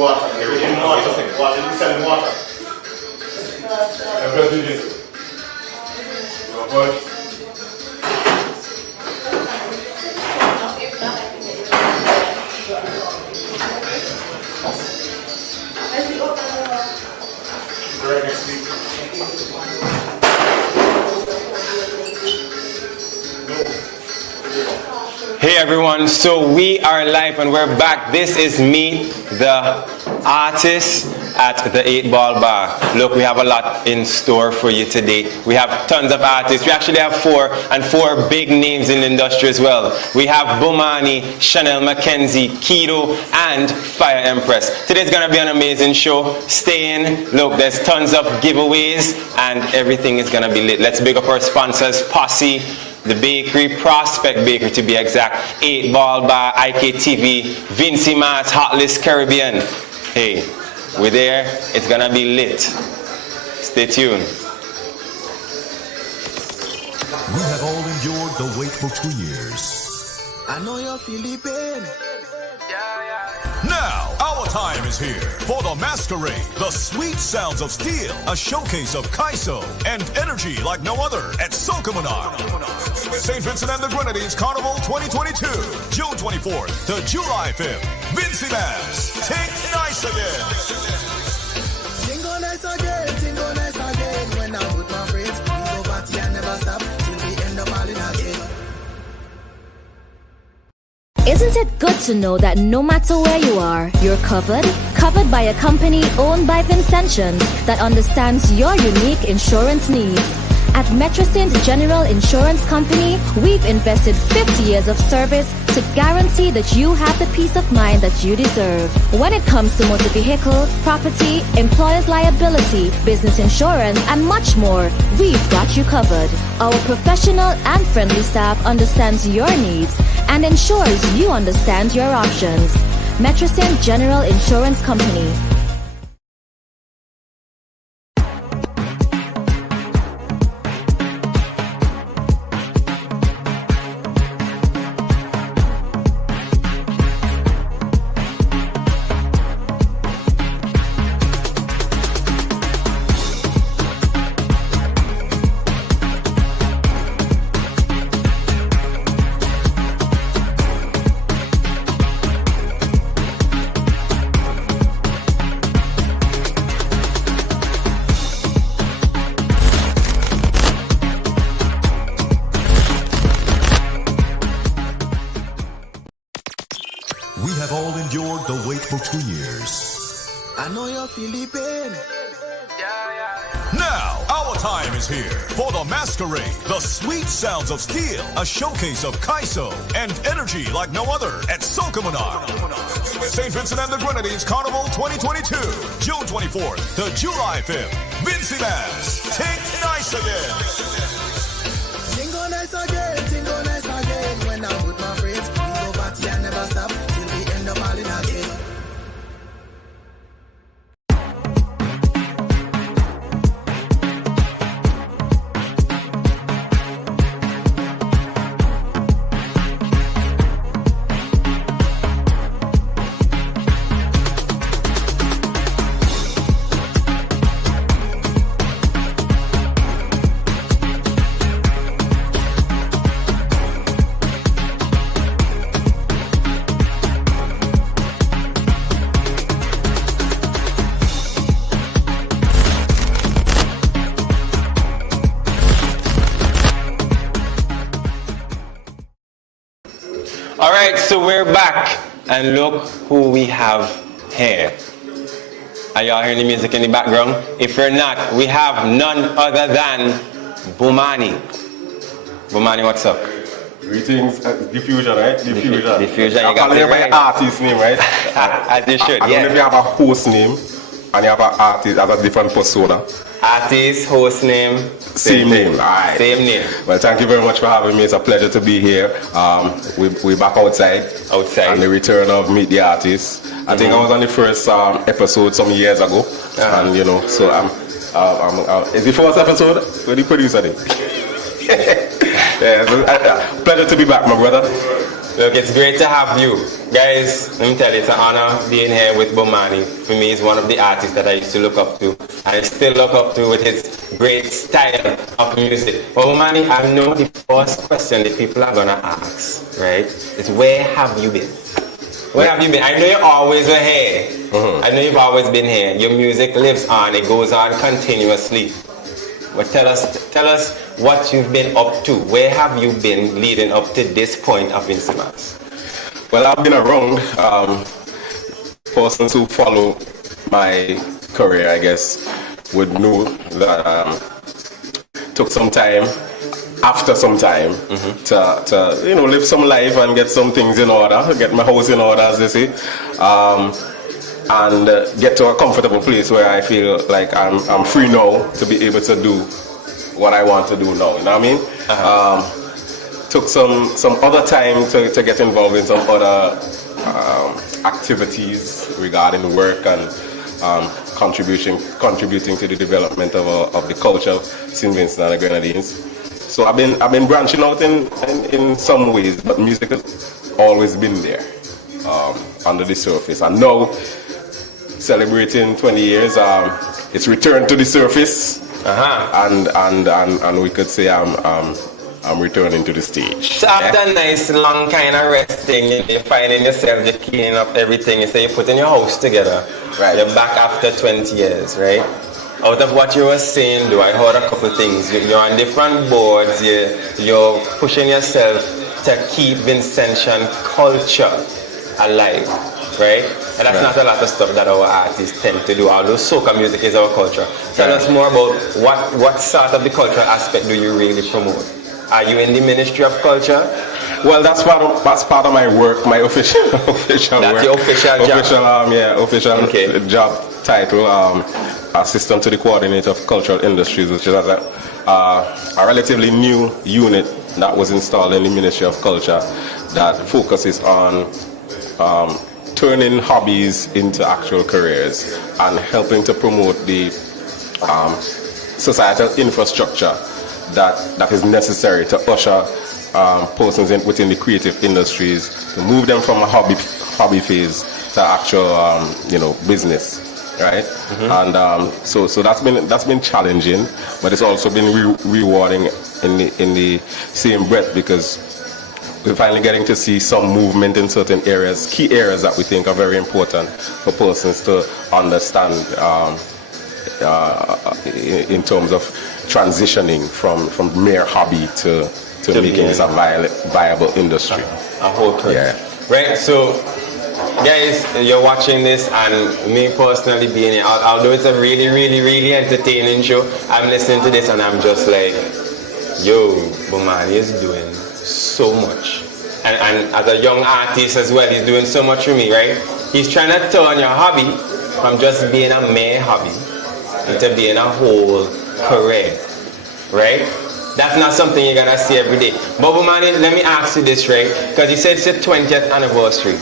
water. Water, you selling water. Right next week. Hey everyone, so we are live and we're back. This is me, the artist at the 8 Ball Bar. Look, we have a lot in store for you today. We have tons of artists. We actually have four big names in the industry as well. We have Bowmani, Shaunelle Mckenzie, Keido, and Fya Empress. Today's gonna be an amazing show. Stay in. Look, there's tons of giveaways and everything is gonna be lit. Let's big up our sponsors, Posse, the bakery, Prospect Bakery to be exact, 8 Ball Bar, IKTV, Vincy Mas, Hot List Caribbean. Hey, we're there. It's gonna be lit. Stay tuned. We have all endured the wait for 2 years. I know you're feeling pain. Now, our time is here for the masquerade, the sweet sounds of steel, a showcase of Keido and energy like no other at Sokomanar. St. Vincent and the Grenadines Carnival 2022, June 24th to July 5th. Vincy Mas, take nice again. Tingo nice again. When I'm with my friends, we go party and never stop till we end up all in again. Isn't it good to know that no matter where you are, you're covered? Covered by a company owned by Vincentians that understands your unique insurance needs. At Metrosint General Insurance Company, we've invested 50 years of service to guarantee that you have the peace of mind that you deserve. When it comes to motor vehicle, property, employer's liability, business insurance, and much more, we've got you covered. Our professional and friendly staff understands your needs and ensures you understand your options. Metrosint General Insurance Company. We have all endured the wait for 2 years. I know you're feeling pain. Now, our time is here for the masquerade, the sweet sounds of steel, a showcase of Keido and energy like no other at Sokomanar. St. Vincent and the Grenadines Carnival 2022, June 24th to July 5th. Vincy Mas, take nice again. Tingo nice again. When I'm with my friends, we go party and never stop till we end up all in again. Alright, so we're back and look who we have here. Are y'all hearing the music in the background? If you're not, we have none other than Bowmani. Bowmani, what's up? Greetings, diffusion, right? Diffusion. Diffusion, you got it right. right. Artist name, right? As you should, I don't know if you have a host name and you have an artist as a different persona. Artist, host name. Same name. All right. Same name. Well, thank you very much for having me. It's a pleasure to be here. We're back outside. And the return of Meet the Artist. I think I was on the first episode some years ago. And, you know, so is the first episode with the producer? Yeah, so, pleasure to be back, my brother. Look, it's great to have you. Guys, let me tell you, it's an honor being here with Bowmani. For me, he's one of the artists that I used to look up to. And I still look up to with his great style of music. But Bowmani, I know the first question that people are going to ask, right, is where have you been? Where have you been? I know you always were here. I know you've always been here. Your music lives on. It goes on continuously. But tell us what you've been up to. Where have you been leading up to this point of Insimas? Well, I've been around. Persons who follow my career, I guess, would know that took some time, after some time, to live some life and get some things in order, get my house in order, as they say, and get to a comfortable place where I feel like I'm free now to be able to do what I want to do now. You know what I mean? Took some other time to get involved in some other activities regarding work and contributing to the development of the culture of St. Vincent and the Grenadines. So I've been branching out in some ways, but music has always been there under the surface. And now, celebrating 20 years, it's returned to the surface, and we could say I'm returning to the stage. So after a nice long kind of resting, you're finding yourself, you're cleaning up everything, you say you're putting your house together. Right. You're back after 20 years, right? Out of what you were saying, though, I heard a couple things. You're on different boards, you're pushing yourself to keep Vincentian culture alive, right? And that's not a lot of stuff that our artists tend to do, although soca music is our culture. Tell us more about what sort of the cultural aspect do you really promote? Are you in the Ministry of Culture? Well, that's part of my work, my official work. That's your official job? Official job title, Assistant to the Coordinator of Cultural Industries, which is a relatively new unit that was installed in the Ministry of Culture that focuses on turning hobbies into actual careers and helping to promote the societal infrastructure that is necessary to usher persons within the creative industries, to move them from a hobby phase to actual business, right? And so that's been challenging, but it's also been rewarding in the same breath, because we're finally getting to see some movement in certain areas, key areas that we think are very important for persons to understand in terms of transitioning from mere hobby to making this a viable industry. A whole career. Yeah. Right, so guys, you're watching this, and me personally being here, although it's a really, really, really entertaining show, I'm listening to this and I'm just like, yo, Bowmani is doing so much. And as a young artist as well, he's doing so much for me, right? He's trying to turn your hobby from just being a mere hobby into being a whole career, right? That's not something you're gonna see every day. But Bowmani, let me ask you this, right? Because you said it's your 20th anniversary.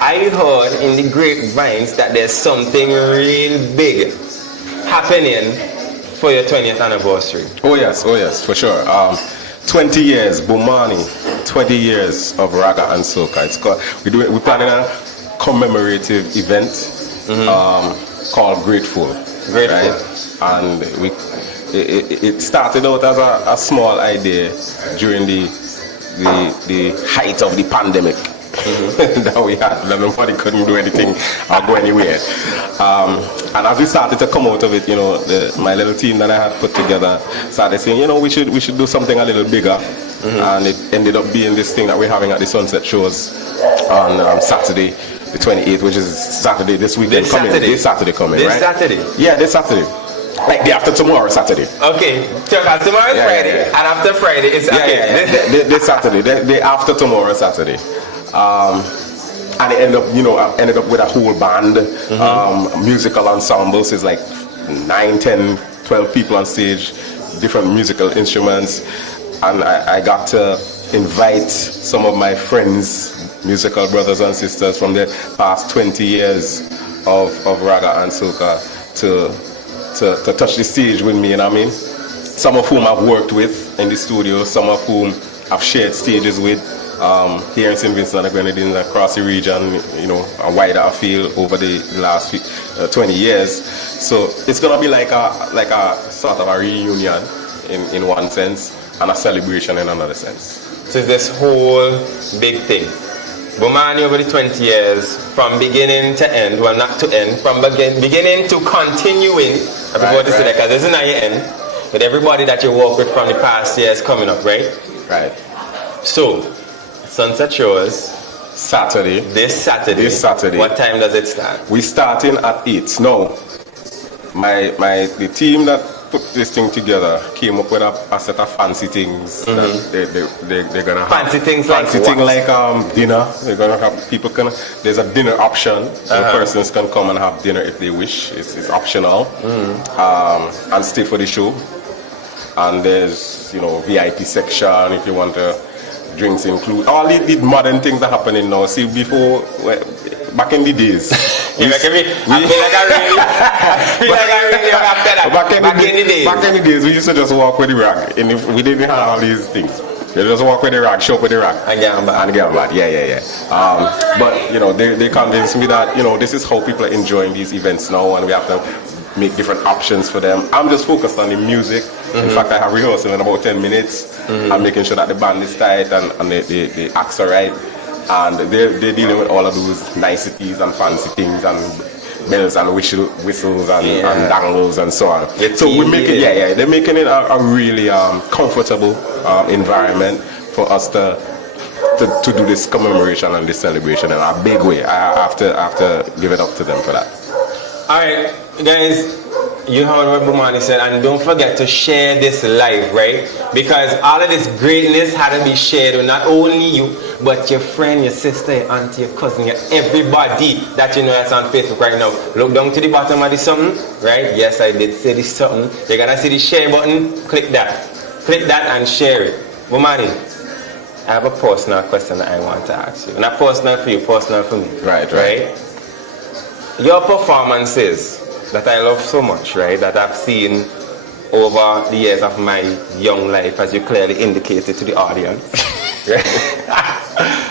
I heard in the grapevines that there's something real big happening for your 20th anniversary. Oh yes, for sure. 20 years, Bowmani, 20 years of Raga and Soca. We're planning a commemorative event called Grateful. Right? And it started out as a small idea during the height of the pandemic that we had. Nobody couldn't do anything or go anywhere. And as we started to come out of it, my little team that I had put together started saying, we should do something a little bigger. And it ended up being this thing that we're having at the Sunset Shows on Saturday, the 28th, which is Saturday this weekend coming. This Saturday coming, right? This Saturday? Yeah, this Saturday. Like day after tomorrow, Saturday. Okay, tomorrow is Friday, and after Friday it's this Saturday, day after tomorrow, Saturday. And it ended up with a whole band, musical ensembles. It's like 9, 10, 12 people on stage, different musical instruments, and I got to invite some of my friends, musical brothers and sisters from the past 20 years of Raga and Soca to touch the stage with me, you know what I mean? Some of whom I've worked with in the studio, some of whom I've shared stages with, here in St. Vincent and the Grenadines across the region, you know, a wider field over the last 20 years. So it's gonna be like a sort of a reunion in one sense and a celebration in another sense. So it's this whole big thing. Bowmani over the 20 years, from beginning to end, well not to end, from beginning to continuing, everybody say that because this is not your end, but everybody that you work with from the past years coming up, right? Right. So, Sunset Shows. Saturday. This Saturday. What time does it start? We starting at 8. Now, the team that put this thing together came up with a set of fancy things that they're gonna have. Fancy things like fancy thing like dinner. They're gonna have there's a dinner option. So persons can come and have dinner if they wish. It's optional. And stay for the show. And there's VIP section if you want to. Drinks include all the modern things that are happening now. See, back in the days. Back in the days, we used to just walk with the rag. And if we didn't have all these things. You just walk with the rag, shop with the rag. And get back. Yeah. But, they convinced me that, this is how people are enjoying these events now and we have to make different options for them. I'm just focused on the music. In fact, I have rehearsal in about 10 minutes. I'm making sure that the band is tight and the acts are right. And they're dealing with all of those niceties and fancy things and bells and whistles and dangles and so on. So we make it, they're making it a really comfortable environment for us to do this commemoration and this celebration in a big way. I have to give it up to them for that. Alright, guys, you heard what Bowmani said, and don't forget to share this live, right? Because all of this greatness had to be shared with not only you, but your friend, your sister, your auntie, your cousin, everybody that you know that's on Facebook right now. Look down to the bottom of the something, right? Yes, I did say this something. You're gonna see the share button, click that. Click that and share it. Bowmani, I have a personal question that I want to ask you. Not personal for you, personal for me. Right? Your performances that I love so much, right, that I've seen over the years of my young life, as you clearly indicated to the audience,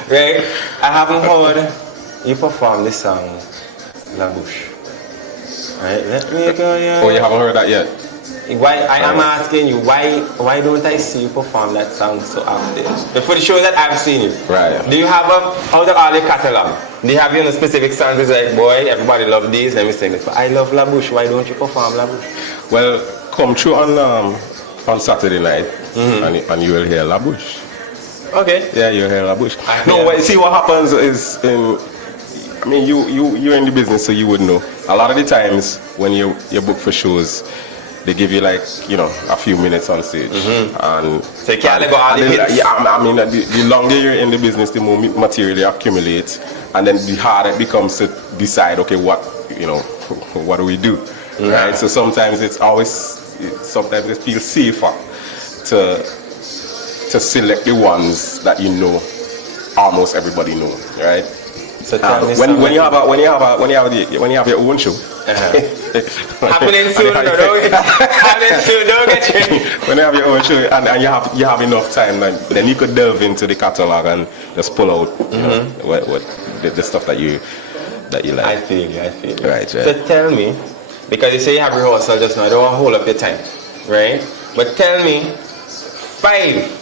right? I haven't heard you perform this song, La Bouche. Right? Let me go, Oh, you haven't heard that yet? Why I am asking you, why don't I see you perform that song so often? For the shows that I've seen you. Right. Do you have out of all the catalog? Do you have specific songs that's like, boy, everybody love these, let me sing this. But I love La Bouche, why don't you perform La Bouche? Well, come through on Saturday night and you will hear La Bouche. Okay. Yeah, you'll hear La Bouche. See what happens is you're in the business, so you would know. A lot of the times when you book for shows, they give you a few minutes on stage, and so you can't go all the hits. The longer you're in the business, the more material you accumulate, and then the harder it becomes to decide, okay, what do we do, right? So sometimes it feels safer to select the ones that almost everybody know, right? So when you have your own show. Happening soon, don't get you. When you have your own show and you have enough time, then you could delve into the catalog and just pull out what the stuff that you like. I feel you. Right. So tell me, because you say you have rehearsal just now, I don't want to hold up your time, right? But tell me 5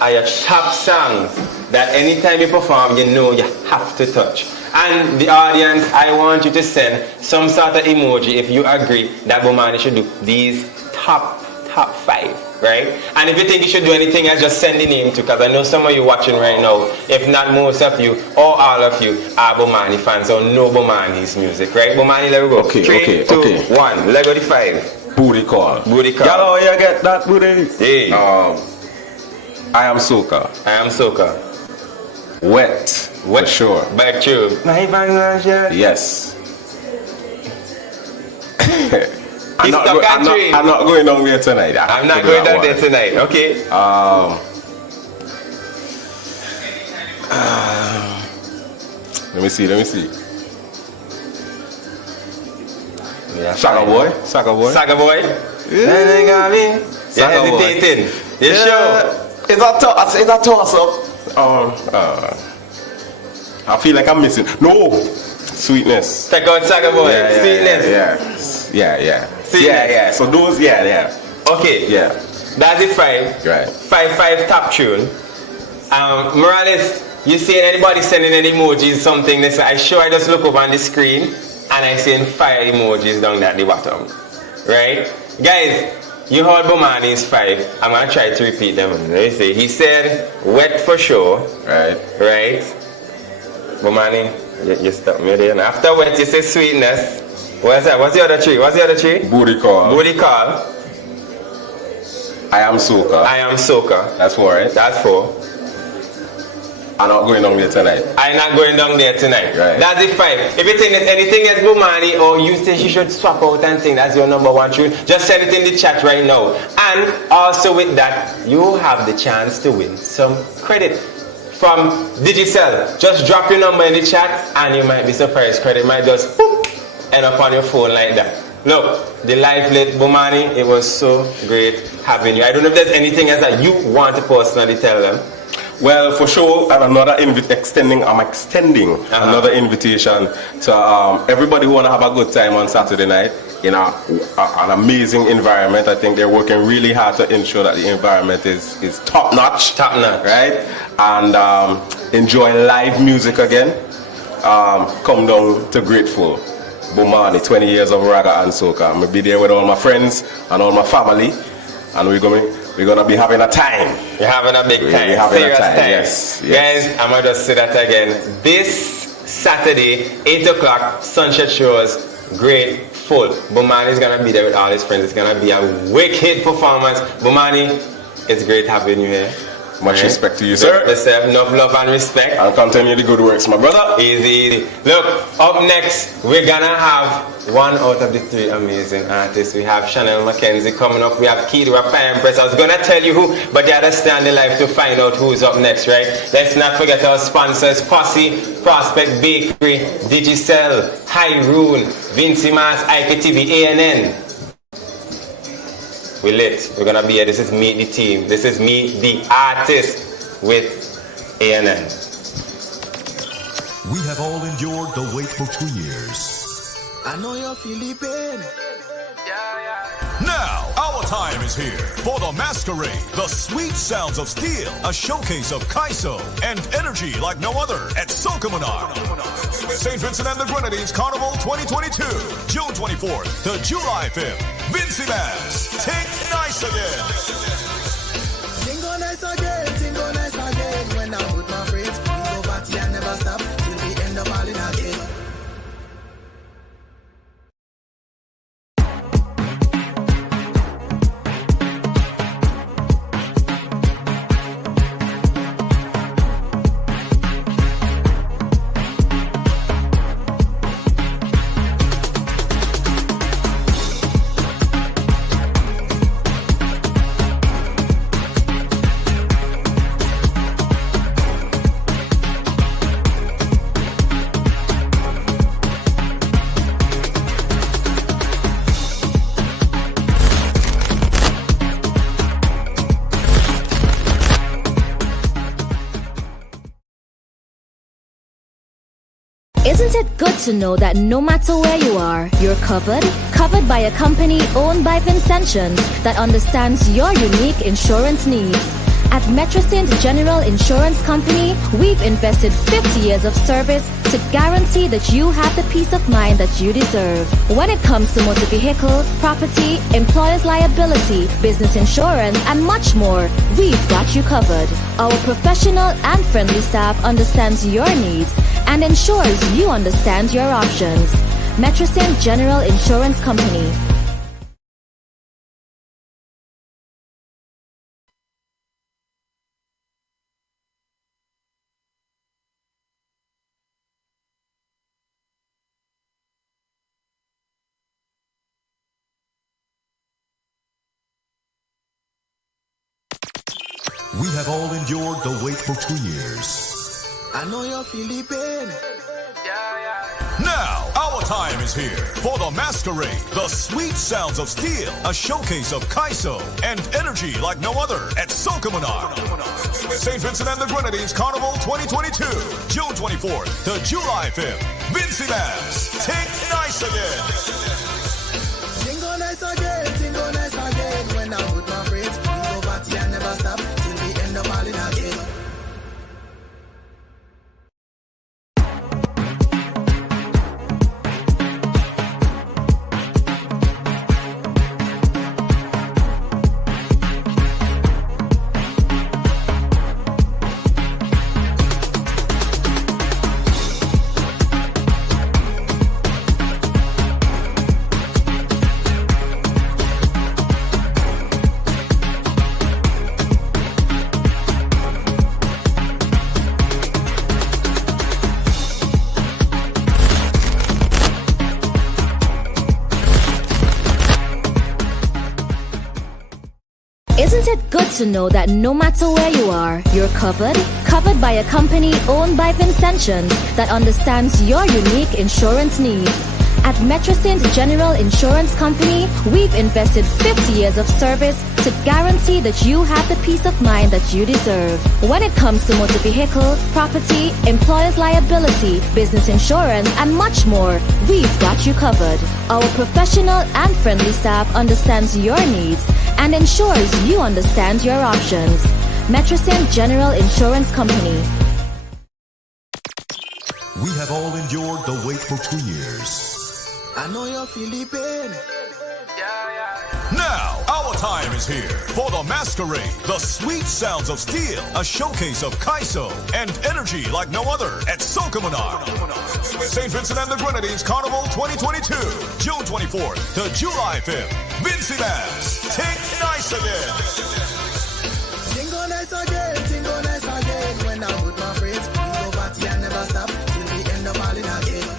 are your top songs that anytime you perform, you have to touch. And the audience, I want you to send some sort of emoji if you agree that Bowmani should do these top 5, right? And if you think you should do anything else, just send the name too, because I know some of you watching right now, if not most of you or all of you are Bowmani fans or know Bowmani's music, right? Bowmani, let me go. Okay, 3, 2, 1. Let go the 5. Booty call. Y'all, you get that booty? Hey. I am Soca. Wet. For sure. Back to Yes. I'm not going down there tonight. I'm not going down there tonight. Okay. Let me see. Yeah. Saga boy. Yeah. You're hesitating. You sure? It's a toss up. I feel like I'm missing. No, sweetness. Take out Saga Boy. Sweetness. Yeah. Sweetness. Yeah. So those, yeah. Okay. Yeah. That's the 5. Right. 5 top tune. Morales, you see anybody sending any emojis, something? They say, I just look up on the screen and I see 5 emojis down there at the bottom. Right? Guys, you heard Bowmani's 5. I'm going to try to repeat them. Let me see. He said, wet for sure. Right. Bowmani, you stop me there. Now, after wet, you say sweetness. What's that? What's the other 3? Booty call. I am soca. That's 4, right? That's 4. I'm not going down there tonight. I'm not going down there tonight. Right. That's the 5. If you think there's anything else, Bowmani, or you think you should swap out and think that's your number 1 tune, just send it in the chat right now. And also with that, you have the chance to win some credit from Digicel. Just drop your number in the chat and you might be surprised. Credit might just boop, end up on your phone like that. Look, the live lit Bowmani, it was so great having you. I don't know if there's anything else that you want to personally tell them. Well, for sure, and another extending another invitation to everybody who want to have a good time on Saturday night in an amazing environment. I think they're working really hard to ensure that the environment is top notch, right? And enjoy live music again. Come down to Grateful Bowmani, 20 years of Raga and Soca. I'm gonna be there with all my friends and all my family, and we're gonna be having a time. You're having a big time. We're having Serious a time. time. Yes. Guys, I'm gonna just say that again. This Saturday, 8 o'clock, Sunset Shores, Grateful. Bowmani is gonna be there with all his friends. It's gonna be a wicked performance. Bowmani, it's great having you here. Much respect to you, sir. Enough love and respect. I'll continue the good works, my brother. Easy. Look, up next, we're gonna have 1 out of the 3 amazing artists. We have Shaunelle Mckenzie coming up. We have Keido, Fya Empress. I was gonna tell you who, but you had to stay on the live to find out who's up next, right? Let's not forget our sponsors: Posse, Prospect Bakery, Digicel, Hyrule, Vinci Mass, IPTV, ANN. We lit. We're gonna be here. This is Meet the Team. This is Meet the Artist with ANN. We have all endured the wait for 2 years. I know you're feeling pain. Now, our time is here for the masquerade, the sweet sounds of steel, a showcase of Keido and energy like no other at Sokamana. St. Vincent and the Grenadines Carnival 2022, June 24th to July 5th. Vinci Mass, take nice again. Tingo nice again. When I'm with my friends, we go party and never stop till we end up all in again. Isn't it good to know that no matter where you are, you're covered? Covered by a company owned by Vincentians that understands your unique insurance needs. At Metrosint General Insurance Company, we've invested 50 years of service to guarantee that you have the peace of mind that you deserve. When it comes to motor vehicle, property, employer's liability, business insurance, and much more, we've got you covered. Our professional and friendly staff understands your needs and ensures you understand your options. Metrosint General Insurance Company. We have all endured the wait for 2 years. I know you're feeling pain. Now, our time is here for the masquerade, the sweet sounds of steel, a showcase of Keido and energy like no other at Sokomanar. St. Vincent and the Grenadines Carnival 2022, June 24th to July 5th. Vincy Mass, take nice again. Tingo nice again. When I'm with my friends, we go party and never stop till we end up all in a game. Isn't it good to know that no matter where you are, you're covered? Covered by a company owned by Vincentians that understands your unique insurance needs. At Metrosint General Insurance Company, we've invested 50 years of service to guarantee that you have the peace of mind that you deserve. When it comes to motor vehicle, property, employer's liability, business insurance, and much more, we've got you covered. Our professional and friendly staff understands your needs and ensures you understand your options. Metrosint General Insurance Company. We have all endured the wait for 2 years. I know you're feeling pain. Now, our time is here for the masquerade, the sweet sounds of steel, a showcase of Keido and energy like no other at Sokomanar. St. Vincent and the Grenadines Carnival 2022, June 24th to July 5th. Vincy Mass, take nice again. Tingo nice again. When I'm with my friends, we go party and never stop till we end up all in a game.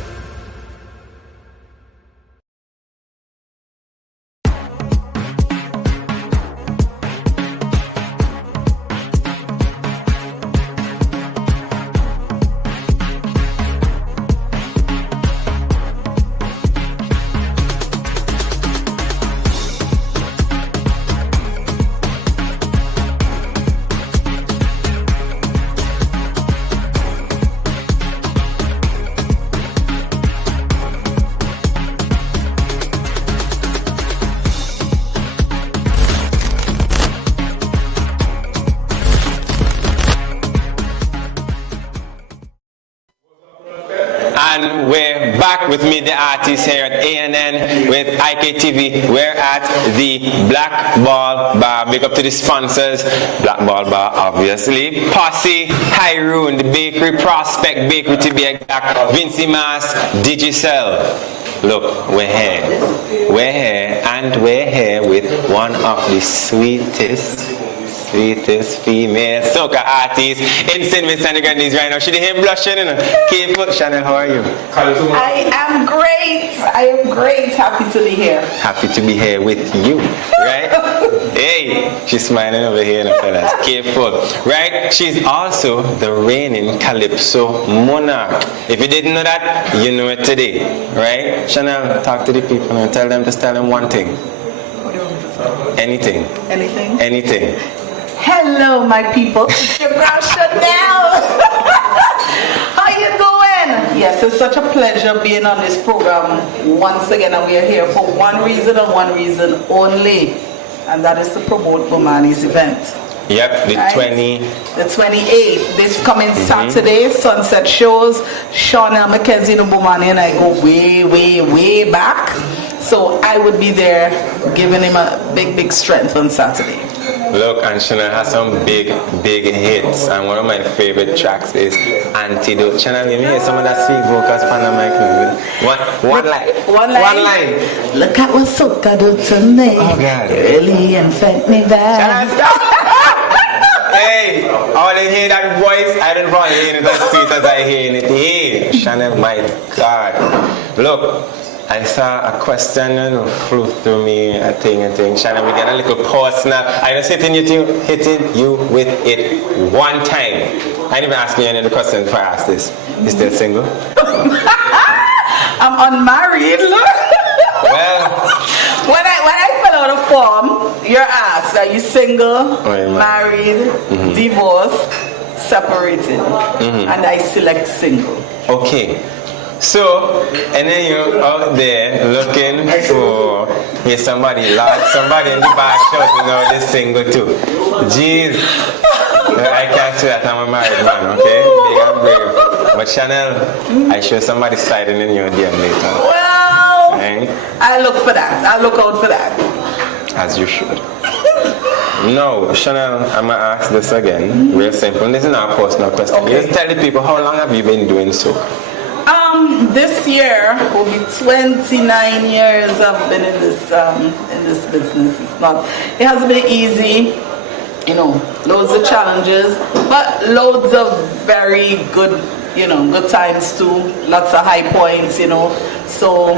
And we're back with me, the artist here at ANN with IKTV. We're at the Black Ball Bar. Big up to the sponsors. Black Ball Bar, obviously. Posse, Hyroon, the bakery, Prospect Bakery to be exact. Vincy Mass, Digicel. Look, we're here. And we're here with one of the sweetest female soca artist in St. Vincent and the Grenadines right now. She didn't blushing, you know. Shaunelle, how are you? I am great. Happy to be here. Happy to be here with you, right? Hey, she's smiling over here, no fellas. Careful, right? She's also the reigning Calypso monarch. If you didn't know that, you know it today, right? Shaunelle, talk to the people and tell them one thing. What do you want me to say? Anything. Anything? Hello, my people. It's your girl Shaunelle. How you doing? Yes, it's such a pleasure being on this program once again, and we are here for one reason and one reason only, and that is to promote Bowmani's event. Yep, the 28th, this coming Saturday, sunset shows. Shaunelle Mckenzie and Bowmani and I go way back. So I would be there giving him a big strength on Saturday. Look, and Shaunelle has some big hits, and one of my favorite tracks is Antidote. Shaunelle, let me hear some of that sweet vocals from the mic. One line. Look at what soca do to me. Oh God. It really infect me bad. Hey, I want to hear that voice. I don't want to hear it as sweet as I hear it here. Shaunelle, my God. Look, I saw a question flew through me, a thing. Shaunelle, we get a little pause now. I was hitting you with it one time. I didn't even ask you any of the questions before I asked this. You still single? I'm unmarried. Well, when I fill out a form, you're asked, are you single, married, divorced, separated? And I select single. okay. So, and then you're out there looking for somebody in the back shouting out this single too. Jeez. I can't say that I'm a married man, okay? Big and brave. But Shaunelle, I show somebody sliding in your DM later. Well, Right? I look for that. I look out for that. As you should. No, Shaunelle, I'm going to ask this again. Real simple. This is not a personal question. Okay. Just tell the people, how long have you been doing so? This year will be 29 years I've been in this business. It hasn't been easy, loads of challenges, but loads of very good, good times too. Lots of high points, So,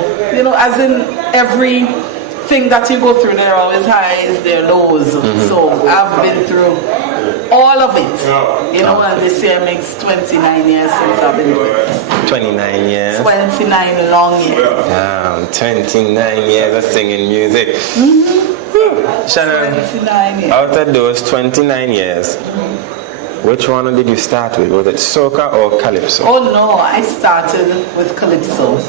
as in everything that you go through, there are always highs, there are lows. So I've been through all of it, and this year makes 29 years since I've been doing this. 29 years. 29 long years. Wow, 29 years of singing music. Shaunelle, 29 years. out of those 29 years, which one did you start with? Was it soca or calypso? Oh no, I started with calypso.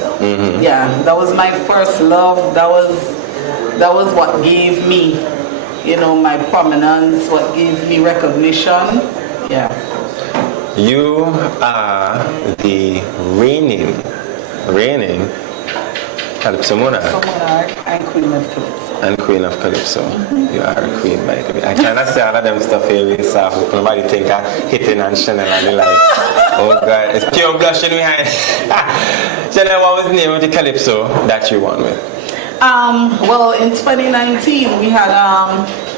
Yeah, that was my first love. That was what gave me, my prominence, what gave me recognition. Yeah. You are the reigning calypso monarch. Monarch and queen of calypso. And queen of calypso. You are a queen, by the way. I cannot say all of them stuff here with soft. Nobody think I'm hitting on Shaunelle and the like. Oh God, it's pure blushing behind. Shaunelle, what was the name of the calypso that you won with? Well, in 2019 we had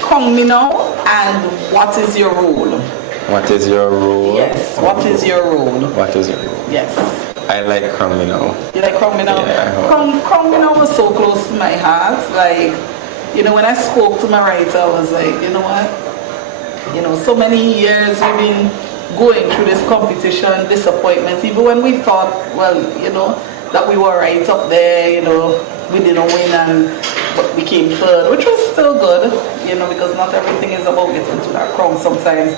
Kong Mino and What Is Your Role? What is your rule? Yes, What Is Your Role? What is your rule? Yes. I like Kong Mino. You like Kong Mino? Yeah, Kong Mino was so close to my heart. Like, when I spoke to my writer, I was like, you know what? So many years we've been going through this competition, disappointments, even when we thought, well, that we were right up there, we didn't win but we came third, which was still good, because not everything is about getting to that crown. Sometimes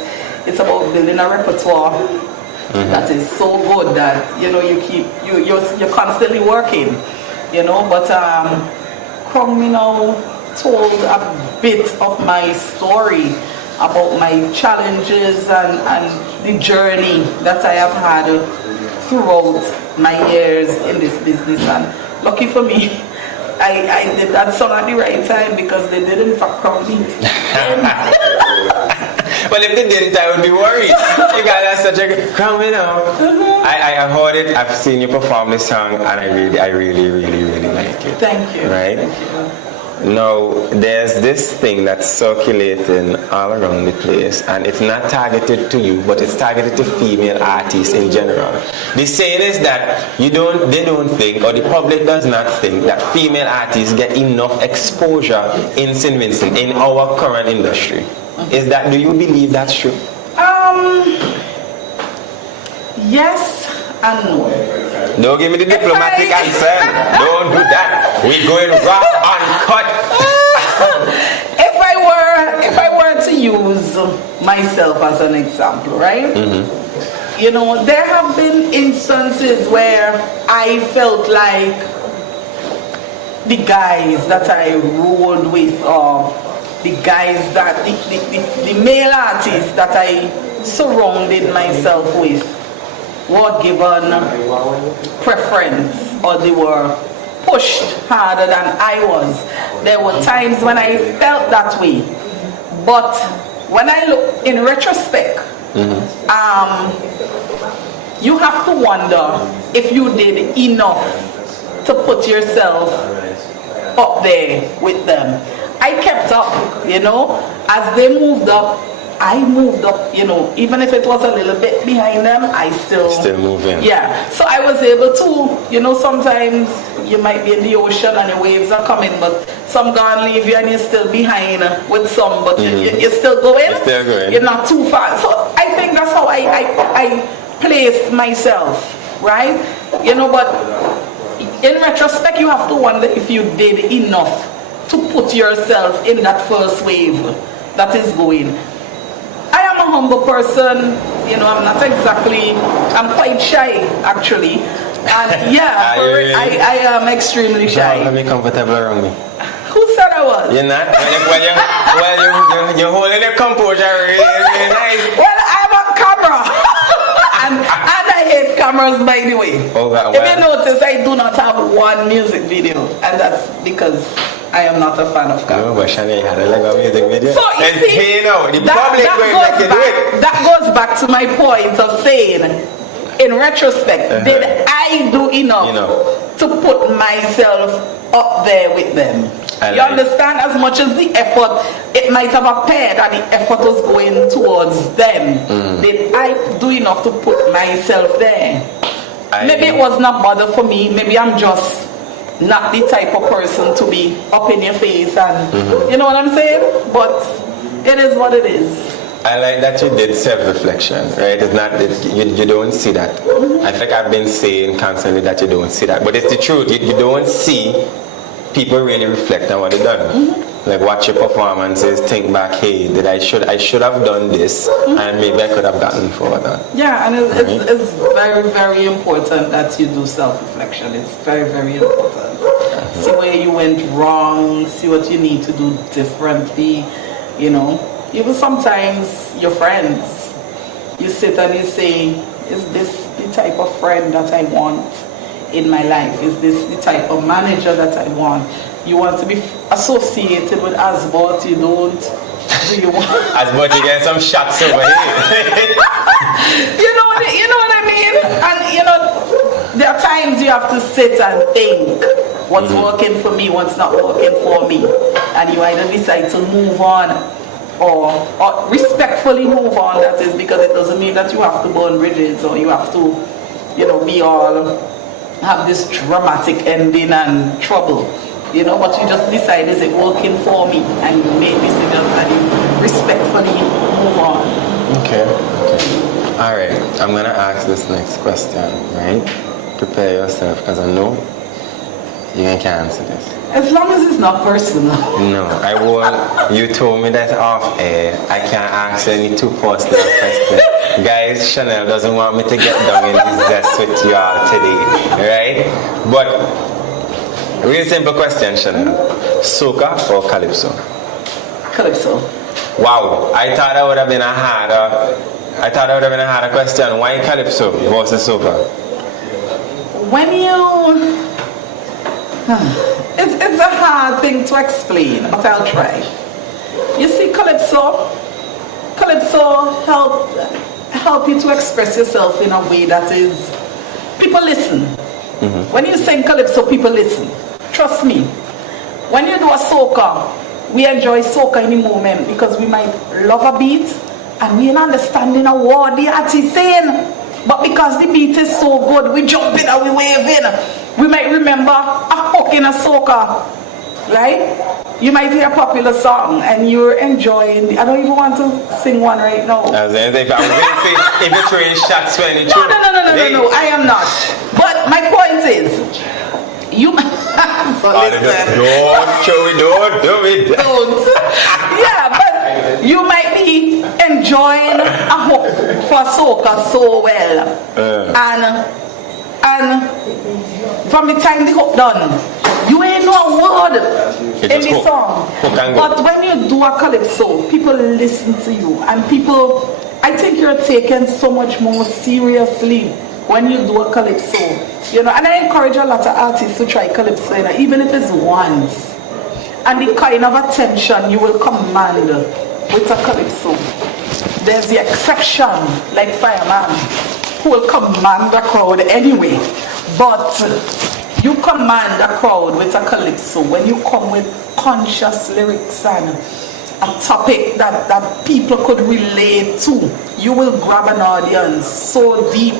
it's about building a repertoire that is so good that you're constantly working, But Crown Mino told a bit of my story about my challenges and the journey that I have had throughout my years in this business. And lucky for me, I did that song at the right time because they did in fact crown me. Well, if they didn't, I would be worried. You guys are such a good Kong Mino. I heard it. I've seen you perform this song, and I really, really, really like it. Thank you. Right? Thank you. Now, there's this thing that's circulating all around the place, and it's not targeted to you, but it's targeted to female artists in general. The saying is that they don't think, or the public does not think, that female artists get enough exposure in St. Vincent, in our current industry. Do you believe that's true? Yes and no. Don't give me the diplomatic answer. Don't do that. We're going raw uncut. If I were to use myself as an example, right? There have been instances where I felt like the guys that I rolled with, or the guys that the male artists that I surrounded myself with were given preference, or they were pushed harder than I was. There were times when I felt that way, but when I look in retrospect, you have to wonder if you did enough to put yourself up there with them. I kept up, as they moved up, I moved up, even if it was a little bit behind them, I still moving. Yeah, so I was able to, sometimes you might be in the ocean and the waves are coming, but some gone leave you and you're still behind with some, but you're still going. You're still going. You're not too far. So I think that's how I placed myself, right? But in retrospect, you have to wonder if you did enough to put yourself in that first wave that is going. I am a humble person, you know, I'm quite shy actually. And yeah, I am extremely shy. Don't be comfortable around me. Who said I was? You're not? You're holding your composure really, really nice. Well, I'm on camera. and I hate cameras, by the way. Oh, well. If you notice, I do not have one music video. And that's because I am not a fan of cameras. No, but Shaunelle had a Lego music video. So, you see, that goes back to my point of saying, in retrospect, did I do enough to put myself up there with them? You understand? As much as the effort, it might have appeared that the effort was going towards them. Did I do enough to put myself there? Maybe it was not bother for me. Maybe I'm just not the type of person to be up in your face and you know what I'm saying? But it is what it is. I like that you did self-reflection, right? It's not that you don't see that. I think I've been saying constantly that you don't see that, but it's the truth. You don't see people really reflect on what they've done. Like watch your performances, think back, hey, I should have done this, and maybe I could have gotten further. Yeah, and it's very, very important that you do self-reflection. It's very, very important. See where you went wrong, see what you need to do differently, you know. Even sometimes your friends, you sit and you say, is this the type of friend that I want in my life? Is this the type of manager that I want? You want to be associated with Asbot, you don't? Do you want? Asbot, you get some shots over here. you know what I mean? And you know, there are times you have to sit and think, what's working for me, what's not working for me. And you either decide to move on or respectfully move on, that is, because it doesn't mean that you have to burn bridges or you have to, you know, be all, have this dramatic ending and trouble, you know, but you just decide, is it working for me? And you make decisions and you respectfully move on. Okay. All right, I'm going to ask this next question, right? Prepare yourself, because I know you can't answer this. As long as it's not personal. No, I won't. You told me that off air. I can't ask any too personal questions. Guys, Shaunelle doesn't want me to get down in this zest with y'all today, right? But, real simple question, Shaunelle. Soca or Calypso? Calypso. Wow, I thought that would have been a harder question. Why Calypso versus Soca? When you... It's a hard thing to explain, but I'll try. You see, Calypso help you to express yourself in a way that is, people listen. When you sing Calypso, people listen. Trust me. When you do a soca, we enjoy soca in the moment because we might love a beat and we ain't understanding a word the artist is saying. But because the beat is so good, we jump in and we wave in. We might remember a hook in a soca, right? You might hear a popular song and you're enjoying. I don't even want to sing one right now. I was going to say, if you're throwing shots when it's true. No, I am not. But my point is, you... Don't do it. Don't. Yeah, but you might be enjoying a hook for soca so well. And from the time the hook done, you ain't know a word in the song. But when you do a calypso, people listen to you. And people, I think you're taken so much more seriously when you do a calypso. You know, and I encourage a lot of artists to try calypso, you know, even if it's once. And the kind of attention you will command with a calypso. There's the exception, like Fireman, who will command the crowd anyway. But you command a crowd with a calypso when you come with conscious lyrics and a topic that people could relate to. You will grab an audience so deep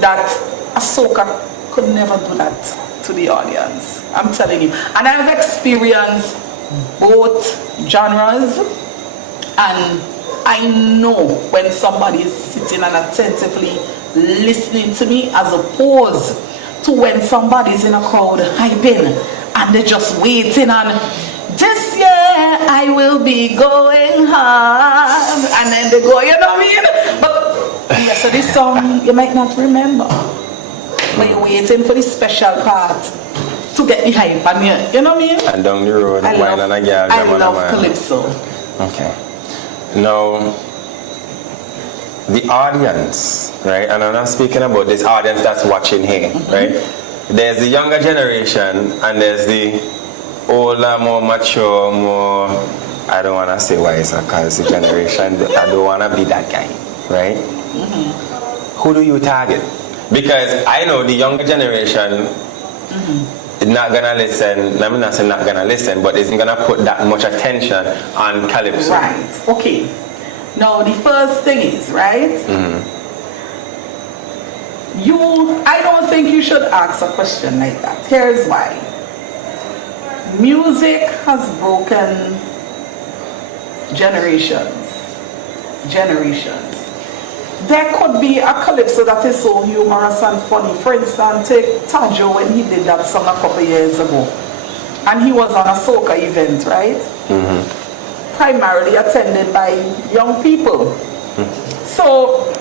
that a soca could never do that to the audience. I'm telling you. And I've experienced both genres, and I know when somebody is sitting and attentively listening to me as opposed to when somebody's in a crowd hyping and they're just waiting on, this year I will be going hard, and then they go, you know what I mean? But yeah, so this song you might not remember, but you're waiting for the special part to get the hype and you know what I mean? And down the road, I wine and a girl, I drum love and a man. calypso. Okay. Now, the audience, right? And I'm not speaking about this audience that's watching here, right? There's the younger generation and there's the older, more mature, more, I don't want to say wiser because the generation, I don't want to be that guy, right? Who do you target? Because I know the younger generation is not going to listen, I'm not saying not going to listen, but isn't going to put that much attention on calypso. Right, okay. Now the first thing is, right? I don't think you should ask a question like that. Here's why. Music has broken generations. There could be a calypso that is so humorous and funny. For instance, take Tajo when he did that song a couple years ago. And he was on a soca event, right? Primarily attended by young people. So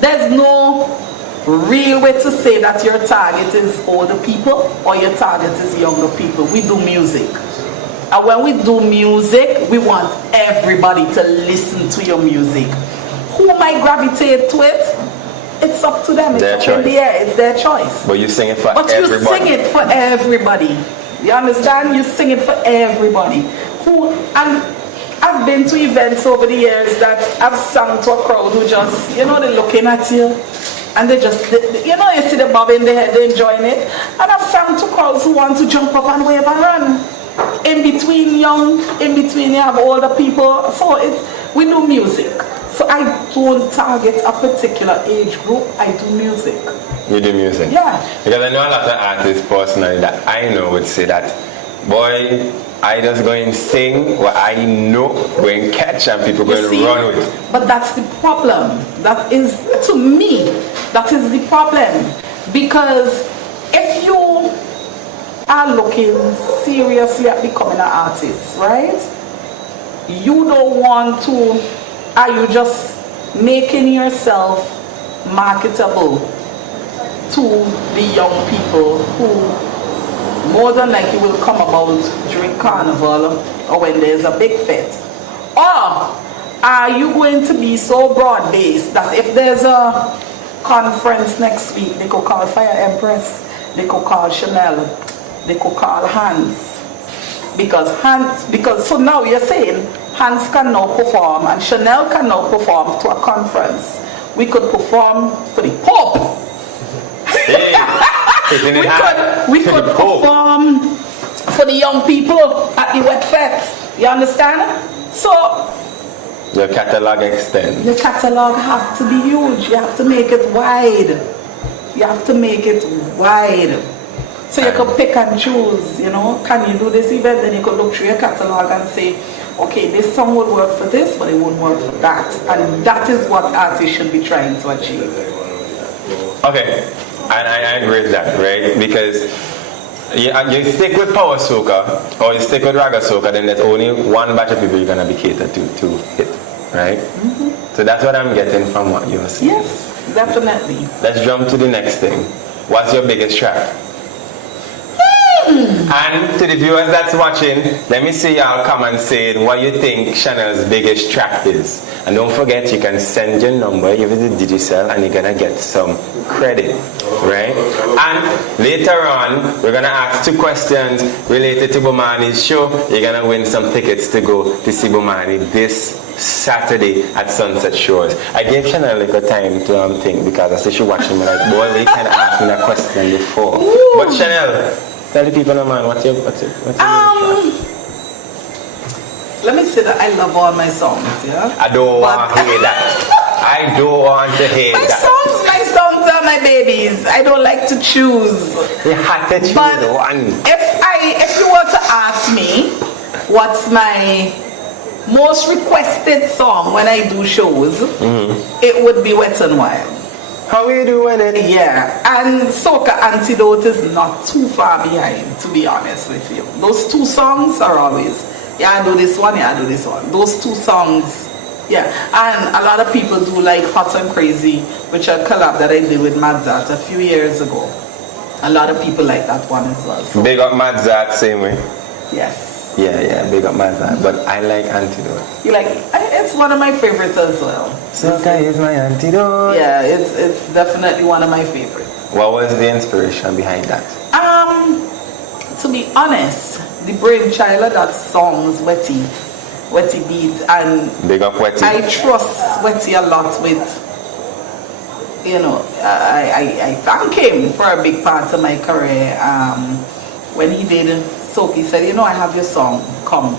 there's no real way to say that your target is older people or your target is younger people. We do music. And when we do music, we want everybody to listen to your music. Who might gravitate to it? It's up to them. Their It's choice. up in the air. It's their choice. But you sing it for But everybody. you sing it for everybody. You understand? You sing it for everybody. And I've been to events over the years that I've sung to a crowd who just, they're looking at you. And they just, you see the bob in their head, they're enjoying it. And I've sung to crowds who want to jump up and wave and run. In between you have older people. So we do music. So I don't target a particular age group, I do music. You do music? Yeah. Because I know a lot of artists personally that I know would say that, boy, I just go and sing what I know, go and catch and people go and run with it. But that's the problem. That is, to me, that is the problem. Because if you are looking seriously at becoming an artist, right? You don't want to, are you just making yourself marketable to the young people who more than likely will come about during carnival or when there's a big fete? Or are you going to be so broad-based that if there's a conference next week, they could call Fya Empress, they could call Shaunelle, they could call Hans? Because so now you're saying Hans can now perform and Shaunelle can now perform to a conference. We could perform for the Pope. We could perform for the young people at the wet fete. You understand? So Your catalog extends. your catalog has to be huge. You have to make it wide. You have to make it wide. So you could pick and choose, can you do this event? Then you could look through your catalog and say, okay, this song would work for this, but it won't work for that. And that is what artists should be trying to achieve. Okay, and I agree with that, right? Because you stick with power soca or you stick with raga soca, then there's only one batch of people you're going to be catered to hit, right? So that's what I'm getting from what you're saying. Yes, definitely. Let's jump to the next thing. What's your biggest track? And to the viewers that's watching, let me see y'all come and say what you think Shaunelle's biggest track is. And don't forget, you can send your number, you visit Digicel, and you're gonna get some credit, right? And later on, we're gonna ask 2 questions related to Bowmani's show. You're gonna win some tickets to go to see Bowmani this Saturday at Sunset Shores. I gave Shaunelle like a time to think because I said she watching me like, boy, they kind of asked me that question before. But Shaunelle, tell the people, man, what's your let me say that I love all my songs, yeah? I don't want to hear that. I don't want to hear My that. songs are my babies. I don't like to choose. You had to choose But one. if you were to ask me what's my most requested song when I do shows, it would be Wet and Wild. How we doing it? Yeah, and Soca Antidote is not too far behind, to be honest with you. Those two songs are always, yeah, I do this one, yeah, I do this one. Those two songs, yeah. And a lot of people do like Hot and Crazy, which a collab that I did with Madzat a few years ago. A lot of people like that one as well. So, Big up Madzat, same way. yes. Yeah, big up Madzat. But I like Antidote. You like, it's one of my favorites as well. Soca is my antidote. Yeah, it's definitely one of my favorites. What was the inspiration behind that? To be honest, the brainchild of that song is Wetty Beats, and Big up Wetty. I trust Wetty a lot with, you know, I thank him for a big part of my career. When he did Soca, he said, you know, I have your song, come.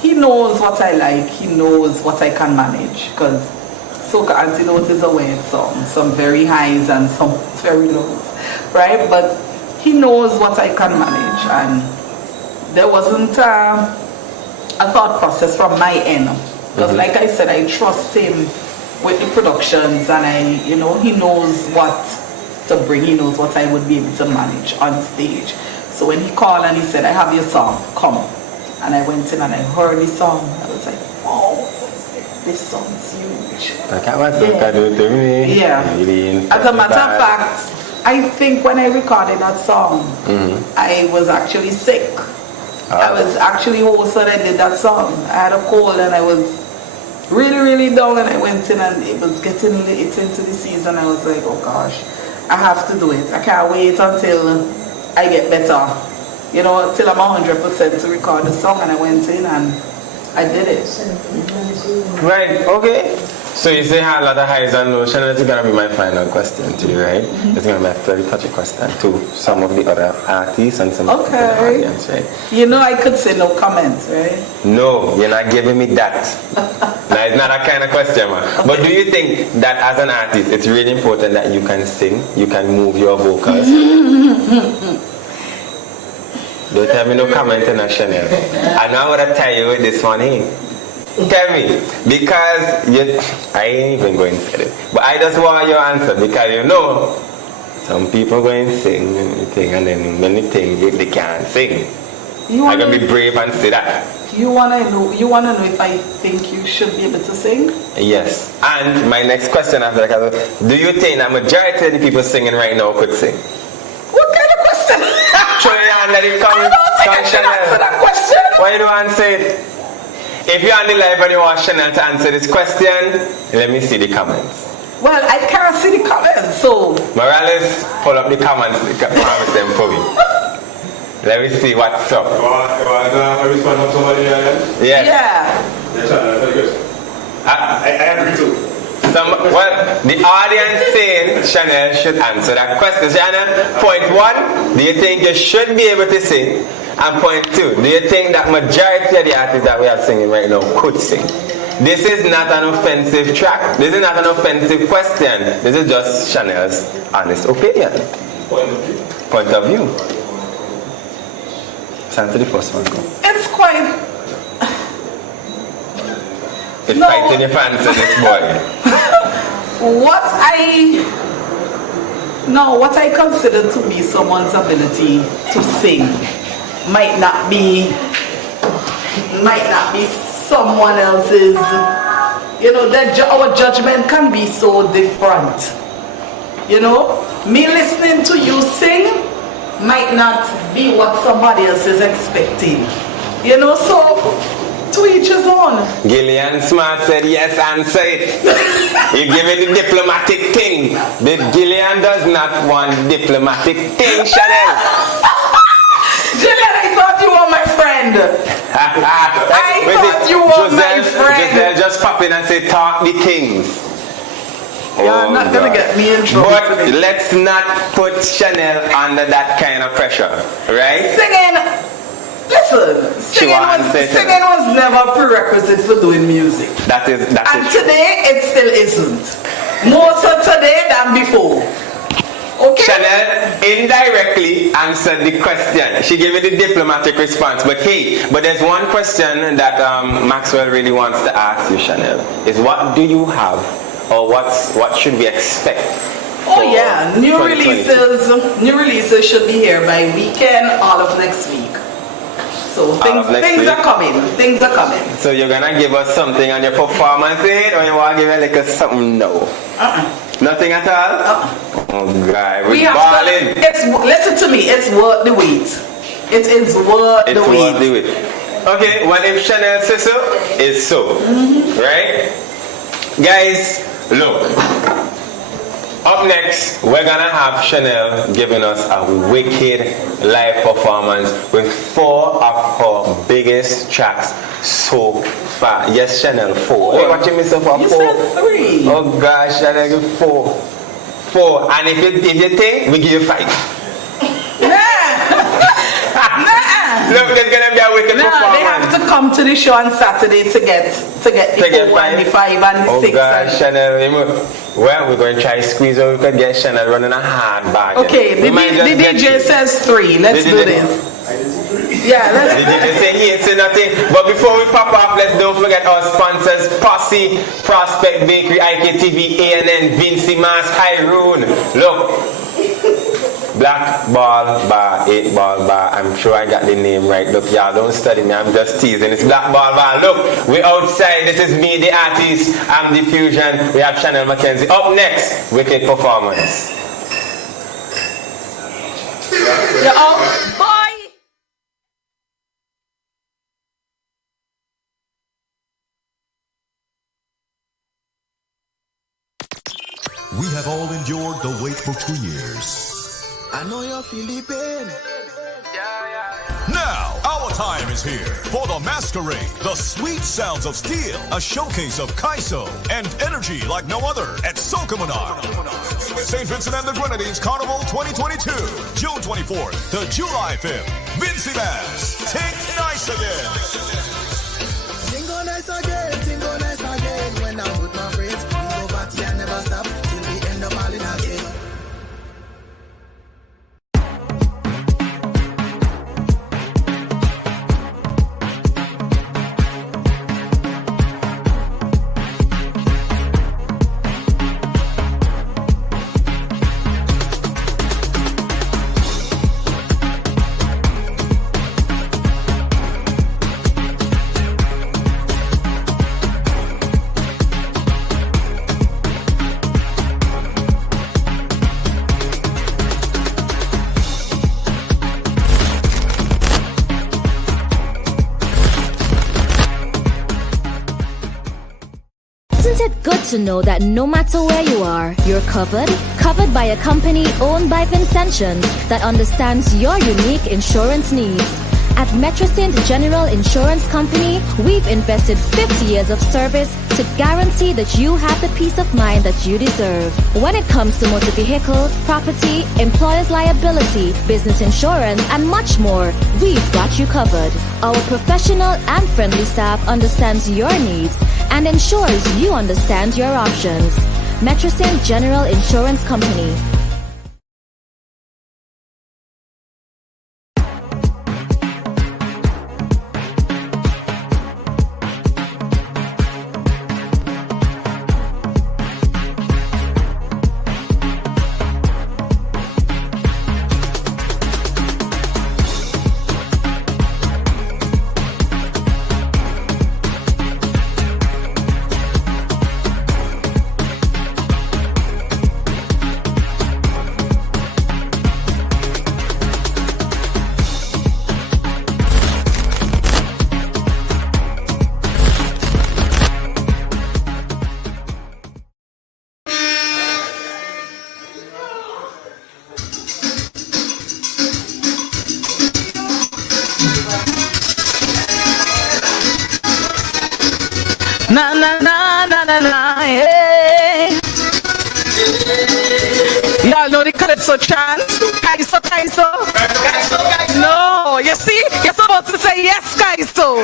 He knows what I like, he knows what I can manage, because Soca Antidote is a weird song, some very highs and some very lows, right? But he knows what I can manage, and there wasn't a thought process from my end, because like I said, I trust him with the productions, and he knows what to bring, he knows what I would be able to manage on stage. So when he called and he said, I have your song, come. And I went in and I heard the song. I was like, wow, this song's huge. Look at what Soca do to me. Yeah. As a matter of fact, I think when I recorded that song, I was actually sick. I was actually hoarse when I did that song. I had a cold and I was really, really down, and I went in and it was getting late into the season. I was like, oh gosh, I have to do it. I can't wait until I get better, you know, till I'm 100% to record the song, and I went in and I did it. Right, okay. So you say had a lot of highs and lows. Shaunelle, this is going to be my final question to you, right? It's going to be a very touchy question to some of the other artists and some of the audience, right? You know, I could say no comment, right? No, you're not giving me that. Now, it's not that kind of question, man. Okay. But do you think that as an artist, it's really important that you can sing, you can move your vocals? Don't tell me no comment on that, Shaunelle. I know what I tell you with this one here. Tell me, because I ain't even going to say it, but I just want your answer, because you know, some people go and sing and then when they think they can't sing. I'm going to be brave and say that. You wanna know if I think you should be able to sing? Yes. And my next question after that, do you think that majority of the people singing right now could sing? What kind of question? Try and let it come. I don't think I should answer that question. Why do you answer it? If you're on the live and you want Shaunelle to answer this question, let me see the comments. Well, I can't see the comments, so... Morales, pull up the comments, promise them for me. Let me see what's up. You want to respond to somebody here? Yes. Yeah. I agree too. Well, the audience saying Shaunelle should answer that question. Shaunelle, point 1, do you think you should be able to sing? And point 2, do you think that majority of the artists that we are singing right now could sing? This is not an offensive track. This is not an offensive question. This is just Shaunelle's honest opinion. Point of view. Answer the first one. It's quite... It's fighting your fans to this boy. What I consider to be someone's ability to sing might not be someone else's. You know, our judgment can be so different. You know, me listening to you sing might not be what somebody else is expecting. You know, so to each his own. Gillian Smart said yes, answer it. You give it the diplomatic thing. Gillian does not want diplomatic thing, Shaunelle. Gillian, I thought you were my friend. I thought you were my friend. Giselle just pop in and say, talk the kings. You're not going to get me in trouble But today. let's not put Shaunelle under that kind of pressure, right? Singing was never a prerequisite for doing music. That is today, it still isn't. More so today than before. Okay? Shaunelle indirectly answered the question. She gave it a diplomatic response. But there's one question that Maxwell really wants to ask you, Shaunelle, is what do you have, or what should we expect Oh yeah, new 2022. releases should be here by weekend, all of next week. So things are coming. Things are coming. So you're gonna give us something on your performance aid, or you wanna give it like a something? No. Nothing at all. Oh God, we're balling. Listen to me. It's worth the wait. It is worth the wait. Okay, well if Shaunelle says so, it's so. Right? Guys, look. Up next, we're gonna have Shaunelle giving us a wicked live performance with 4 of her biggest tracks so far. Yes, Shaunelle, 4. Hey, watching me so far? 4. You said 3. Oh gosh, Shaunelle, give 4. 4. And if you think, we give you 5. Look, there's gonna be a wicked performance. They have to come to the show on Saturday to get the 4 and the 5 and the 6. Oh gosh, Shaunelle, well, we're going to try squeeze or we could get Shaunelle running a hard bag. Okay, the DJ says 3. Let's do this. Yeah, let's the DJ say he ain't say nothing. But before we pop off, let's don't forget our sponsors: Posse, Prospect Bakery, IKTV, ANN, Vincy Mass, Hyrule. Look. Black Ball Bar, 8 Ball Bar. I'm sure I got the name right. Look, y'all don't study me. I'm just teasing. It's Black Ball Bar. Look, we're outside. This is me, the artist. I'm the fusion. We have Shaunelle Mckenzie. Up next, wicked performance. You're out. Bye. We have all endured the wait for 2 years. I know you're feeling pain. Now, our time is here for the Masquerade, the sweet sounds of steel, a showcase of Keido and energy like no other at Sokomanar. St. Vincent and the Grenadines Carnival 2022, June 24th to July 5th. Vincy Mass, take nice again. Tingo nice again. When I'm with my friends, we go party and never stop till we end up all in again. Isn't it good to know that no matter where you are, you're covered? Covered by a company owned by Vincentians that understands your unique insurance needs. At Metrocint General Insurance Company, we've invested 50 years of service to guarantee that you have the peace of mind that you deserve. When it comes to motor vehicle, property, employer's liability, business insurance, and much more, we've got you covered. Our professional and friendly staff understands your needs and ensures you understand your options. Metrocint General Insurance Company. Na na na na na na, hey. Y'all know the Calypso chant? Keido. No, you see? You're supposed to say yes, Keido.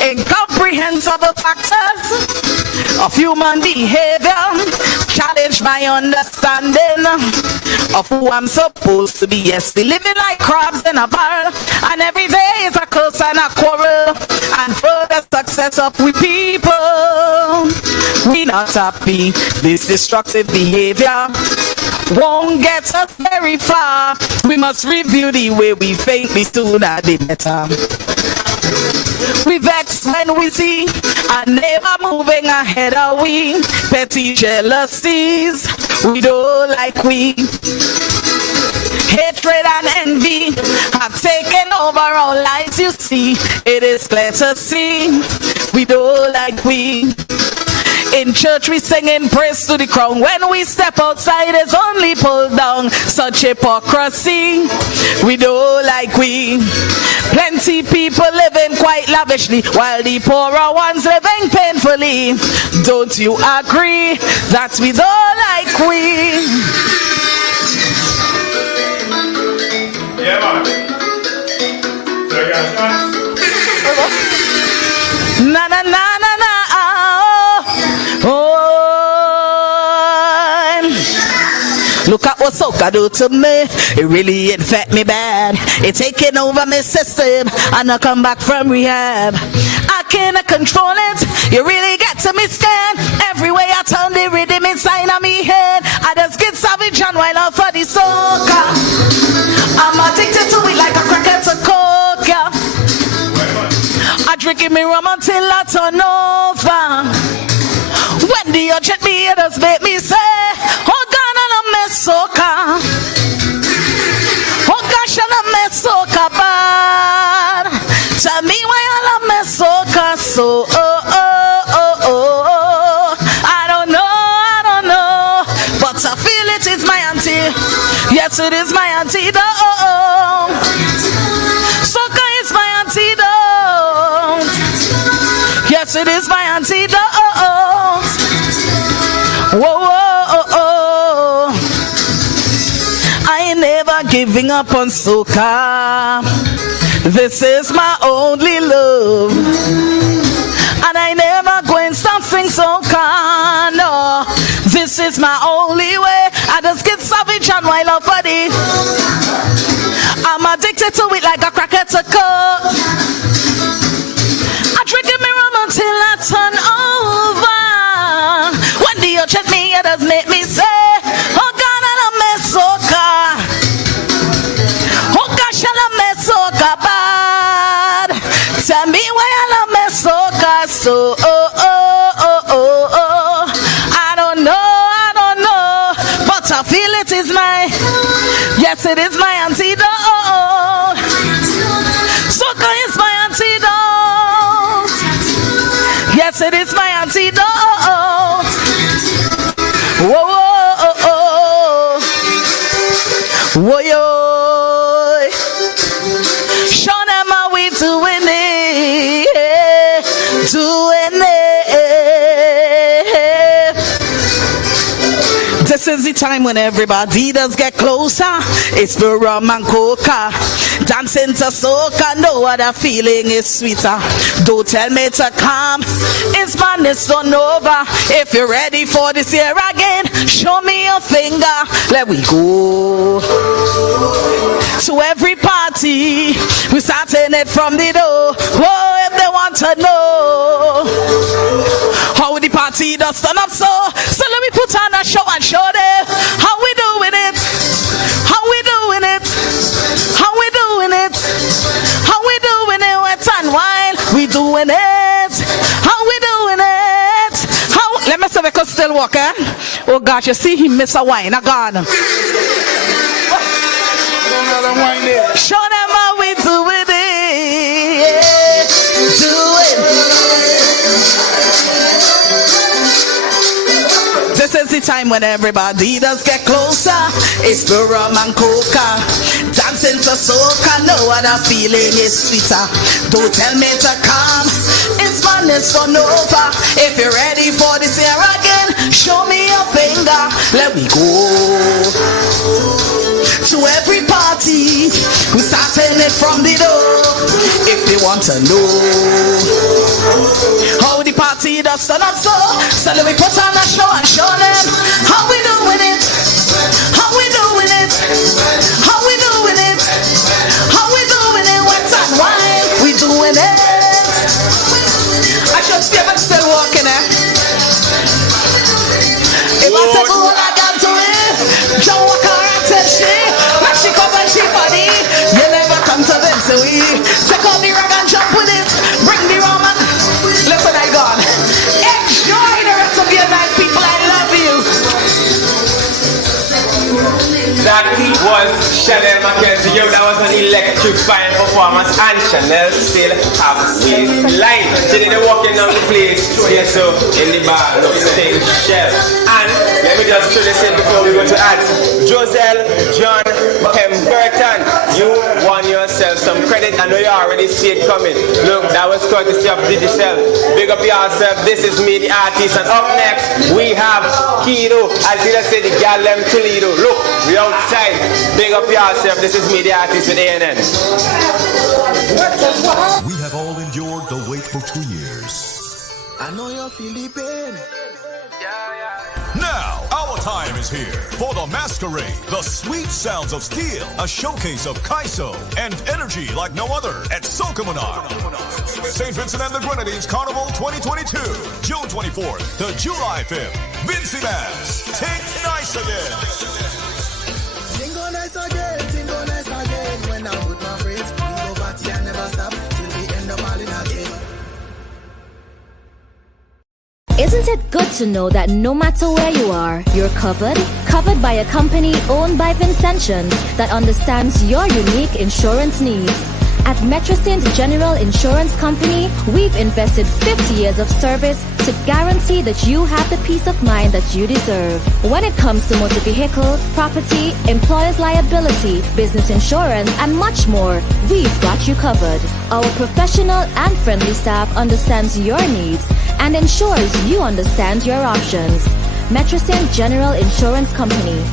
Incomprehensible factors of human behavior challenge my understanding of who I'm supposed to be. Yes, we living like crabs in a barrel, and every day is a curse and a quarrel, and further success of we people. We not not happy. This destructive behavior won't get us very far. We must review the way we think, be sooner the better. We vex when we see our neighbor moving ahead of we. Petty jealousies, we don't like we. Hatred and envy have taken over our lives, you see. It is clear to see, we don't like we. In church we singing praise to the crown. When we step outside it's only pulled down. Such hypocrisy, we don't like we. Plenty people living quite lavishly, while the poorer ones living painfully. Don't you agree that we don't like we? Yeah, man. So you got Na na na na na. Oh. Look at what soca do to me. It really infect me bad. It taking over my system, and I come back from rehab. I cannot control it. You really get to me scan. Every way I turn the rhythm inside of me head. I just get savage and wild out for the soca. I'm addicted to it like a cracker to coke, yeah. I drink in me rum until I turn over. When the urge hit me, it does make me say, oh God, and I miss soca. Oh gosh, and I miss soca bad. Tell me why I miss soca so. I don't know, but I feel it is my auntie. Yes, it is my antidote. Soca is my antidote. Yes, it is my antidote. Whoa, whoa, oh. I ain't never giving up on soca. This is my only love, and I never going to stop sing soca. No, this is my only way. I just get savage and wild out for it. I'm addicted to it like a cracker to coke. I drink in me rum until I turn over. When the urge hit me, it does make me say, oh God, and I miss soca. Oh gosh, and I miss soca bad. Tell me why I miss soca so. I don't know, but I feel it is my, yes, it is my antidote. Soca is my antidote. Yes, it is my antidote. Whoa, whoa, oh, oh. Whoa, yo. Shaunelle, how we doing it? Doing it. This is the time when everybody does get closer. It's the rum and coca. Dancing to soca, no other feeling is sweeter. Don't tell me to come, it's madness done over. If you're ready for this year again, show me your finger. Let we go to every party. We're starting it from the door. Oh, if they want to know how the party does turn up, so let me put on a show and show them how we doing it. How we doing it. How we doing it. How we doing it. Wet and wild. We doing it. How we doing it. How. Let me see if I can still walk, eh? Oh gosh, you see he miss a wine. I gone. Show them how we doing it. Do it. This is the time when everybody does get closer. It's the rum and coca. Dancing to soca, no other feeling is sweeter. Don't tell me to come, it's madness for over. If you're ready for this year again, show me your finger. Let me go to every party. We're starting it from the door. If they want to know how the party does turn up, so let me put on a show and show them how we doing it. How we doing it. How we doing it. How we doing it. Wet and wild. We doing it. I should see if I'm still walking, eh? we take out the rag and jump with it. Bring the rum and listen, I gone. Enjoy the rest of your night, people. I love you. That was Shaunelle Mckenzie. Yo, that was an electrifying performance, and Shaunelle still have waistline. She did walking down the place, yeah, so in the bar, no same shell. And let me just throw this in before we go to ads. Joselle, John, Pemberton, you won yourself some credit. I know you already see it coming. Look, that was courtesy of Digital. Big up yourself. This is me, the artist, and up next we have Keido. As you say, the gal them Toledo. Look, we outside. Big up yourself. This is me, the artist with ANN. We have all endured the wait for 2 years. I know you're feeling pain. Now, our time is here for the masquerade, the sweet sounds of steel, a showcase of Keido and energy like no other at Sokomanar. St. Vincent and the Grenadines Carnival 2022, June 24th to July 5th. Vincy Bass, take nice again. Tingo nice again. When I'm with my friends, we go party and never stop till we end up all in again. Isn't it good to know that no matter where you are, you're covered? Covered by a company owned by Vincentians that understands your unique insurance needs. At Metrocint General Insurance Company, we've invested 50 years of service to guarantee that you have the peace of mind that you deserve. When it comes to motor vehicle, property, employer's liability, business insurance, and much more, we've got you covered. Our professional and friendly staff understands your needs and ensures you understand your options. Metrocint General Insurance Company.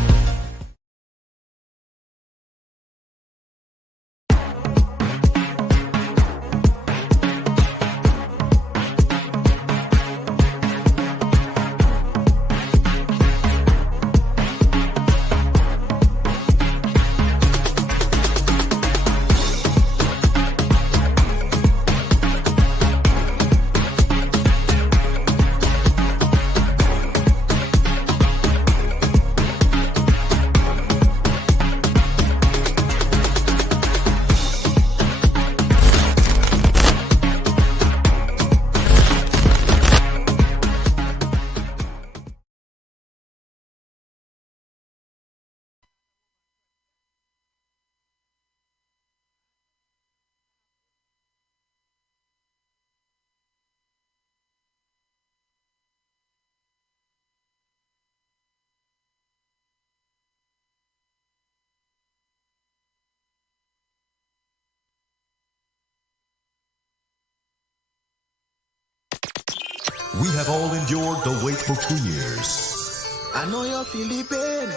We have all endured the wait for 2 years. I know you're feeling pain.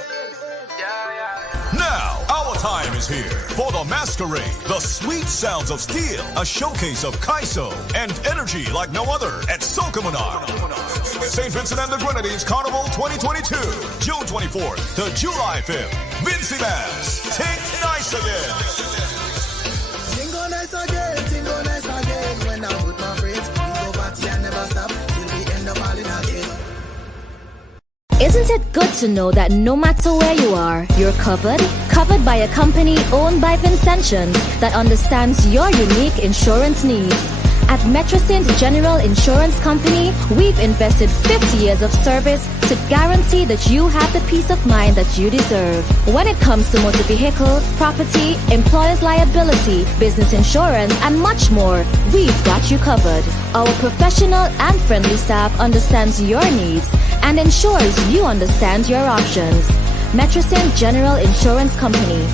Now, our time is here for the masquerade, the sweet sounds of steel, a showcase of Keido and energy like no other at Sokomanar. St. Vincent and the Grenadines Carnival 2022, June 24th to July 5th. Vincy Bass, take nice again. Tingo nice again. When I'm with my friends, we go party and never stop till we end up all in again. Isn't it good to know that no matter where you are, you're covered? Covered by a company owned by Vincentians that understands your unique insurance needs. At Metrocint General Insurance Company, we've invested 50 years of service to guarantee that you have the peace of mind that you deserve. When it comes to motor vehicle, property, employer's liability, business insurance, and much more, we've got you covered. Our professional and friendly staff understands your needs and ensures you understand your options. Metrocint General Insurance Company.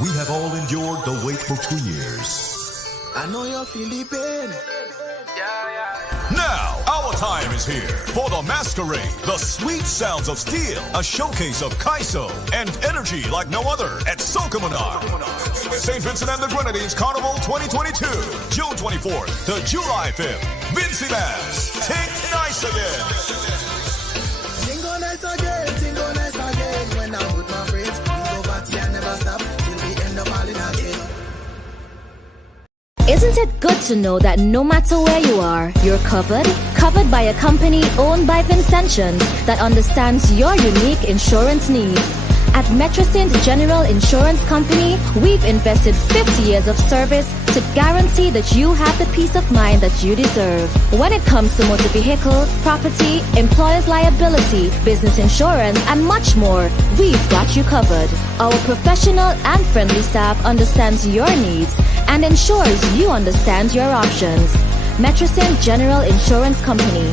We have all endured the wait for 2 years. I know you're feeling pain. time is here for the masquerade, the sweet sounds of steel, a showcase of Keido and energy like no other at Sokomanar. St. Vincent and the Grenadines Carnival 2022, June 24th to July 5th. Vincy Bass, take nice again. Tingo nice again. When I'm with my friends, we go party and never stop till we end up all in a game. Isn't it good to know that no matter where you are, you're covered? Covered by a company owned by Vincentians that understands your unique insurance needs. At Metrosint General Insurance Company, we've invested 50 years of service to guarantee that you have the peace of mind that you deserve. When it comes to motor vehicle, property, employer's liability, business insurance, and much more, we've got you covered. Our professional and friendly staff understands your needs and ensures you understand your options. Metrosint General Insurance Company.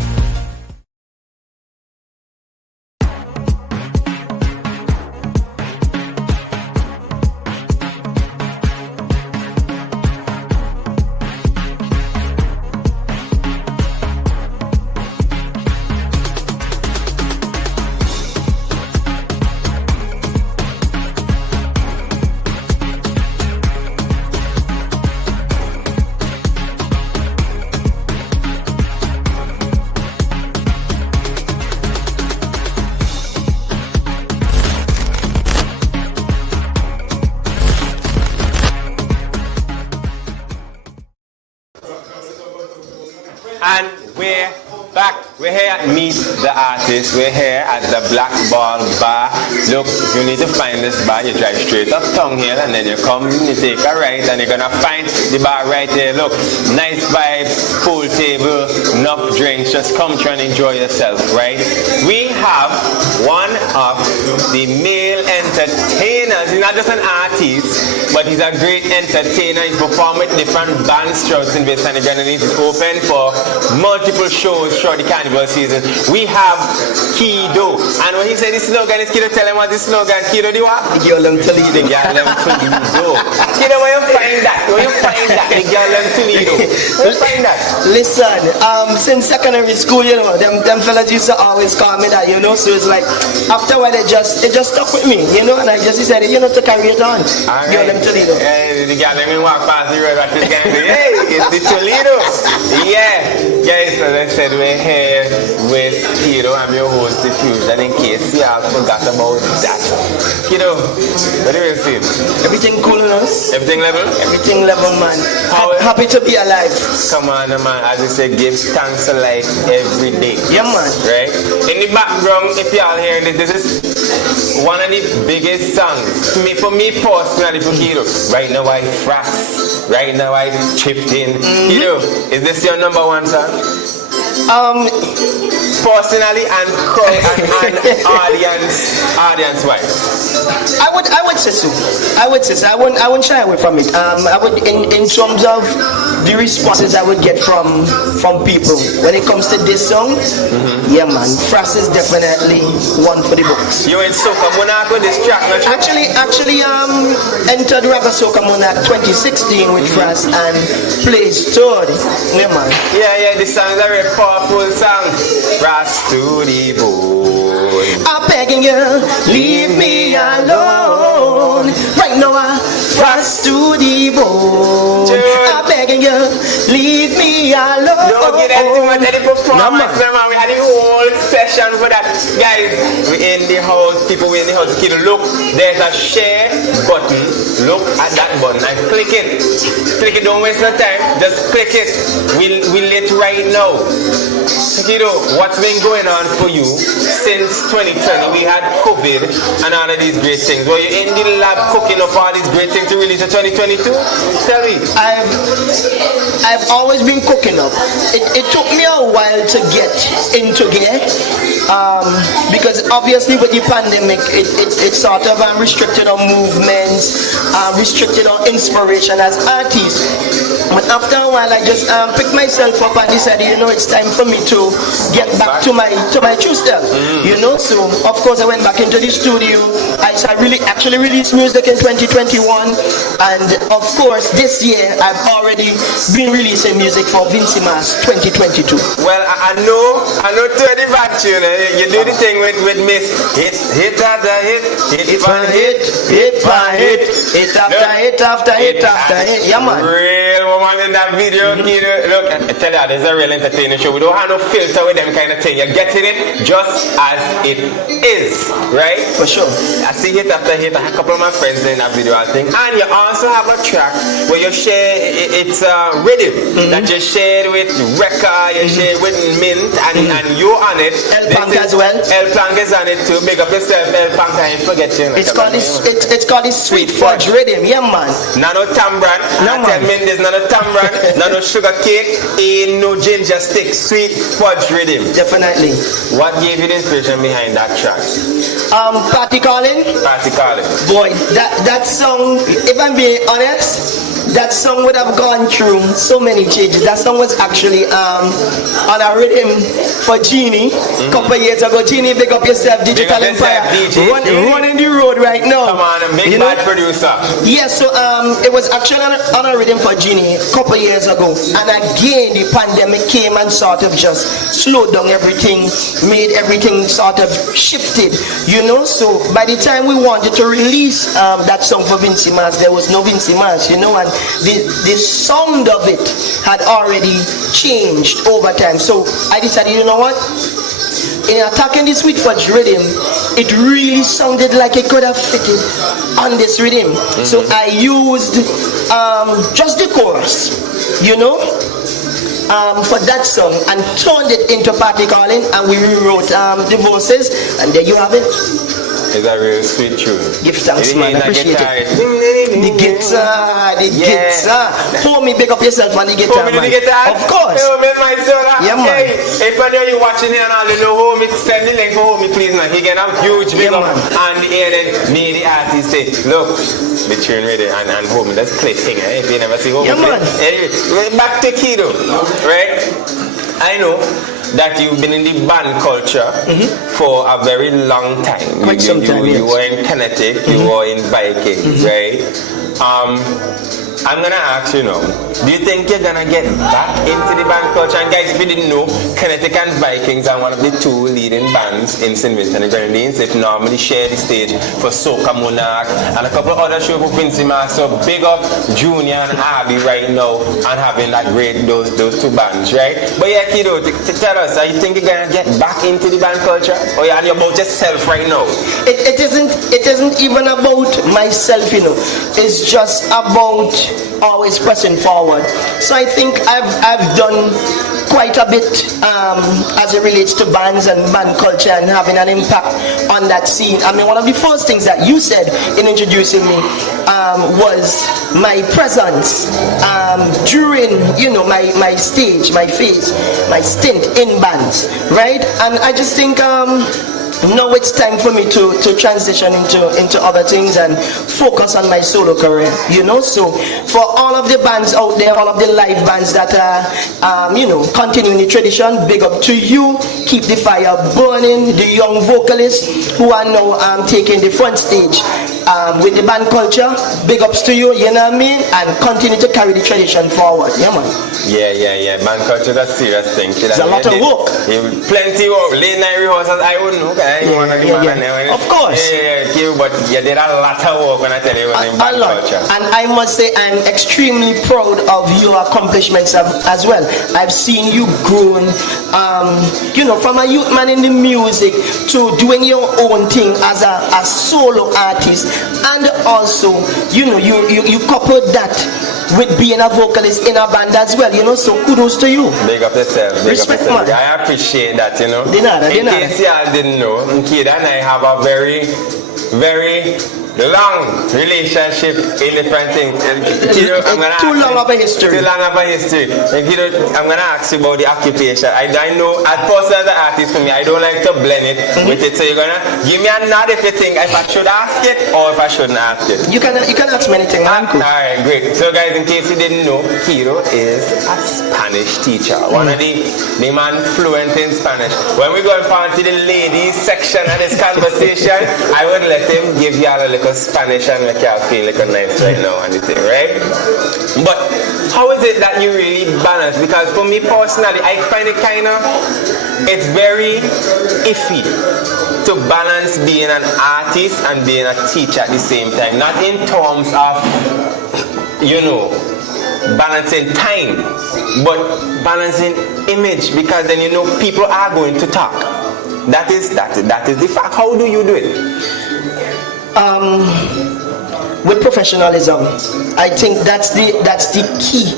And we're back. We're here at Meet the Artist. We're here at the Black Ball Bar. Look, if you need to find this bar, you drive straight up Tongue Hill and then you come, you take a right and you're gonna find the bar right there. Look, nice vibes, pool table, enough drinks. Just come try and enjoy yourself, right? We have one of the male entertainers. He's not just an artist, but he's a great entertainer. He's performed with different bands throughout St. Vincent and the Grenadines. He's open for multiple shows throughout the carnival season. We have Keido. And when he said the slogan is Keido, tell him what the slogan. Keido, the what? The girl them Toledo. The girl them Toledo. Keido, where you find that? Where you find that? The girl them Toledo. Where you find that? Listen, since secondary school, you know, them fellas used to always call me that, you know, so it's like, after a while it just stuck with me, you know, and I just decided, you know, to carry it on. Right. Girl them Toledo. The girl them will walk past the road at this time and say, hey, it's the Toledo. Yeah. Guys, as I said, we're here with Keido. I'm your host, Diffusion, in case you all forgot about that. Keido, what do you see? Everything cool on us? Everything level? Everything level, man. Happy to be alive. Come on, man. As you say, give thanks to life every day. Yeah, man. Right? In the background, if you all hearing this is one of the biggest songs. For me personally, for Keido. Right now, I frost. Right now, I chipped in. Keido, is this your number one song? Personally and audience wise. I would say so. I wouldn't shy away from it. I would in terms of the responses I would get from people when it comes to this song. Yeah, man, Frost is definitely one for the books. You in Soca Monarch with this track? Actually, entered Raga Soca Monarch 2016 with Frost and plays toured. Yeah, man. Yeah, this song is a very powerful song. Frost to the bone. I'm begging you, leave me alone. Right now, I Frost to the bone. I'm begging you, leave me alone. Don't get into much of the performance, man. We had a whole session for that. Guys, we in the house, people we in the house. Keido, look, there's a share button. Look at that button and click it. Click it, don't waste no time. Just click it. We'll lit right now. Keido, what's been going on for you since 2020? We had COVID and all of these great things. Were you in the lab cooking up all these great things to release in 2022? Tell me. I've always been cooking up. It took me a while to get into gear, because obviously with the pandemic, it sort of restricted our movements, restricted our inspiration as artists. But after a while, I just picked myself up and decided, it's time for me to get back to my true self. So of course I went back into the studio. I actually released music in 2021, and of course this year I've already been releasing music for Vincy Mas 2022. Well, I know to the back tune. You do the thing with Miss hit after hit after hit, hit after hit. Yeah, man. Real woman in that video. Look, I tell you, this is a real entertaining show. We don't have no filter with them kind of thing. You're getting it just as it is, right? For sure. I see hit after hit. I have a couple of my friends in that video, I think. And you also have a track where you share it's rhythm that you shared with Rekka, you shared with Mint, and you on it. El Punk as well. El Punk is on it too. Big up yourself, El Punk. I ain't forget you. It's called the Sweet Fudge Rhythm. Yeah, man. Nano tambran. No, man. Mint, there's nano tambran, nano sugar cake, ain't no ginger stick. Sweet Fudge Rhythm. Definitely. What gave you the inspiration behind that track? Party Calling. Party Calling. Boy, that song, if I'm being honest, that song would have gone through so many changes. That song was actually on a rhythm for Genie a couple of years ago. Genie, big up yourself, Digital Empire. Running the road right now. Come on, a big bad producer. Yeah, so it was actually on a rhythm for Genie a couple of years ago. And again, the pandemic came and sort of just slowed down everything, made everything sort of shifted, So by the time we wanted to release that song for Vincy Mas, there was no Vincy Mas, and the sound of it had already changed over time. So I decided, you know what? In attacking the Sweet Fudge Rhythm, it really sounded like it could have fitted on this rhythm. So I used just the chorus, for that song, and turned it into Party Calling, and we rewrote the verses, and there you have it. It's a real sweet tune. Give thanks, man. I appreciate it. The guitar. Homie, big up yourself on the guitar, man. The guitar? Of course. Yeah, man. If I know you watching here and all, you know, homie, send the link for homie, please, man. He get a huge big up on the air. Then me, the artist, say, look, the tune ready, and homie, let's play thing, if you never see homie. Yeah, man. Anyway, back to Keido, right? I know that you've been in the band culture for a very long time. Quite some time, You were in Kinetic, you were in Vikings, right? I'm gonna ask you now, do you think you're gonna get back into the band culture? And guys, if you didn't know, Kinetic and Vikings are one of the two leading bands in St. Vincent and the Grenadines. They normally share the stage for Soca Monarch and a couple of other shows for Vincy Mas. So big up Junior and Abby right now and having that great those two bands, right? But yeah, Keido, tell us, you think you're gonna get back into the band culture, or are you about yourself right now? It isn't even about myself, It's just about always pressing forward. So I think I've done quite a bit as it relates to bands and band culture and having an impact on that scene. I mean, one of the first things that you said in introducing me was my presence during, my stage, my phase, my stint in bands, right? And I just think now it's time for me to transition into other things and focus on my solo career, So for all of the bands out there, all of the live bands that are, continuing the tradition, big up to you. Keep the fire burning. The young vocalists who are now taking the front stage with the band culture, big ups to you, you know what I mean? And continue to carry the tradition forward. Yeah, man. Yeah. Band culture is a serious thing. It's a lot of work. Plenty of late night rehearsals. I wouldn't know. Of course. Yeah, but you did a lot of work when I tell you in band culture. And I must say, I'm extremely proud of your accomplishments as well. I've seen you growing, from a youth man in the music to doing your own thing as a solo artist. And also, you coupled that with being a vocalist in a band as well, so kudos to you. Big up yourself. Respect, man. I appreciate that, De nada. In case y'all didn't know, Keido and I have a very, very long relationship in different things. Keido, I'm gonna Too long of a history. Too long of a history. And Keido, I'm gonna ask you about the occupation. I know, as person as an artist for me, I don't like to blend it with it. So you're gonna give me a nod if you think if I should ask it or if I shouldn't ask it. You can ask me anything. I'm cool. Alright, great. So guys, in case you didn't know, Keido is a Spanish teacher. One of the man fluent in Spanish. When we go and to the ladies section of this conversation, I would let him give y'all a little Spanish and make y'all feel like a nice right now and the thing, right? But how is it that you really balance? Because for me personally, I find it it's very iffy to balance being an artist and being a teacher at the same time. Not in terms of, balancing time, but balancing image, because then people are going to talk. That is the fact. How do you do it? With professionalism, I think that's the key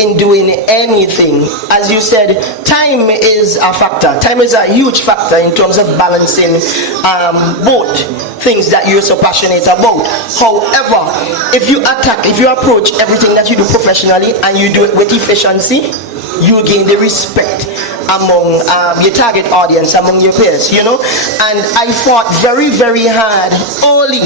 in doing anything. As you said, time is a factor. Time is a huge factor in terms of balancing both things that you're so passionate about. However, if you approach everything that you do professionally and you do it with efficiency, you gain the respect among your target audience, among your peers, And I fought very, very hard early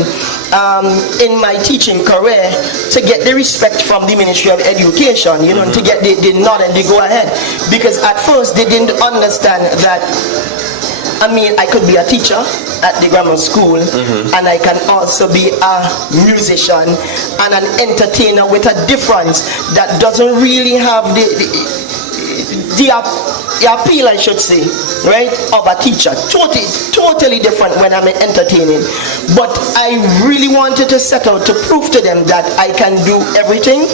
in my teaching career to get the respect from the Ministry of Education, to get the nod and the go ahead. Because at first they didn't understand that, I could be a teacher at the grammar school, and I can also be a musician and an entertainer with a difference that doesn't really have the appeal, I should say, right, of a teacher. Totally different when I'm entertaining. But I really wanted to set out to prove to them that I can do everything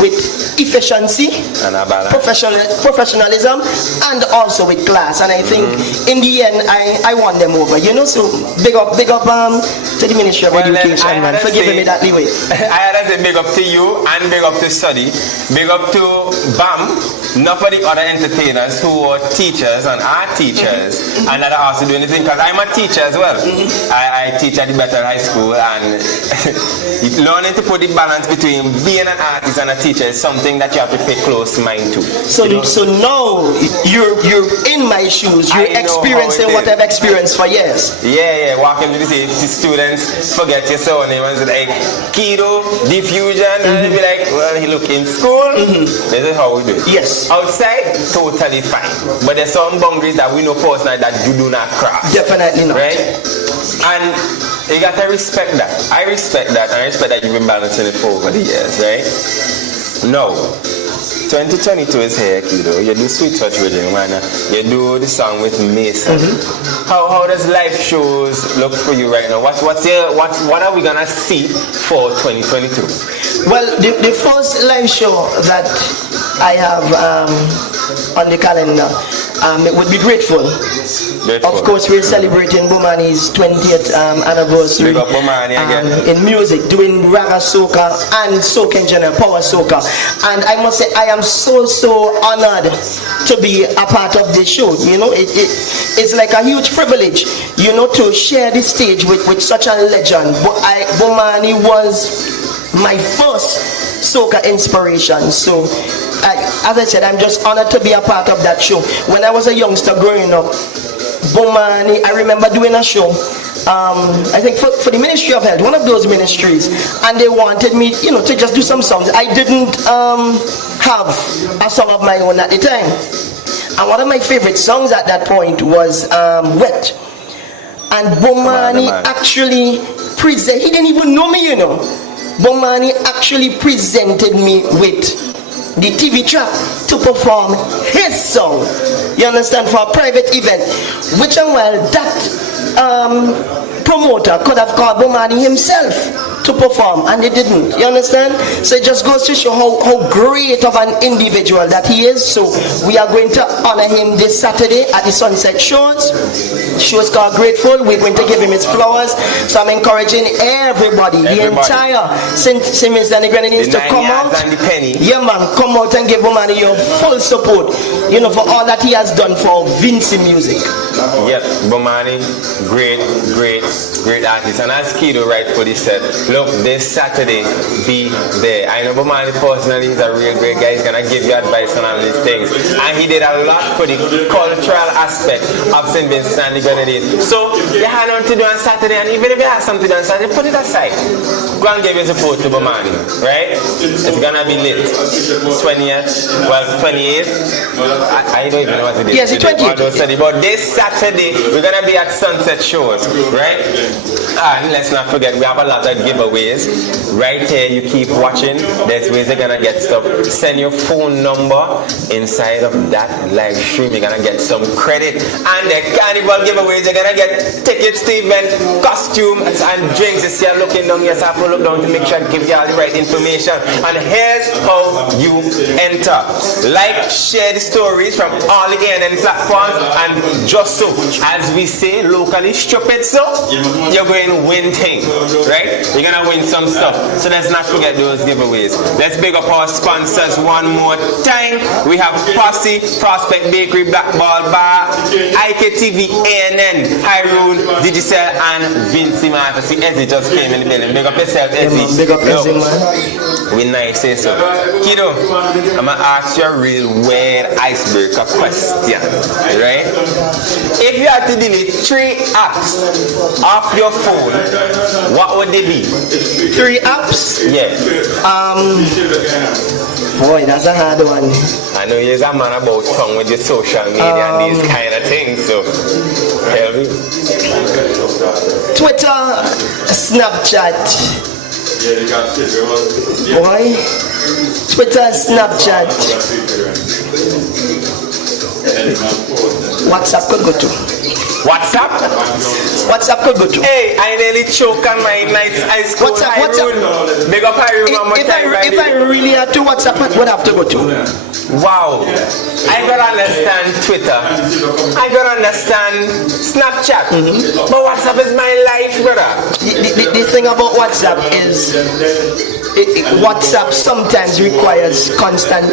with efficiency, and professionalism, and also with class. And I think in the end, I won them over. So big up to the Ministry of Education, man, for giving me that leeway. I had to say big up to you and big up to study. Big up to BAM. Not for the other entertainers who are teachers and are teachers and that are also doing anything, because I'm a teacher as well. I teach at the Better High School, and learning to put the balance between being an artist and a teacher is something that you have to pay close mind to. So now you're in my shoes. You're experiencing what I've experienced for years. Yeah. Walking to the students, forget your surname and say like Keido, diffusion, and they'll be like, well, he look in school. This is how we do it. Yes. Outside, totally fine. But there's some boundaries that we know personally that you do not cross. Definitely not. Right? And you got to respect that. I respect that, and I respect that you've been balancing it for over the years, right? No. 2022 is here, Keido. You do Sweet Touch Rhythm, man. You do the song with Mason. How does live shows look for you right now? What are we gonna see for 2022? Well, the first live show that I have on the calendar, it would be Grateful. Of course, we're celebrating Bowmani's 20th anniversary. Big up Bowmani again. In music, doing raga soca and soca in general, power soca. And I must say, I am so honored to be a part of this show. It's like a huge privilege, to share this stage with such a legend. Bowmani was my first soca inspiration. So, as I said, I'm just honored to be a part of that show. When I was a youngster growing up, Bowmani, I remember doing a show, I think for the Ministry of Health, one of those ministries, and they wanted me, to just do some songs. I didn't have a song of my own at the time. And one of my favorite songs at that point was Wet. And Bowmani actually he didn't even know me, Bowmani actually presented me with the TV track to perform his song, you understand, for a private event, which that promoter could have called Bowmani himself to perform, and they didn't. You understand? So it just goes to show how great of an individual that he is. So we are going to honor him this Saturday at the Sunset Shows. Show is called Grateful. We're going to give him his flowers. So I'm encouraging everybody. The entire St. Simmons and the Grenadines to come out. Yeah, man, come out and give Bowmani your full support. You know, for all that he has done for Vinci music. Yep, Bowmani, great artist. And as Keido rightfully said, look, this Saturday, be there. I know Bowmani personally is a real great guy. He's gonna give you advice on all these things. And he did a lot for the cultural aspect of St. Vincent and the Grenadines. So you had nothing to do on Saturday, and even if you have something to do on Saturday, put it aside. Go and give your support to Bowmani, right? It's gonna be lit. 20th, well, 28th. I don't even know what it is. Yes, it's 28th. But this Saturday, we're gonna be at Sunset Shows, right? And let's not forget, we have a lot of giveaways. Right here, you keep watching. There's ways you're gonna get stuff. Send your phone number inside of that live stream. You're gonna get some credit. And the carnival giveaways, you're gonna get tickets to event, costumes, and drinks. You see, I'm looking down here, so I have to look down to make sure I give you all the right information. And here's how you enter. Like, share the stories from all the ANN platforms, and just so, as we say locally, stupid so, you're going to win things, right? You're going to win some stuff. So let's not forget those giveaways. Let's big up our sponsors one more time. We have Posse, Prospect Bakery, Black Ball Bar, IKTV, ANN, Hyrule, Digicel, and Vinci, man. I see Ezzy just came in the building. Big up yourself, Ezzy. Big up Ezzy, man. We nice, say so. Keido, I'm going to ask you a real weird icebreaker question, right? If you had to delete 3 apps off your phone, what would they be? 3 apps? Yeah. Boy, that's a hard one. I know you're a man about tongue with your social media and these kind of things, so tell me. Twitter, Snapchat. Boy, Twitter, Snapchat. WhatsApp could go to. WhatsApp? WhatsApp could go to. Hey, I nearly choke on my nice high school. WhatsApp. Big up Hyrule. If I really had to, WhatsApp would have to go to. Wow. I gotta understand Twitter. I gotta understand Snapchat. But WhatsApp is my life, brother. The thing about WhatsApp is WhatsApp sometimes requires constant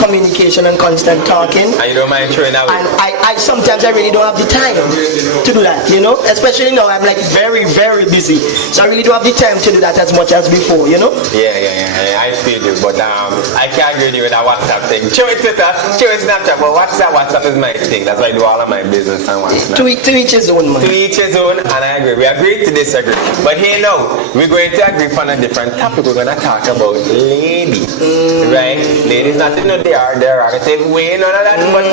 communication and constant talking. And you don't mind throwing away. And I sometimes I really don't have the time to do that, you know? Especially now I'm like very, very busy. So I really don't have the time to do that as much as before, you know? Yeah. I feel you, but I can't agree with you with that WhatsApp thing. Show it Twitter, show it Snapchat, but WhatsApp is my thing. That's why I do all of my business and whatnot. To each his own, man. To each his own, and I agree. We agree to disagree. But here now, we're going to agree on a different topic. We're going to talk about ladies, right? Ladies, not in no their derogative way, none of that. But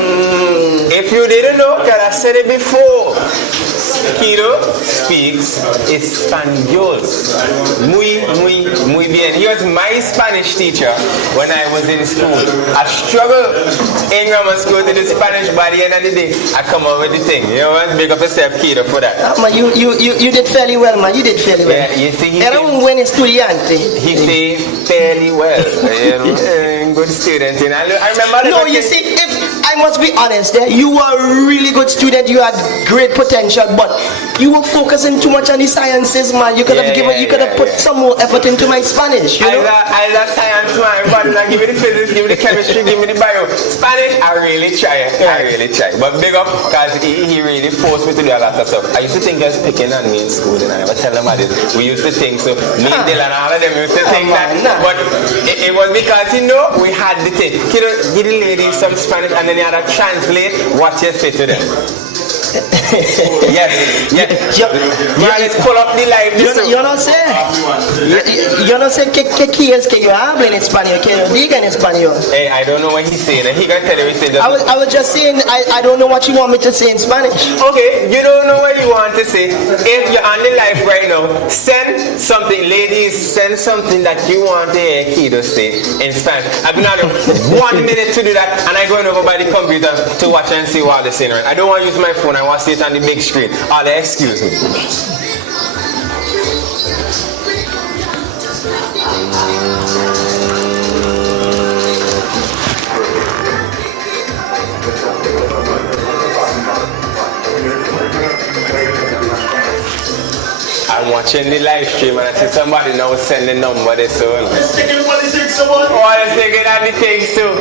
if you didn't know, because I said it before, Keido speaks Espanol. Muy bien. He was my Spanish teacher when I was in school. I struggled in grammar school to do Spanish, by the end of the day, I come up with the thing. You know what? Big up yourself, Keido, for that. Man, you did fairly well, man. You did fairly well. Yeah, you see, he era un buen estudiante. He said fairly well. You know, good student. You know? I remember. No, you see, if I must be honest, you were a really good student. You had great potential, but you were focusing too much on the sciences, man. You could have put some more effort into my Spanish. You know? I love science, man. But like, give me the physics, give me the chemistry, give me the bio. Spanish, I really try. But big up, because he really forced me to do a lot of stuff. I used to think he was picking on me in school, and I never tell them about it. We used to think so. Me, Dylan, all of them used to think that. But it was because, you know, we had the thing. Keido, give the ladies some Spanish, and then you had to translate what you say to them. Yes. Pull up the live. Yo no sé. Yo no sé qué quieres que yo hable en español, que yo diga en español. Hey, I don't know what he's saying. He gonna tell you what he's saying. I was just saying, I don't know what you want me to say in Spanish. Okay, you don't know what you want to say. If you're on the live right now, send something, ladies, send something that you want to hear Keido say in Spanish. I've been on 1 minute to do that, and I'm going over by the computer to watch and see what they're saying. Right? I don't want to use my phone. I want to see it on the big screen. Excuse me. I'm watching the live stream and I see somebody now sending number this soon. Let's take it what it takes, someone. Oh, let's take it at the things too.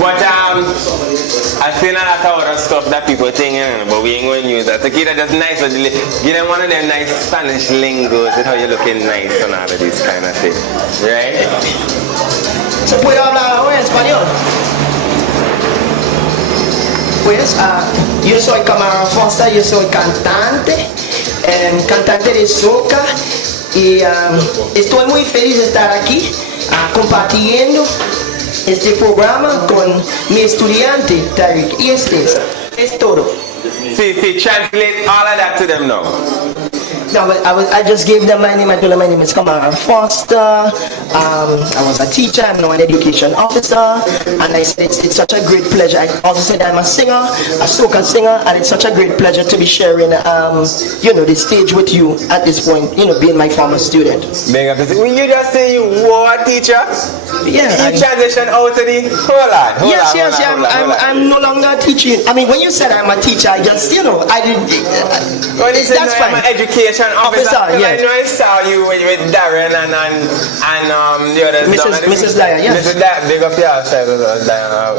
But I've seen a lot of other stuff that people think, but we ain't going to use that. So Keido just nice, give them one of them nice Spanish lingos with how you're looking nice and all of this kind of thing. Right? ¿Se puede hablar ahora en español? Pues yo soy Camarón Foster, yo soy cantante de soca y estoy muy feliz de estar aquí compartiendo este programa con mi estudiante Tariq y es todo. See, translate all of that to them now. No, but I just gave them my name. I told them my name is Kamara Foster. I was a teacher. I'm now an education officer. And I said it's such a great pleasure. I also said I'm a singer, a soca singer, and it's such a great pleasure to be sharing, the stage with you at this point. Being my former student. Will you just say you were a teacher? Yeah. You transition out to the Yes. I'm no longer teaching. I mean, when you said I'm a teacher, I just I didn't. When you said that's I'm fine. an education officer, yes. I know I saw you with Darren and the others. Mrs. Dyer, yes. Mrs. Dyer, big up yourself,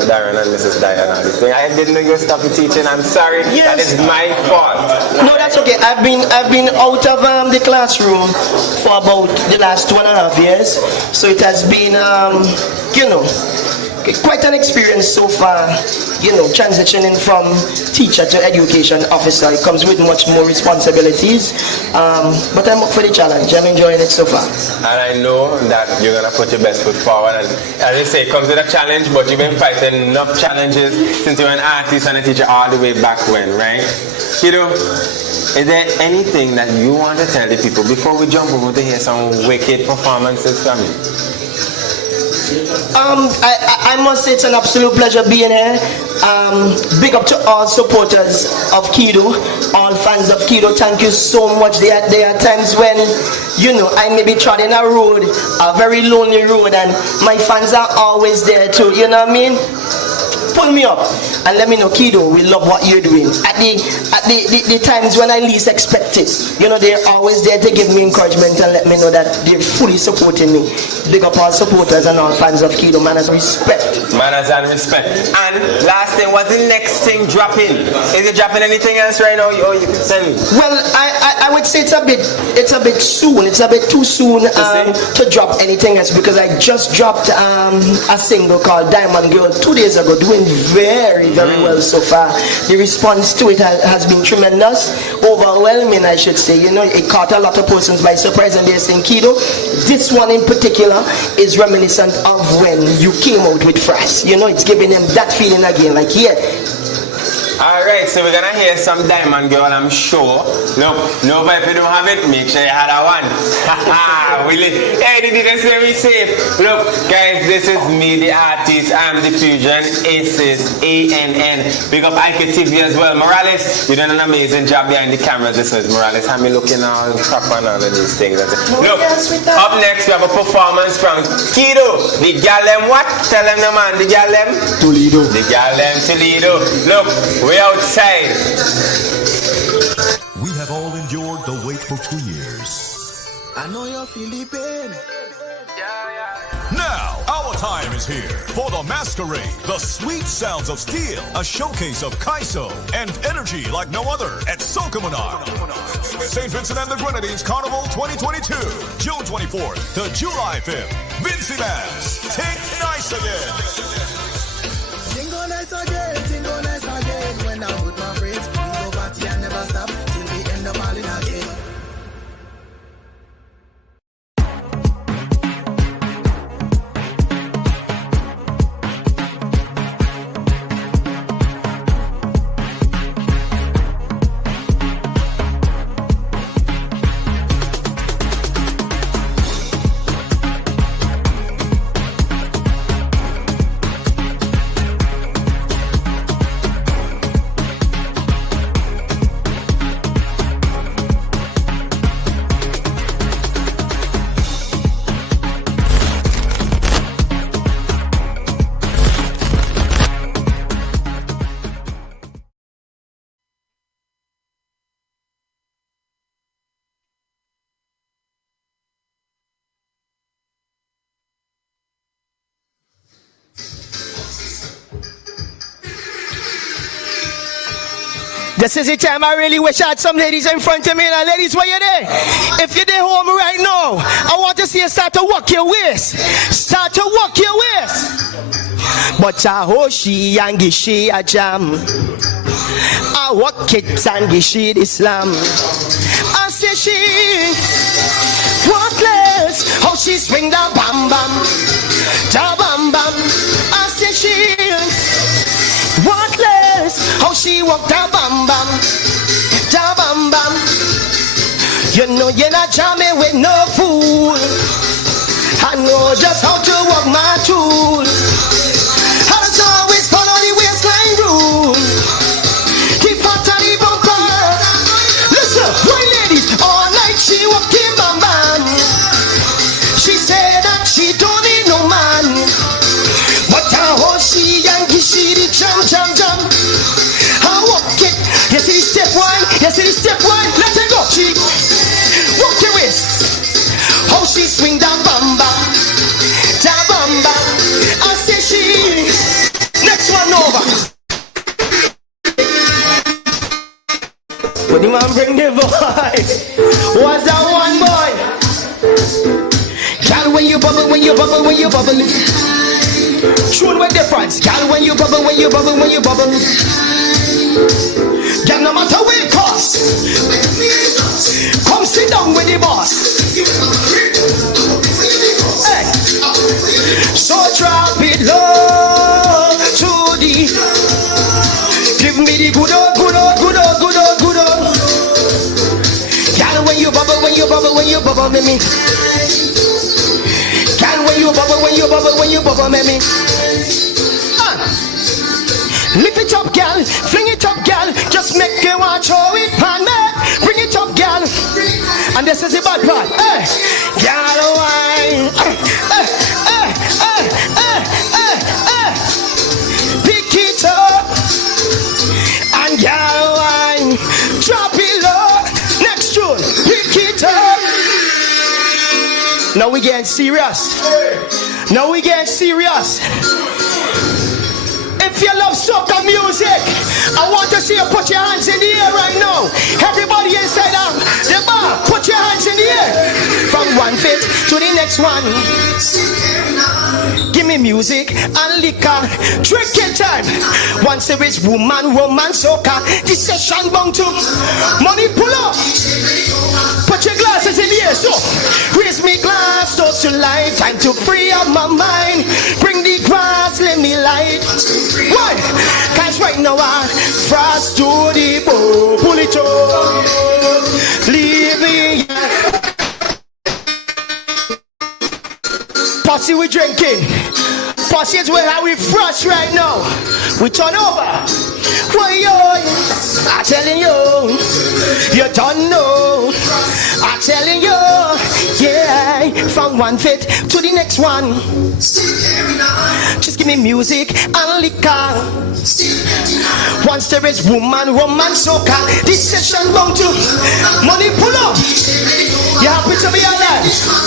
Darren and Mrs. Dyer and all this thing. I didn't know you stopped teaching. I'm sorry. Yes. That is my fault. No, that's okay. I've been out of the classroom for about the last 2.5 years, so it has been quite an experience so far. Transitioning from teacher to education officer. It comes with much more responsibilities, but I'm up for the challenge. I'm enjoying it so far. And I know that you're gonna put your best foot forward. And as I say, it comes with a challenge, but you've been fighting enough challenges since you were an artist and a teacher all the way back when, right? Is there anything that you want to tell the people before we jump over to hear some wicked performances from you? I must say it's an absolute pleasure being here. Big up to all supporters of Keido, all fans of Keido. Thank you so much. There are times when, I may be trotting a road, a very lonely road, and my fans are always there too. You know what I mean? Pull me up and let me know, Keido, we love what you're doing. At the times when I least expect it, they're always there to give me encouragement and let me know that they're fully supporting me. Big up all supporters and all fans of Keido. Manners and respect. Manners and respect. And last thing, what's the next thing dropping? Is it dropping anything else right now? Or you can tell me? Well, I would say it's a bit soon. It's a bit too soon to drop anything else because I just dropped a single called Diamond Girl 2 days ago, doing very well so far. The response to it has been tremendous, overwhelming I should say. It caught a lot of persons by surprise and they're saying, Keido, this one in particular is reminiscent of when you came out with Fras. It's giving them that feeling again, like Alright, so we're gonna hear some Diamond Girl, I'm sure. No, but if you don't have it, make sure you had a one. Hey, did you say we safe? Look, guys, this is me, the artist. I'm the fusion. Aces, ANN. Big up IPTV as well. Morales, you're doing an amazing job behind the cameras. This is Morales. Have me looking all proper and all of these things. Look, up next we have a performance from Keido. The gal them what? Tell them the man, the gal them? Toledo. The gal them Toledo. Look, we outside. We have all endured the wait for 2 years. I know you're feeling pain. Now, our time is here for the masquerade, the sweet sounds of steel, a showcase of Keido and energy like no other at Sokamana. St. Vincent and the Grenadines Carnival 2022, June 24th to July 5th. Vincy Mass, take nice again. Tingo nice again. When I'm with my friends, we go party and never stop till we end up all in again. This is the time I really wish I had some ladies in front of me. Now, ladies, where you there? If you're there home right now, I want to see you start to walk your waist. Start to walk your waist. But I hoshi and gishi a jam. I walk it and gishi Islam. I say she walkless. How she swing the bam bam. Da bam bam. I say she walkless. How she walk da bam bam. Da bam bam. You know you're not jamming with no fool. I know just how to walk my tool. I just always follow the waistline rule. The fat and the bumper. Listen, my ladies, all night she walking bam bam. She said that she don't need no man. But how she and she the jam jam jam. I walk it. You see the step one, you see the step one. Let her go. She walk your waist. How she swing that bam bam. Da bam bam. I say she. Next one over. When the man bring the boy, what's that one boy? Girl, when you bubble, when you bubble, when you bubble. Show what difference. Girl, when you bubble, when you bubble, when you bubble. Girl, no matter what it costs, come sit down with the boss. Hey. So drop it low to the. Give me the good old, good old, good old, good old, good old. Girl, when you bubble, when you bubble, when you bubble, me. Girl, when you bubble, when you bubble, when you bubble, me. Lift it up, girl. Fling it up, girl. Just make you watch how it pan, man. Bring it up, girl. And this is the bad part. Hey, girl, wine. Pick it up. And girl, wine. Drop it low. Next tune. Pick it up. Now we getting serious. Now we getting serious. If you love soca music, I want to see you put your hands in the air right now. Everybody inside the bar, put your hands in the air. From one fit to the next one. Give me music and liquor. Drinking time. Once there is woman, soca. This session bound to money pull up. Put your glasses in the air. So raise me glass, toast to life. Time to free up my mind. Bring the grass, let me light. Why? Cause right now I frost to the bone. Pull it up. Leave me. Posse we drinking. Posse is where how we frost right now. We turn over. Why yo? I'm telling you. You don't know. I'm telling you. Yeah. From one fit to the next one. Just give me music and liquor. Once there is woman, soca. This session bound to money pull up. You happy to be alive?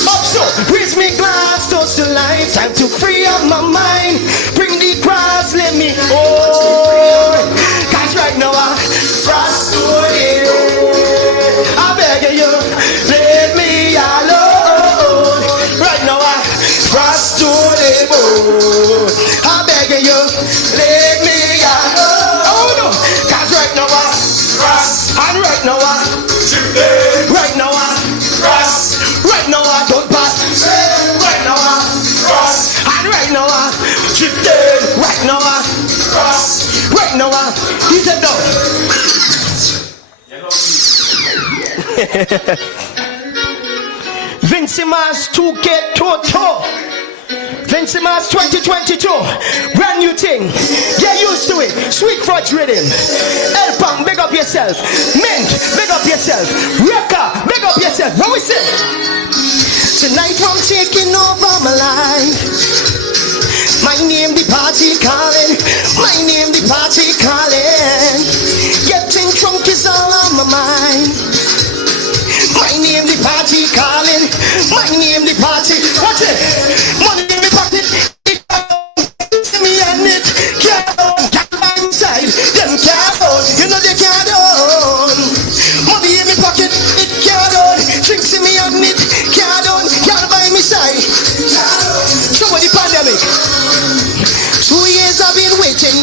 Up so, raise me glass, toast to life. Time to free up my mind. Bring the grass, let me cause right now I frost to it. I beg you, let me alone. Right now I frost to the bone. I beg you, let me alone. Oh no, cause right now I frost. And right now I right now I frost. Right now I don't pass. Right now I frost. And right now I drifted. Right now I frost. Right now I he's a dog. Vincy Mars 2K Toto. Vincy Mars 2022. Brand new thing. Get used to it. Sweet fudge rhythm. Elpam, big up yourself. Mint, big up yourself. Rekka, big up yourself. What we say? Tonight I'm taking over my life. My name the party calling. My name the party calling. Getting drunk is all on my mind. My name the party calling. My name the party. Watch it. Money in me pocket. See me and it. Can't inside. Them can't hold. You know they can't hold.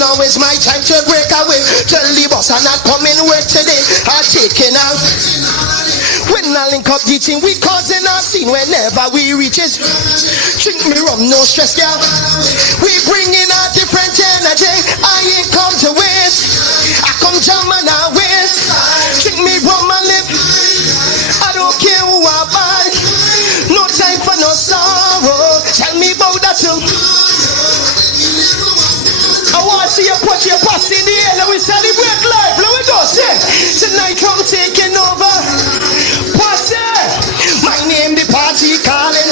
now is my time to break away. Tell the boss I'm not coming work today. I'm taking out. When I link up the team, we causing a scene whenever we reach it. Drink me rum, no stress, girl. We bringing a different energy. I ain't come to waste. I come jam and I waste. Drink me rum and live. I don't care who I buy. No time for no sorrow. Tell me about that too. I want to see you put your pass in the air. Let we celebrate life. Let we go. Say, tonight I'm taking over. Pass it. My name the party calling.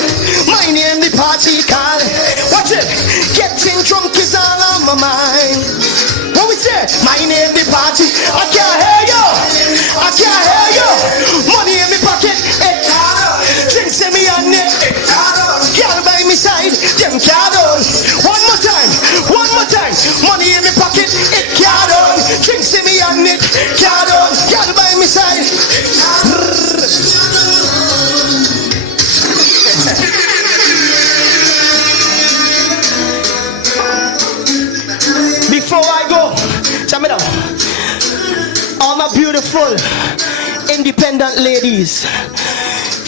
My name the party calling. Watch it. Getting drunk is all on my mind. What we say? My name the party. I can't hear you. I can't hear you. Money in my pocket. Drinks in me on it. Girl by my side. Them can't. One more time. One more time. Money in my pocket. It can't. Drinks in me on it. Can't. Girl by my side. Before I go, tell me now, all my beautiful independent ladies,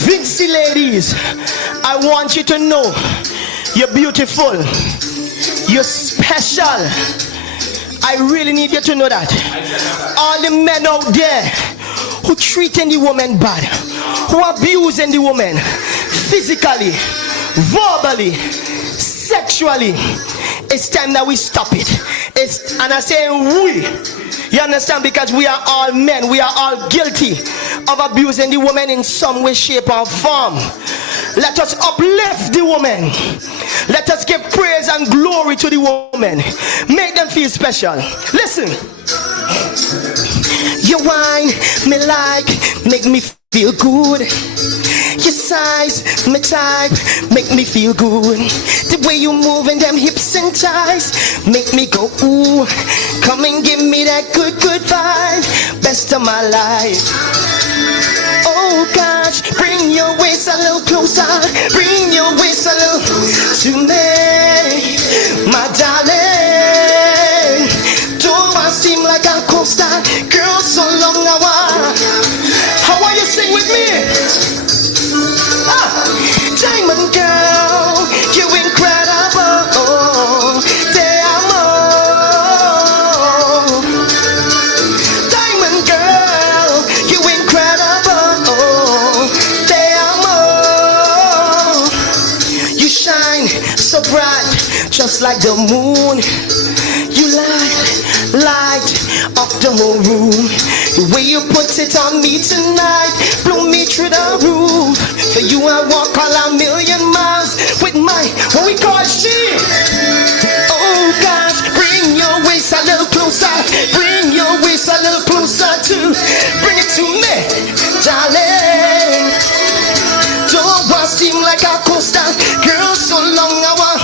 Vincy ladies, I want you to know you're beautiful, you're special. I really need you to know that. All the men out there who treating the woman bad, who abusing the woman physically, verbally, sexually, it's time that we stop it. And I say we, you understand, because we are all men, we are all guilty of abusing the woman in some way, shape or form. Let us uplift the woman. Let us give praise and glory to the woman. Make them feel special. Listen. You whine me like, make me feel good. Your size, my type, make me feel good. The way you move in them hips and thighs, make me go ooh. Come and give me that good, good vibe. Best of my life. Oh gosh, bring your waist a little closer. Bring your waist a little to me, my darling. Don't I seem like a coaster? Girl, so long I want. How are you sing with me? Diamond girl, you incredible. Te amo. Diamond girl, you incredible. Te amo. You shine so bright, just like the moon. You light up the whole room. The way you put it on me tonight, blow me through the roof. For you I walk all a million miles with my, what we call she. Oh gosh, bring your waist a little closer. Bring your waist a little closer too. Bring it to me, darling. Don't want seem like a coaster. Girl, so long I want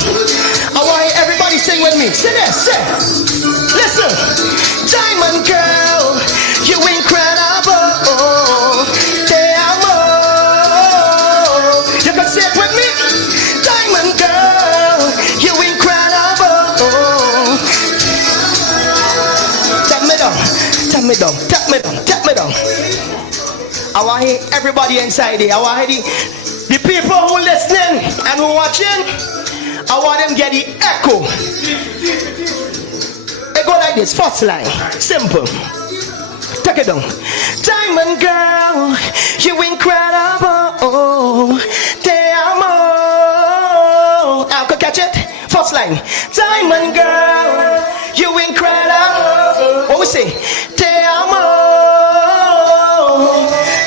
everybody sing with me. Say this, say. Listen. Diamond girl, you incredible. Te amo. You can say it with me. Diamond girl, you incredible. Tap me down, tap me down, tap me down, tap me down. I want to hear everybody inside here. I want to hear the people who listening and who watching. I want them get the echo. It go like this, first line, simple. Take it down. Diamond girl, you incredible. Te amo. I could catch it. First line. Diamond girl, you incredible. What we say? Te amo.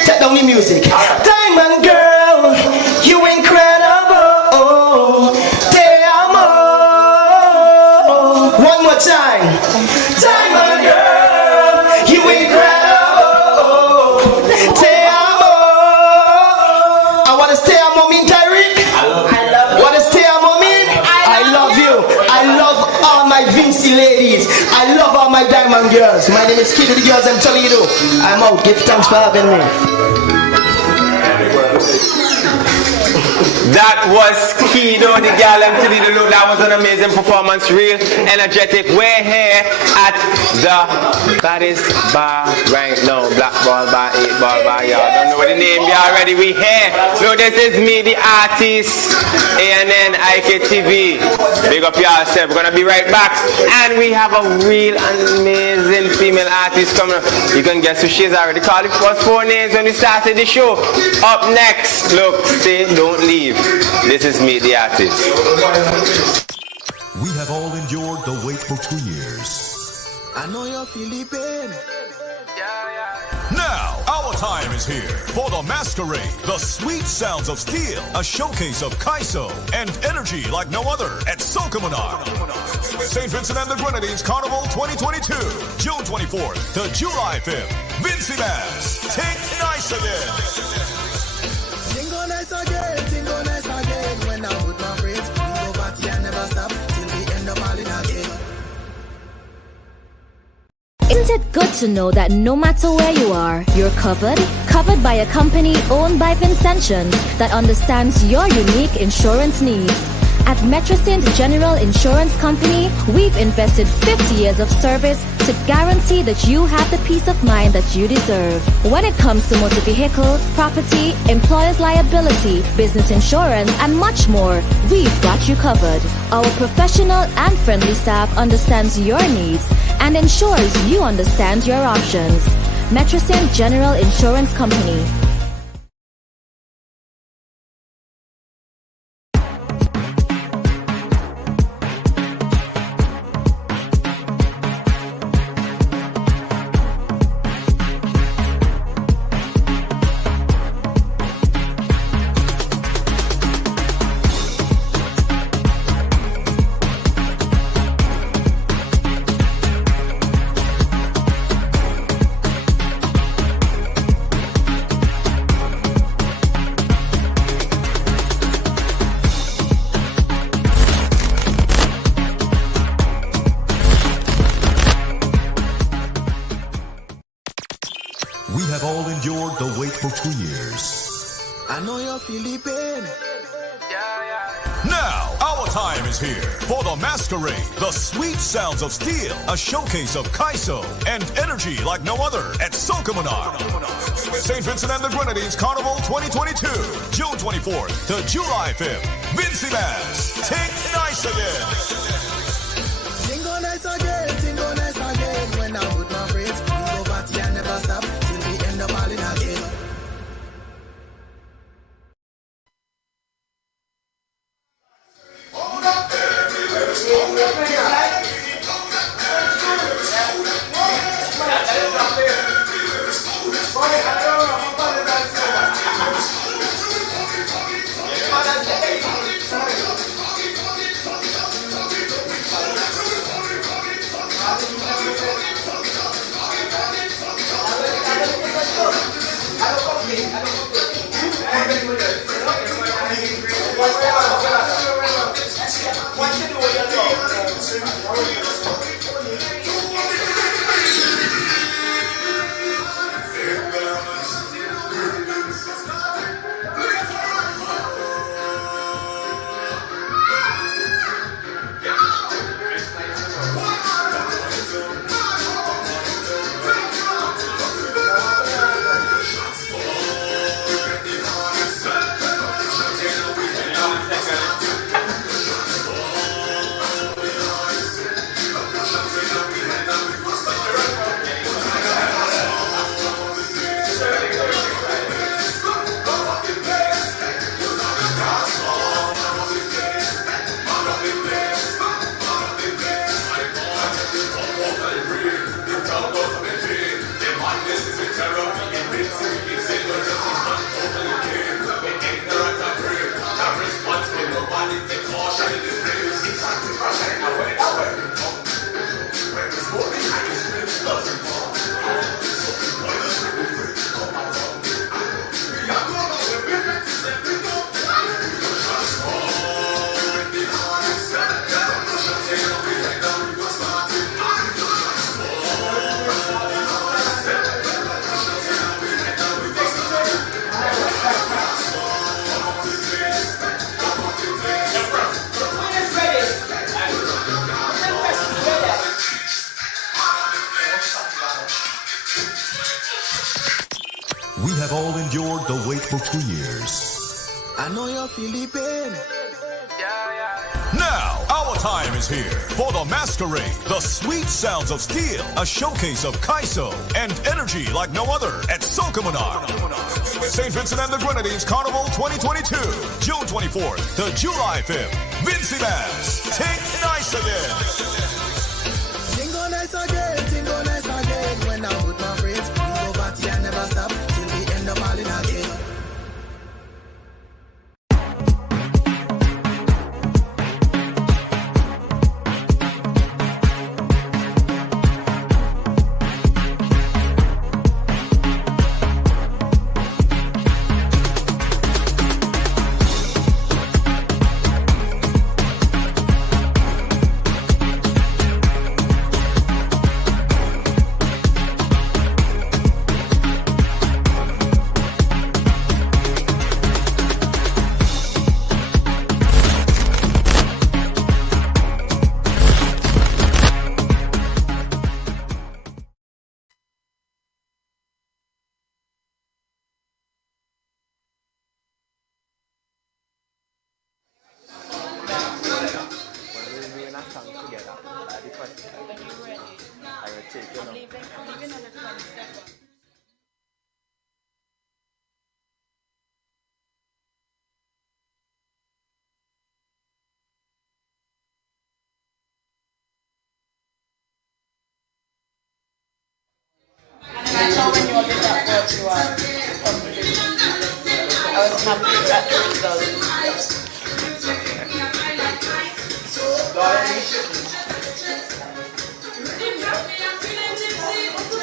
Take down the music. Diamond girl, you incredible. Te amo. One more time. Diamond girl, you incredible. Te amo. And what does te amo mean, Tyreek? I love you. What does te amo mean? I love you. I love all my Vincy ladies. I love all my diamond girls. My name is Keido, the girls I'm telling you. I'm out. Give thanks for having me. That was Keido, the gal to the look. That was an amazing performance, real energetic. We're here at the baddest bar right now. Black ball bar, 8 ball bar. Y'all don't know what the name be already. We here. Look, this is me, the artist, ANN IKTV. Big up yourself. We're gonna be right back. And we have a real amazing female artist coming up. You can guess who she is. I already called it first 4 names when we started the show. Up next, look, stay, don't leave. This is me, the artist. We have all endured the wait for 2 years. I know you're feeling pain. Now, our time is here for the masquerade, the sweet sounds of steel, a showcase of Keido and energy like no other at Sokomanar. St. Vincent and the Grenadines Carnival 2022, June 24th to July 5th. Vincy Bass, take nice again. Tingo nice again. When I'm with my friends, we go party and never stop till we end up all in again. Isn't it good to know that no matter where you are, you're covered? Covered by a company owned by Vincentians that understands your unique insurance needs. At Metrocint General Insurance Company, we've invested 50 years of service to guarantee that you have the peace of mind that you deserve. When it comes to motor vehicle, property, employer's liability, business insurance, and much more, we've got you covered. Our professional and friendly staff understands your needs and ensures you understand your options. Metrocint General Insurance Company. We have all endured the wait for 2 years. I know you're feeling pain. Now, our time is here for the masquerade, the sweet sounds of steel, a showcase of Keido and energy like no other at Sokomanar. St. Vincent and the Grenadines Carnival 2022, June 24th to July 5th. Vincy Bass, take nice again. Tingo nice again. When I'm with my friends, we go party and never stop till we end up all in again. We have all endured the wait for 2 years. I know you're feeling pain. Now, our time is here for the Masquerade, the sweet sounds of steel, a showcase of Keido and energy like no other at Sokomanar. St. Vincent and the Grenadines Carnival 2022, June 24th to July 5th. Vincy Mass, take nice again. Tingo nice again. When I'm with my friends, we go party and never stop till we end up all in again. I was happy at the result.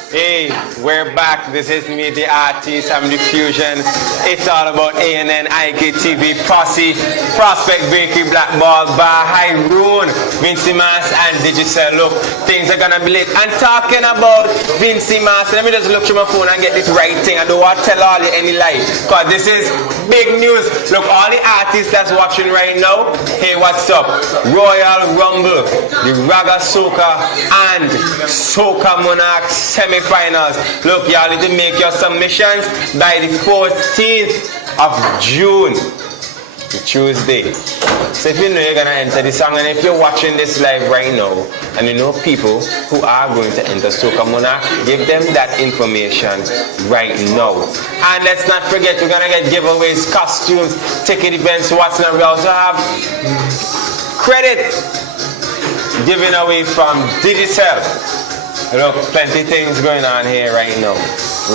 Hey, we're back. This is me, the artist. I'm the fusion. It's all about ANN, IKTV, Posse, Prospect Bakery, Black Ball Bar, Hyrule, Vincy Mass, and Digicel. Look, things are gonna be lit. And talking about Vincy Mass, let me just look through my phone and get this right thing. I don't want to tell all you any lie, because this is big news. Look, all the artists that's watching right now, hey, what's up? Royal Rumble, the Raga Soca, and Soca Monarch semi-finals. Look, y'all need to make your submissions by the 14th of June, Tuesday. So if you know you're gonna enter the song, and if you're watching this live right now, and you know people who are going to enter Soca Monarch, give them that information right now. And let's not forget, we're gonna get giveaways, costumes, ticket events, what's not. We also have credit given away from Digicel. Look, plenty things going on here right now,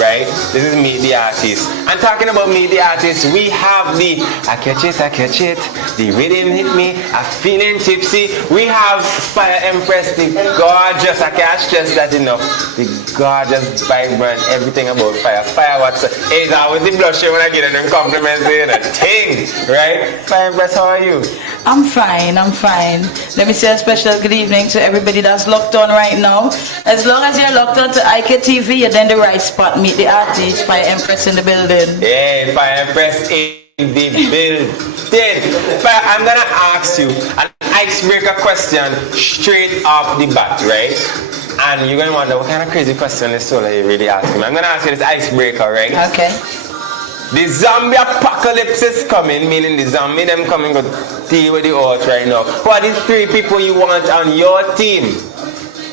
right? This is Meet the Artist. And talking about Meet the Artist, we have the I catch it, the rhythm hit me, I'm feeling tipsy. We have Fya Empress, the gorgeous, I can't stress that enough, the gorgeous, vibrant, everything about Fya. Fya, what's up? Hey, it's always the blushing when I get them compliments in a thing, right? Fya Empress, how are you? I'm fine. Let me say a special good evening to everybody that's locked on right now. As long as you're locked on to IKTV, you're in the right spot. Meet the Artist, Fya Empress in the building. Yeah, Fya Empress in the building. Fya, I'm gonna ask you an icebreaker question straight off the bat, right? And you're gonna wonder what kind of crazy question is so like you really asking me. I'm gonna ask you this icebreaker, right? Okay. The zombie apocalypse is coming, meaning the zombie them coming to deal with the odds right now. Who are the 3 people you want on your team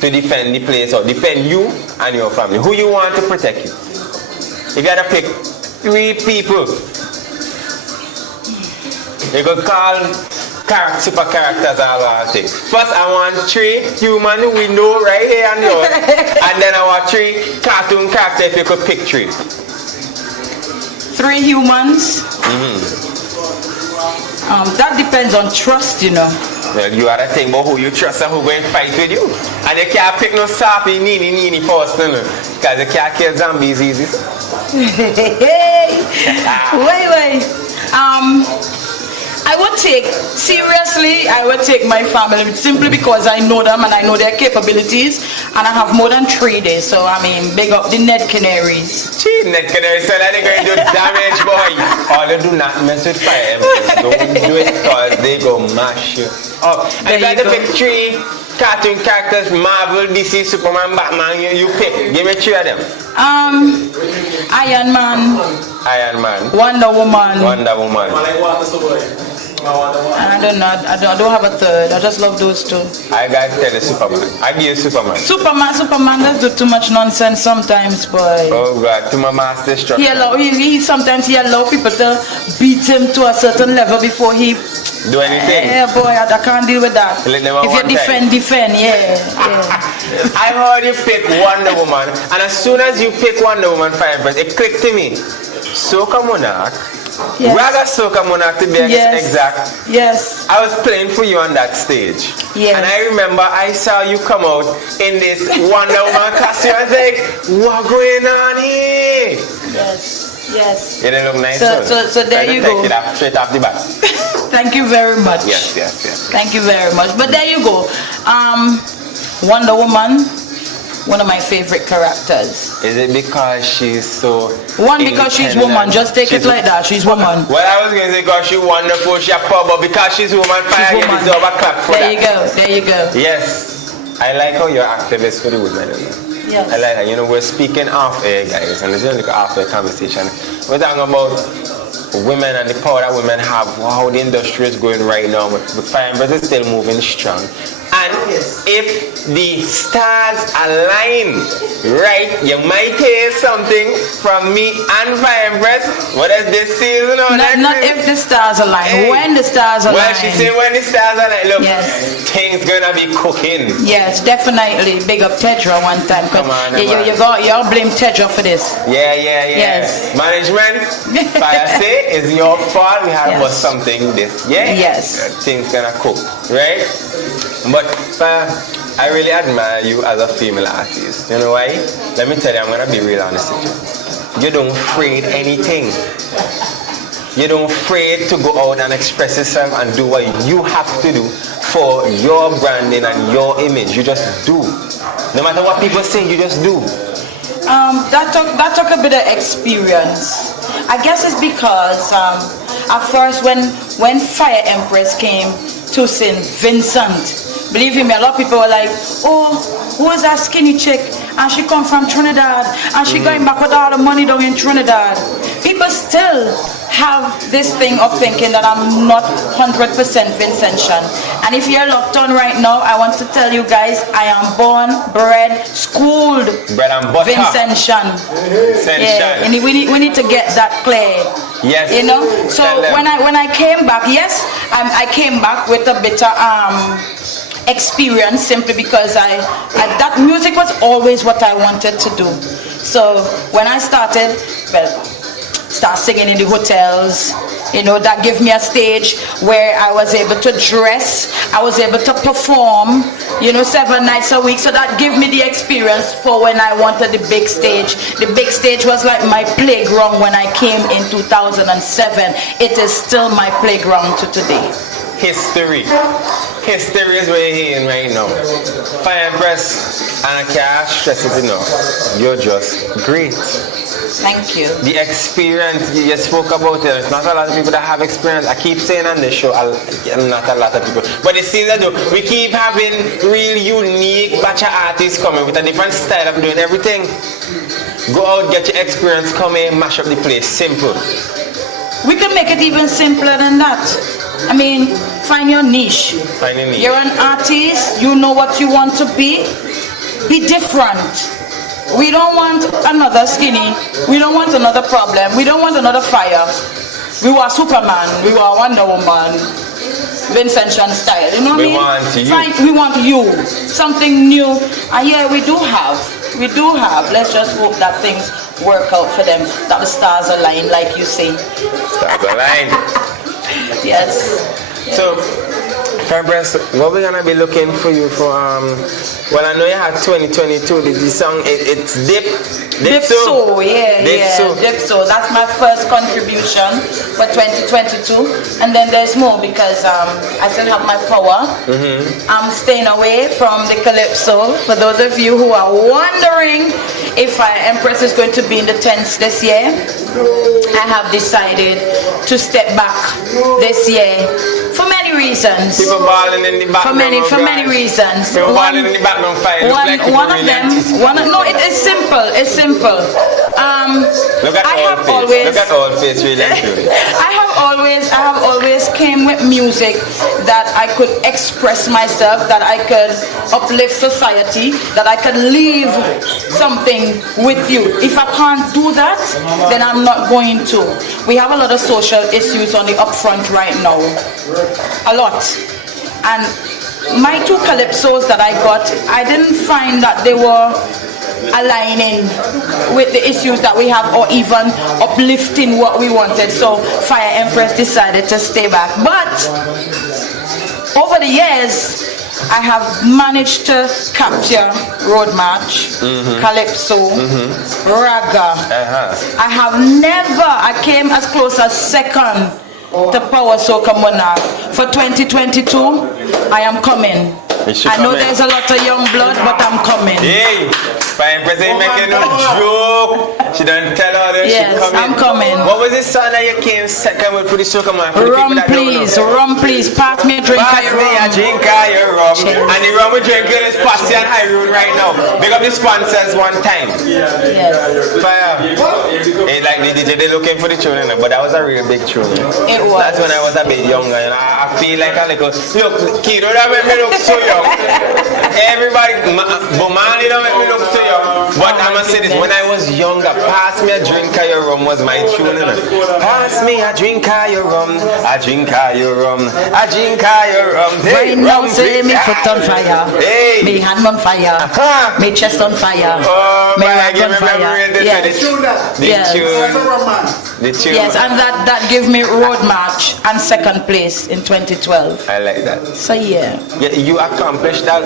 to defend the place or defend you and your family? Who you want to protect you? You gotta pick 3 people. You could call super characters all things. First, I want 3 human we know right here and yours, and then I want 3 cartoon characters if you could pick 3. 3 humans. That depends on trust, you know. Well, you gotta think about who you trust and who going to fight with you. And you can't pick no soppy, needy person, because you can't kill zombies easy. Wait. I would take my family simply because I know them and I know their capabilities, and I have more than 3 days. So I mean, big up the Ned Canaries. Gee, Ned Canaries, so that they going to do damage, boy. All they do not mess with Fya Empress. Don't do it because they go mash you up. And you got to pick 3 cartoon characters, Marvel, DC, Superman, Batman, you pick. Give me 3 of them. Iron Man, Wonder Woman. I don't know. I don't have a third. I just love those 2. I gotta tell you Superman. I give you Superman. Superman does do too much nonsense sometimes, boy. Oh God, to my master structure. Sometimes he allow people to beat him to a certain level before he do anything. Yeah, boy, I can't deal with that. If you defend, yeah. I heard you pick Wonder Woman, and as soon as you pick Wonder Woman Fya Empress, it clicked to me. Soca Monarch. Yes. Raga Soca Monarch to be exact. Yes. I was playing for you on that stage. Yes. And I remember I saw you come out in this Wonder Woman costume. I was like, what going on here? Yes. You didn't look nice. So there you go. Take it straight off the bat. Thank you very much. Yes. Thank you very much. But there you go. Wonder Woman, one of my favorite characters. Is it because she's so because she's woman. Just take it like that. She's woman. Well, I was going to say because she's wonderful, she's a power, but because she's woman, Fya deserve a clap for there that. There you go. Yes. I like how you're activist for the women. Yes. I like that. You know, we're speaking off air, guys, and it's only off air conversation. We're talking about women and the power that women have, how the industry is going right now, but Fya Empress is still moving strong. And if the stars align right, you might hear something from me and Fya Empress. What is this season or not if the stars align. Hey. When the stars align. Well, she said when the stars align. Look, things gonna be cooking. Yes, definitely. Big up Tetra one time. Come on, y'all blame Tetra for this. Yeah. Yes. Management, Fya say, it's your fault. We had about something this. Yeah. Yes. Things gonna cook, right? But I really admire you as a female artist. You know why? Let me tell you, I'm going to be real honest with you. You don't afraid anything. You don't afraid to go out and express yourself and do what you have to do for your branding and your image. You just do. No matter what people say, you just do. That took a bit of experience. I guess it's because at first when Fya Empress came to St. Vincent, believe me, a lot of people were like, oh, who is that skinny chick? And she come from Trinidad. And she going back with all the money down in Trinidad. People still have this thing of thinking that I'm not 100% Vincentian. And if you're locked on right now, I want to tell you guys, I am born, bred, schooled bread and butter. Vincentian. Yeah, and we need to get that clear. Yes. You know? So when I came back, yes, I came back with a bit of experience simply because that music was always what I wanted to do. So when I started, start singing in the hotels, you know, that gave me a stage where I was able to dress, I was able to perform, you know, 7 nights a week. So that gave me the experience for when I wanted the big stage. The big stage was like my playground when I came in 2007. It is still my playground to today. History is where you're in right now. Fya Empress, and I can't stress it enough. You're just great. Thank you. The experience, you spoke about it. It's not a lot of people that have experience. I keep saying on this show, not a lot of people. But it seems that we keep having real unique batch of artists coming with a different style of doing everything. Go out, get your experience, come in, mash up the place. Simple. We can make it even simpler than that. I mean, find your niche. Find your niche. You're an artist, you know what you want to be. Be different. We don't want another skinny. We don't want another problem. We don't want another fire. We want Superman. We want Wonder Woman. Vincentian style. You know what I mean? We want you. Something new. And yeah, we do have. Let's just hope that things work out for them. That the stars align, like you say. Stars align. Yes. So, Fya Empress, what we're gonna be looking for you for? Well, I know you had 2022. The song it's Dipso. Dipso. That's my first contribution for 2022, and then there's more because I still have my power. I'm staying away from the calypso. For those of you who are wondering if Fya Empress is going to be in the tents this year, I have decided to step back this year for many reasons. People balling in the background. For many reasons. People balling in the background fighting. One of them. No, it is simple. It's simple. Look at all face. Look at all face, really. I have always came with music that I could express myself, that I could uplift society, that I could leave something with you. If I can't do that, then I'm not going to. We have a lot of social issues on the upfront right now. A lot. And my 2 calypsos that I got, I didn't find that they were aligning with the issues that we have, or even uplifting what we wanted. So Fya Empress decided to stay back. But over the years, I have managed to capture road march, calypso, raga. I came as close as second to Power Soca Monarch. For 2022, I am coming. I know there's a lot of young blood, but I'm coming. Hey, Fya Empress ain't making no joke. She done tell all this. Yes, I'm coming. What was the song that you came second with for the Soca Man? Rum please, pass me a drink. Pass me a drink of your rum. And the rum we're drinking is Passy and High Road right now. Big up the sponsors one time. Yes. Fire. Hey, like the DJ, they're looking for the tune, but that was a real big tune. It was. That's when I was a bit younger, and I feel like a little. Look, Keido, that made me look so young. Everybody, Bowmani don't make me look so young. But I must say this, when I was younger, pass me a drink of your rum was my tune. Pass me a drink of your rum, a drink of your rum, a drink of your rum. Hey, right now, say me foot on fire, me hand on fire, me chest on fire, me right on fire. Yes. The tune. Yes, and that gave me road march and second place in 2012. I like that. So yeah, you accomplished a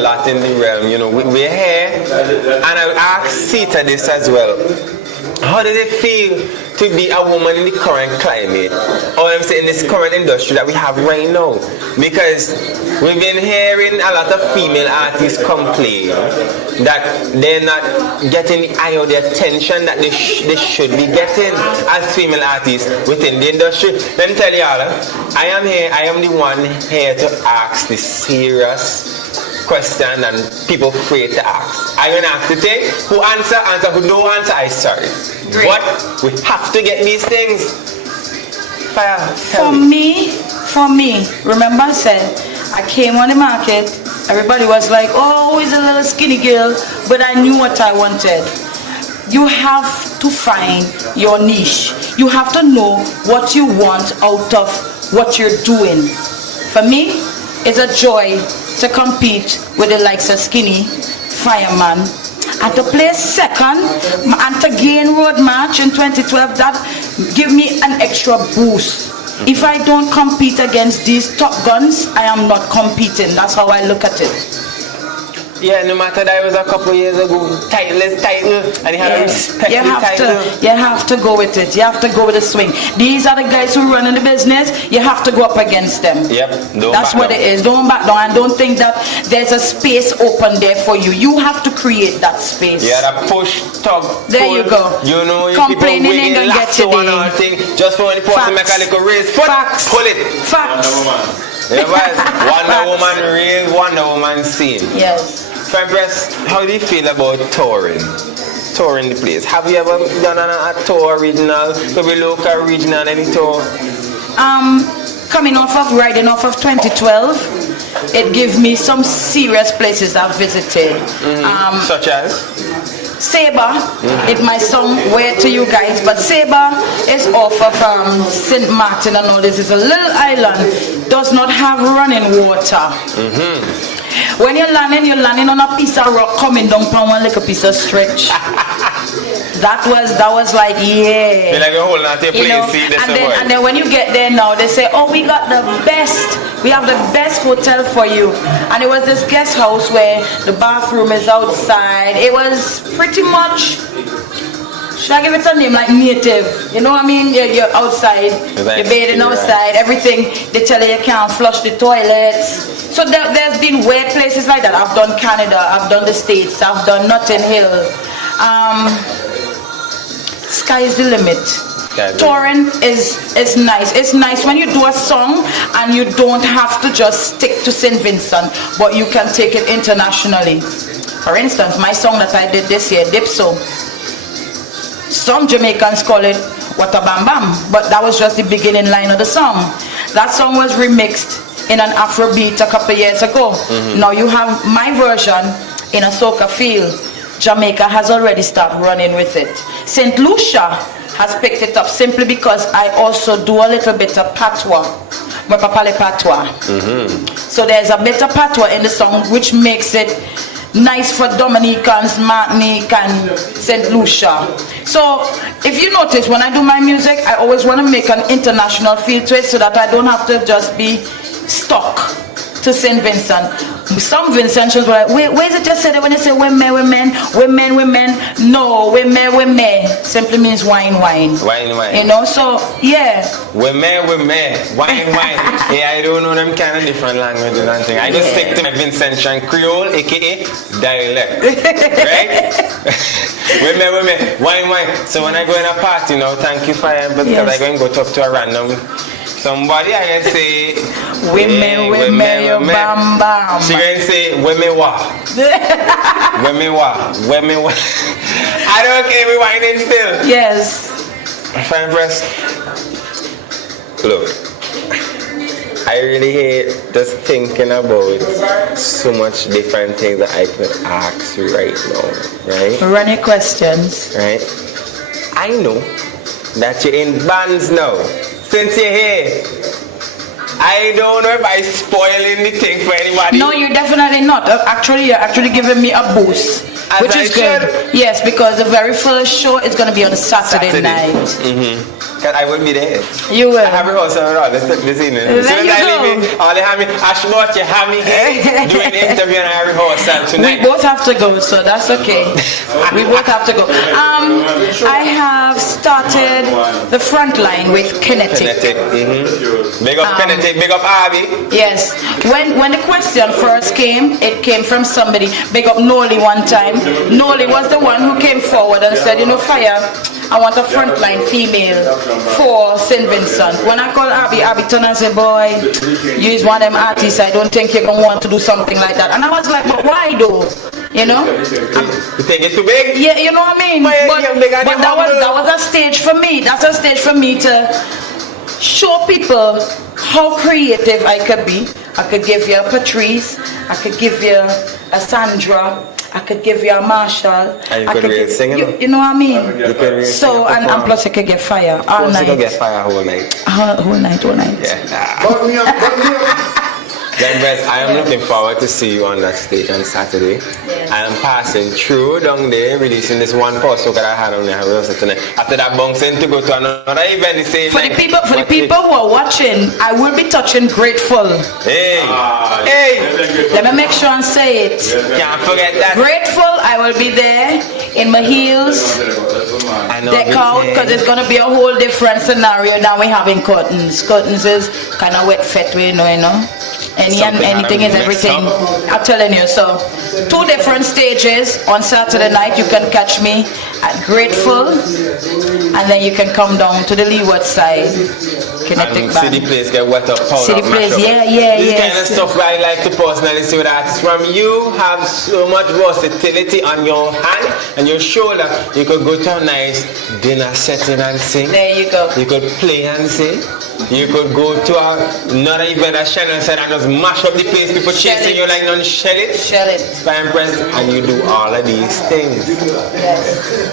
lot in the realm. You know, we're here, and I'll ask Sita this as well. How does it feel to be a woman in the current climate, or I'm saying in this current industry that we have right now? Because we've been hearing a lot of female artists complain that they're not getting the eye or the attention that they should be getting as female artists within the industry. Let me tell y'all, I am here, I am the one here to ask the serious question and people afraid to ask. I gonna ask the thing, who answer, who don't answer, I sorry. Great. But we have to get these things. For me, remember I said, I came on the market, everybody was like, oh, he's a little skinny girl, but I knew what I wanted. You have to find your niche. You have to know what you want out of what you're doing. For me, it's a joy to compete with the likes of Skinny, Fireman, and to place second and to gain road march in 2012. That give me an extra boost. If I don't compete against these top guns, I am not competing. That's how I look at it. Yeah, no matter that it was a couple years ago, title, and he had a respect you have to go with it. You have to go with the swing. These are the guys who run in the business. You have to go up against them. Yep. That's what it is. Don't back down and don't think that there's a space open there for you. You have to create that space. Yeah, that push, tug, there you go. You know, complaining ain't gonna get you there. Thing, just for when the person make a little raise, pull it. Facts. Yeah, Wonder Woman real, Wonder Woman scene. Yes. Fya Empress, how do you feel about touring the place? Have you ever done a tour regional, maybe local regional, any tour? Riding off of 2012, it gives me some serious places I've visited. Such as? Sabre, it might sound weird to you guys, but Sabre is off of St. Martin and all this. It's a little island, does not have running water. When you're landing on a piece of rock coming down from one like a piece of stretch. That was like, yeah. Feel like you're holding out your plane seat. And then when you get there now, they say, oh, we got the best. We have the best hotel for you. And it was this guest house where the bathroom is outside. It was pretty much, should I give it a name, like native? You know what I mean? You're outside, you're bathing outside, everything. They tell you can't flush the toilets. So there's been weird places like that. I've done Canada, I've done the States, I've done Notting Hill. Sky is the limit. touring is nice. It's nice when you do a song and you don't have to just stick to St. Vincent, but you can take it internationally. For instance, my song that I did this year, Dipso, some Jamaicans call it What a Bam Bam, but that was just the beginning line of the song. That song was remixed in an Afrobeat a couple years ago. Now you have my version in a soca feel. Jamaica has already started running with it. St. Lucia has picked it up simply because I also do a little bit of patois. My papale patois. So there's a bit of patois in the song which makes it nice for Dominicans, Martinique and St. Lucia. So if you notice, when I do my music, I always want to make an international feel to it so that I don't have to just be stuck to St. Vincent. Some Vincentians were like, where is it just said that when they say women? No, women simply means wine. You know, so yeah. Women, wine. Yeah, I don't know them kind of different languages and things. I just stick to my Vincentian Creole, aka dialect. Right? women, wine. So when I go in a party now, thank you Fya Empress, because I go and go talk to a random somebody, I can say women, bam bam. She can say women wa. women wa. I don't care, we whining still. Yes. Fya Empress, look, I really hate just thinking about so much different things that I could ask you right now, right? Run your questions. Right? I know that you're in bands now. Since you're here, I don't know if I'm spoiling the thing for anybody. No, you're definitely not. Actually, you're actually giving me a boost, which is good. Yes, because the very first show is going to be on Saturday night. Because I will be there. You will. I have rehearsal this evening. As soon as I leave it, all they have me, Ashmore, you have me here doing the interview and I rehearsal tonight. We both have to go, so that's okay. We both have to go. I have started the front line with Kinetic. Big up Kinetic, big up Abby. Yes. When the question first came, it came from somebody. Big up Noli one time. Noli was the one who came forward and said, you know, Fya, I want a frontline female for St. Vincent. When I called Abby turned and said, boy, you is one of them artists, I don't think you're going to want to do something like that. And I was like, but why though? You know? You think it's too big? Yeah, you know what I mean? But that was a stage for me. That's a stage for me to show people how creative I could be. I could give you a Patrice, I could give you a Sandra, I could give you a Marshall. And you could really sing you know what I mean? So, and plus I could get Fya all night. You could get Fya whole night. Whole night. Yeah. Empress, I am looking forward to see you on that stage on Saturday. Yes. I am passing through down there, releasing this one post that I had on there. After that, bouncing to go to another event the same night. For the people who are watching, I will be touching Grateful. Hey! Let me make sure and say it. Can't forget that. Grateful, I will be there in my heels, deck out, because it's going to be a whole different scenario than we have in Curtains. Curtains is kind of wet, fat, you know. Anything is everything. I'm telling you. So 2 different stages on Saturday night. You can catch me at Grateful, and then you can come down to the leeward side. Kinetic and City Place get wet up, City Place, yeah. This kind of stuff I like to personally see with artists. From you have so much versatility on your hand and your shoulder. You could go to a nice dinner setting and sing. There you go. You could play and sing. You could go to another event as Shaunelle said and just mash up the place. People chasing you like none, shell it. Fya Empress, and you do all of these things.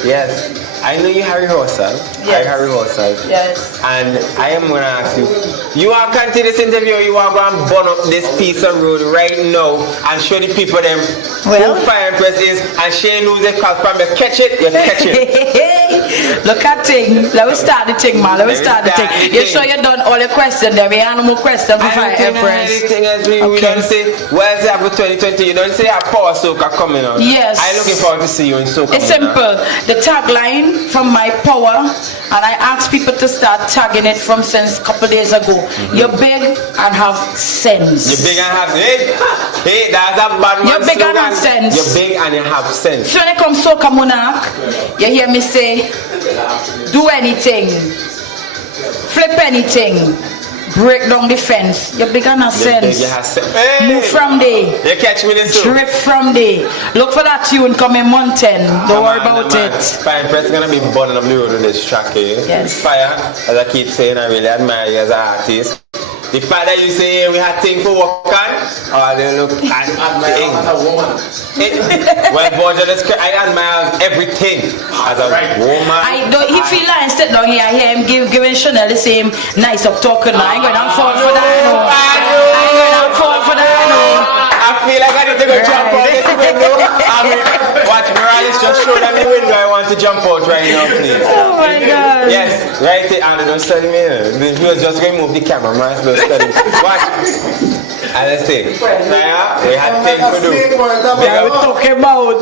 Yes. I know you have rehearsal. Yes. I have rehearsal. Yes. And I am going to ask you, you are continue this interview, you are going to burn up this piece of road right now and show the people them who Fya Empress is and Shane who's the call from you catch it, you catch it. Look at thing. Let me start the thing, man. Let me start the thing. You sure you done all your questions there? We have no more questions for Fya Empress. We don't say, where's the April 2020? You don't say a power soca coming out. Yes. I'm looking forward to see you in soca. It's simple. The tagline from my power, and I asked people to start tagging it from since a couple days ago. You're big and have sense. You're big and have hey, that's a bad man. You're big and have sense. You're big and you have sense. So when it comes to Soca Monarch, you hear me say, do anything, flip anything, break down the fence. You big on a sense. Hey. Move from there. You catch me this too. Drift from there. Look for that tune coming mountain. Don't worry about it. Fya Empress is gonna be burning up the road with this track here. Yes. Fire, as I keep saying, I really admire you as an artist. The fact that you say we had things for work on, oh, they look at things. Well, Borja, I admire everything as a woman. He feel like sit down here, I hear him giving Shaunelle the same nice up talking. I ain't gonna fall for that. No. I ain't gonna fall for that. No. I feel like I need to go jump out this window. Watch Morales just show them the window. I want to jump out right now, please. Oh my God. Yes, right there. And don't study me. He was just going to move the camera. Man, don't study. Watch. And let's see. Now, we had things to do. We're talking about.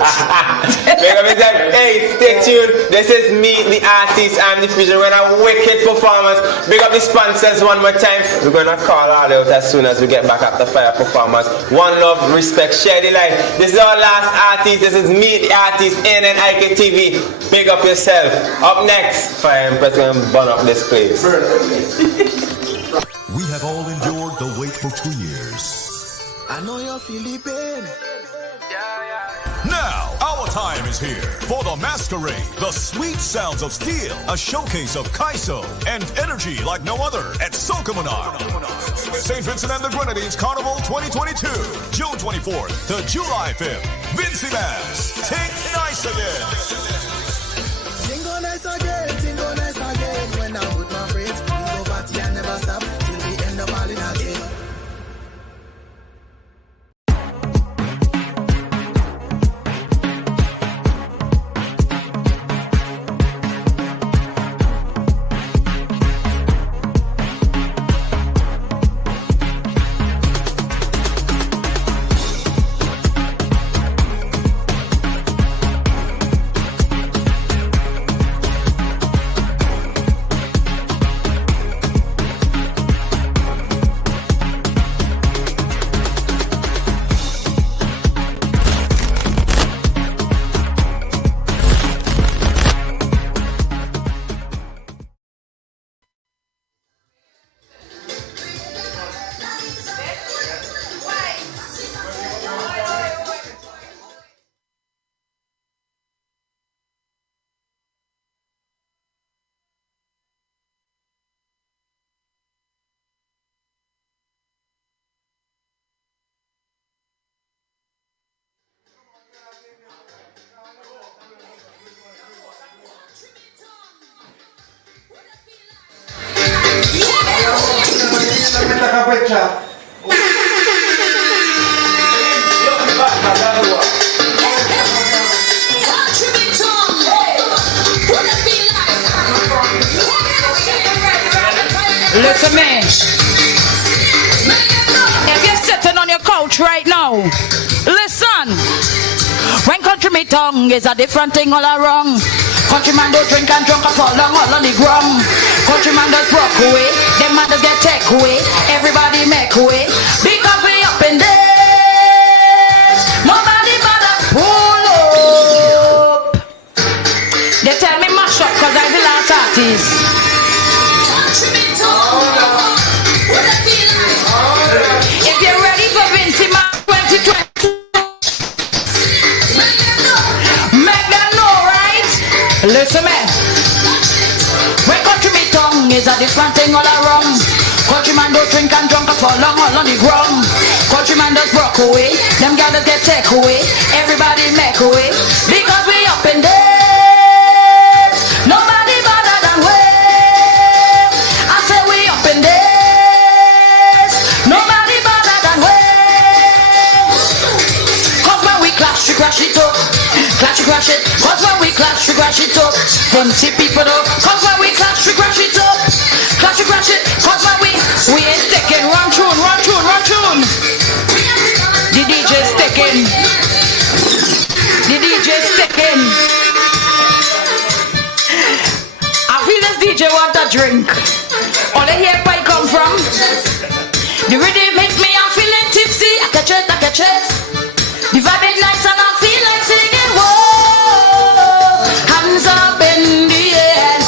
Hey, stay tuned. This is me, the artist, and the fusion. We're a wicked performance. Big up the sponsors one more time. We're going to call all out as soon as we get back after Fire performance. One love, respect, share the life. This is our last artist. This is me, the artist, and IKTV. Big up yourself. Up next, Fya Empress going to burn up this place. We have all endured the wait for 2 years. I know you're feeling pain. Now, our time is here for the masquerade, the sweet sounds of steel, a showcase of Keido and energy like no other at Sokamana. St. Vincent and the Grenadines Carnival 2022, June 24th to July 5th. Vincy Mass, take nice again. Tingo nice again, tingo nice again. When I'm with my friends, we go party and never stop till we end up all in again. Listen, man. If you're sitting on your couch right now, listen. When country me tongue is a different thing all around. Countryman don't drink and drunk and fall down all on the ground. Countryman does broke away, them man does get take away. Everybody make way because we up in this. Nobody bother pull up. They tell me mash up cause I'm the last artist. If you're ready for Vincy Man 2020, make them know, right? Listen, man. When country me tongue is a different thing all around. Countryman don't drink and drunk and fall down all on the ground. Countryman does broke away, them gals get take away. Everybody make way because we up in this. Nobody better than we. I say we up in this. Nobody better than we. Cause when we clash, we crash it up. Clash, we crash it. Cause when we clash, we crash it up. Fancy people up. Cause when we clash, we crash it up. Clash, we crash it. Cause when we ain't sticking. Run tune, run tune, run tune. The DJ's sticking. The DJ's sticking. I feel this DJ want a drink. All I hear where I come from. The rhythm hit me, I'm feeling tipsy. I catch it, I catch it. The vibe is nice and I feel like singing. Whoa, hands up in the air.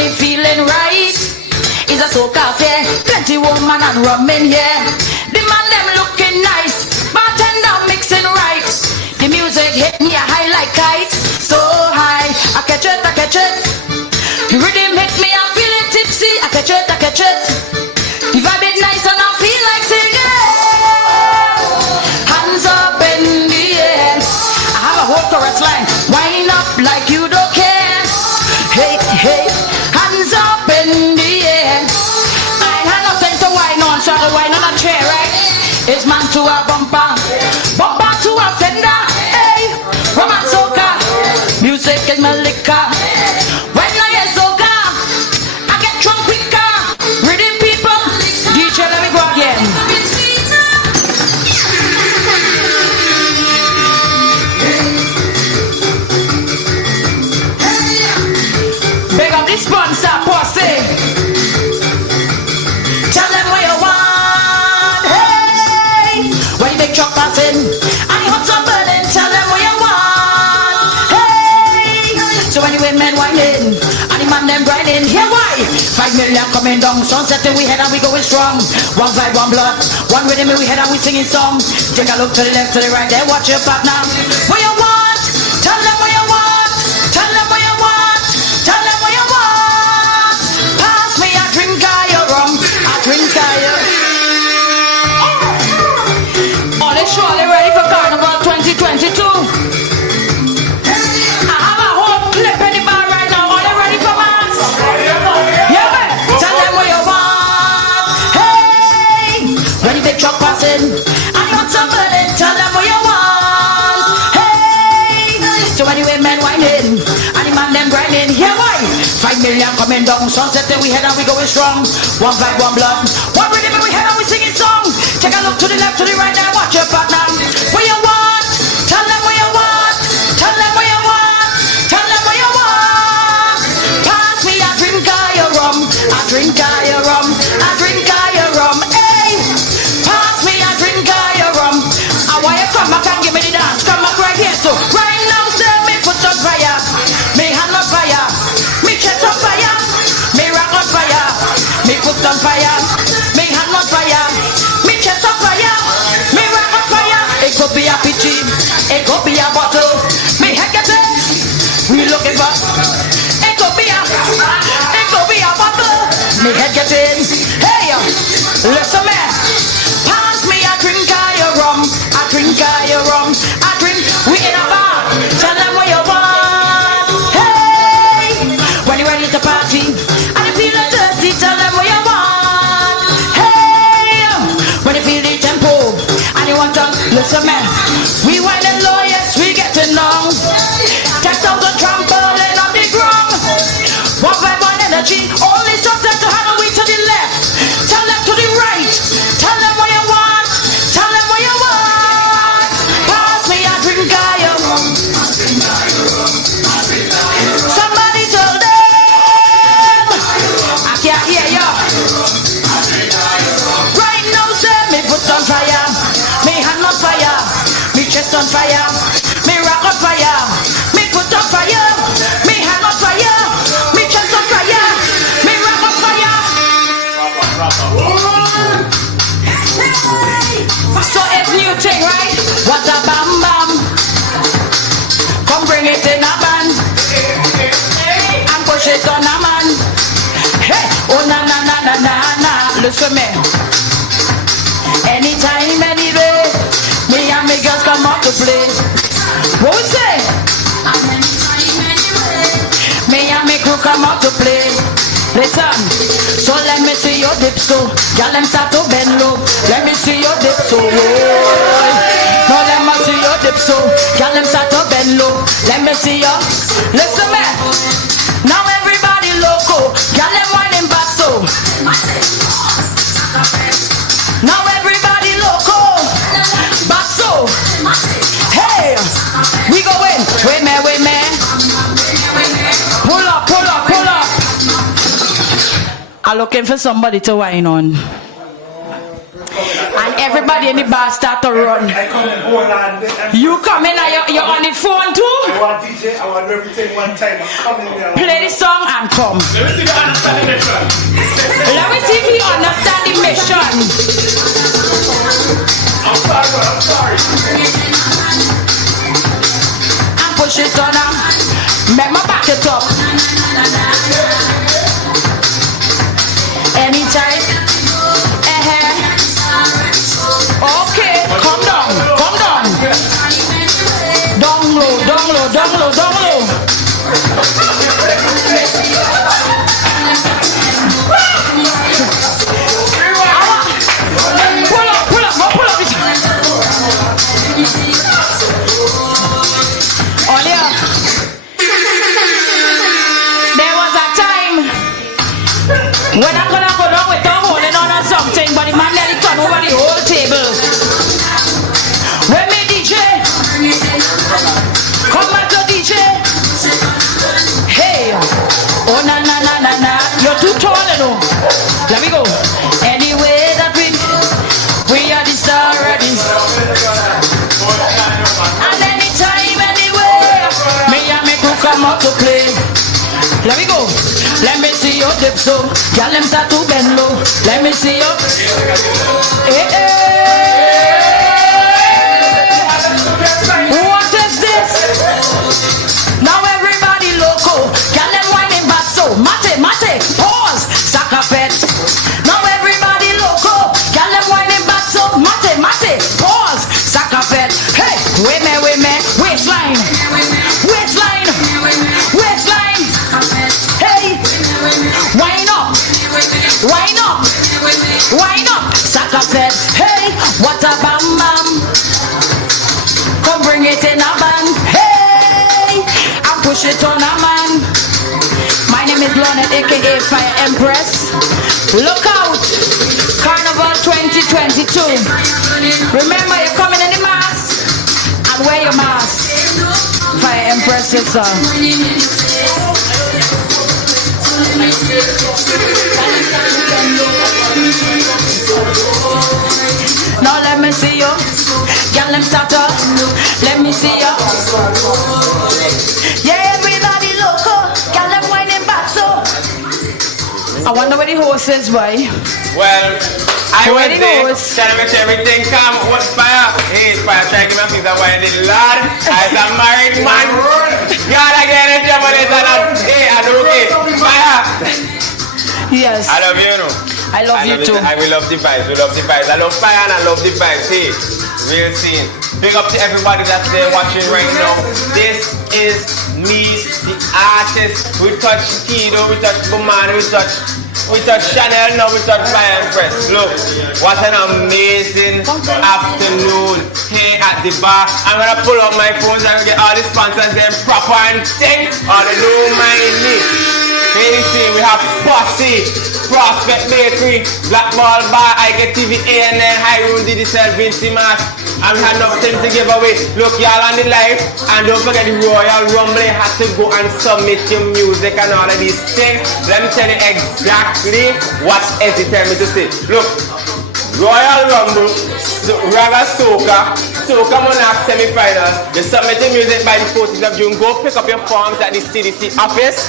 me feeling right. It's a soca fair, plenty woman and rum in here. The man them looking nice, bartender mixing right. The music hit me high like kite, so high. I catch it, I catch it. The rhythm hit me, I'm feeling tipsy. I catch it, I catch it. The vibe is nice and I feel like singing. Hands up in the air. I have a whole chorus line. Wind up like you don't care. Hey, hey, hands up in the air. I ain't had nothing to wine on, so I wine on a chair, right? It's man to a bumper, bumper to a fender. Hey, rum and soca, music is my liquor. When I hear soca, I get drunk quicker. Rhythm people, DJ, let me go again. Big up the sponsor, Posse. Tell them what you want. Hey, when you make truck passing, and you hot some burning, tell them what you want. Hey, so when you women whining, and the man them grinding, here why? 5 million coming down, sunset we head and we going strong. One vibe, one blood, one rhythm we head and we singing song. Take a look to the left, to the right, there watch your partner. What you want? Tell them what you want. Tell them what you want. Tell them what you want. Pass me a drink of your rum, a drink of your. All is surely ready for Carnival 2022. I have a whole clip in the bar right now. All ready for mass? Yeah, man. Tell them what you want. Hey, when the big truck passing, and you want some burning, tell them what you want. Hey, so when the women whining, and the man them grinding, here why? 5 million coming down, sunset then we head and we going strong. One vibe, one blood, one rhythm and we head and we singing song. Take a look to the left, to the right, now watch your partner. What you want? Tell them what you want. Tell them what you want. Tell them what you want. Pass me a drink of your rum, a drink of your rum, a drink of your rum. Hey, pass me a drink of your rum. I want you come back and give me the dance. Come back right here, so right now set me foot on fire, me hand on fire, me chest on fire, me rock on fire, me foot on fire, me hand on fire, me chest on fire, me rock on fire. It could be a pitchy, it could be a bottle, me head get it, we looking for. It could be a bottle, me head get in. Hey, listen man, pass me a drink of your rum, a drink of your rum, a drink. We in a bar, tell them what you want. Hey, when you ready to party, and you feeling thirsty, tell them what you want. Hey, when you feel the tempo, and you want to listen man, we winding low, yes, we getting long. 10,000 trampling on the ground. One vibe, one energy, only sunset to handle way to the left. Tell them to the right, tell them what you want. Tell them what you want. Pass me a drink of your rum. Somebody tell them I can't hear you. Right now say me foot on fire, me hand on fire, me chest on fire, me rock on fire, me foot on fire, me hand on fire, me chest on fire, me rock on fire. So it's new thing, right? What a bam bam. Come bring it in a band and push it on a man. Hey, oh na na na na na na. Listen me. Anytime, anyway, me and me girls come out to play. What we say? Me and me crew come out to play. Listen, so let me see your dip so. Y'all them start to bend low. Let me see your dip so. No, let me see your dip so. Y'all them start to bend low. Let me see your. Listen man, now everybody loco. Y'all them whining back so. Now everybody loco. Back so. Hey, we going. Wait man, wait man. Pull up, pull up, pull up. I'm looking for somebody to whine on. And everybody in the bar start to run. I come in Poland. You come in and you're on the phone too? I want DJ, I want everything one time. I'm coming there. Play the song and come. Let me see if you understand the mission. Let me see if you understand the mission. I'm sorry. And push it on her. Make my back it up. Anytime. Okay, come down. Down low. Pull up. Earlier, there was a time when I could have gone on without holding on something, but the man nearly turned over the whole table. When me DJ, come back to DJ. Hey, oh na, you're too tall, you know. Let me go. Anyway that we are the star ready. And anytime, anywhere, me and me crew come out to play. Let me go. Let me see your dip so. Y'all them start to bend low. Let me see your. What is this? Now everybody loco. Y'all them whining back so. Mate, pause. Sakafet. Now everybody loco. Y'all them whining back so. Mate, pause. Sakafet. Hey, women, waistline. Hey, wind up, Sakafet. Hey, what a bam bam. Come bring it in a band. Hey, I push it on a man. My name is Lorna, aka Fya Empress. Look out, Carnival 2022. Remember, you're coming in the mask and wear your mask. Fya Empress, it's now let me see you. Girl, them start up. Let me see you. Yeah, everybody loco. Girl, them whining back so. I wonder where the horse is, boy. Well, I Where was the there horse? trying to make sure everything come. What's Fya? Hey, Fya, try to give me a piece of wine, the Lord. As a married man, God, I get in trouble. Hey, I do okay. Fya. Yes. I love you, know. I love you too. I will love the vibes. I love Fya and I love the vibes. Hey, real scene. Big up to everybody that's there watching right now. This is me, the artist. We touch Keido, we touch Bowmani, we touch Shaunelle, now we touch Fya Empress. Look, what an amazing afternoon here at the bar. I'm gonna pull up my phones and get all the sponsors there proper and thing. All the don't mind me. Anything, we have Posse, Prospect Bakery, Black Ball Bar, I Get TV, ANN, High Room, Digital, Vinci Mask, and we have nothing to give away. Look, y'all on the live, and don't forget the Royal Rumble. You have to go and submit your music and all of these things. Let me tell you exactly what Ezzy tell me to say. Look, Royal Rumble, Raga Soca Monarch semi-finals. You submit your music by the 14th of June. Go pick up your forms at the CDC office,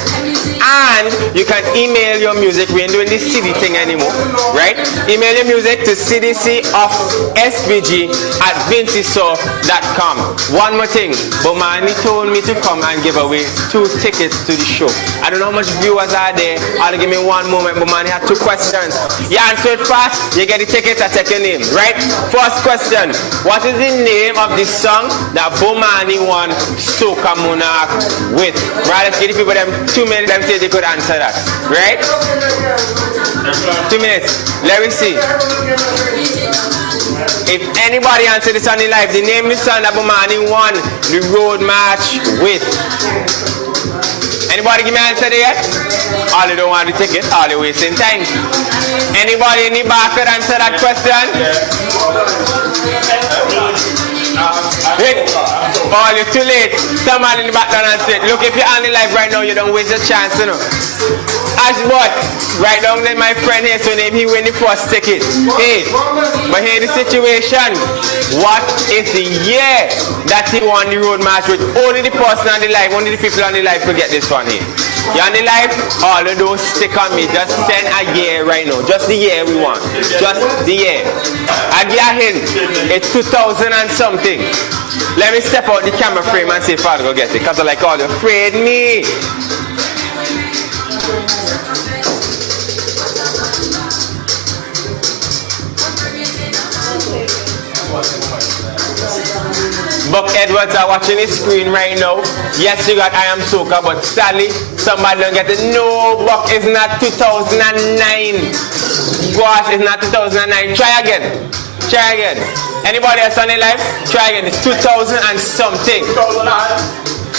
and you can email your music. We ain't doing this CD thing anymore, right? Email your music to cdcofsvg@vincisaw.com. One more thing, Bowmani told me to come and give away 2 tickets to the show. I don't know how much viewers are there. I'll give me one moment. Bowmani had 2 questions. You answer it fast, you get the tickets. I take your name, right? First question, what is the name of the song that Bowmani won Soca Monarch with? Right, let's give the people them 2 minutes. Let me see if they could answer that, right? 2 minutes. Let me see. If anybody answer this on the live, the name of the song that Bowmani won the road march with. Anybody give me an answer there yet? All they don't want the ticket, all they wasting time. Anybody in the back could answer that question? Oh, you're too late. Someone in the back don't answer it. Look, if you're on the live right now, you don't waste your chance, you know. Ashbot, right down there, my friend here, so name he win the first ticket. Hey, but here the situation. What is the year that he won the road march with? Only the person on the live, only the people on the live will get this one here. You on the live? All of those stick on me. Just send a year right now. Just the year we want. Just the year. I give a hint. It's 2000 and something. Let me step out the camera frame and see if I'll go get it. Because I like all you afraid me. Buck Edwards are watching his screen right now. Yes, you got I Am Soca, but sadly, somebody don't get it. No, Buck is not 2009. Gosh, it's not 2009. Try again. Try again. Anybody else on the live? Try again. It's 2000 and something. 2009.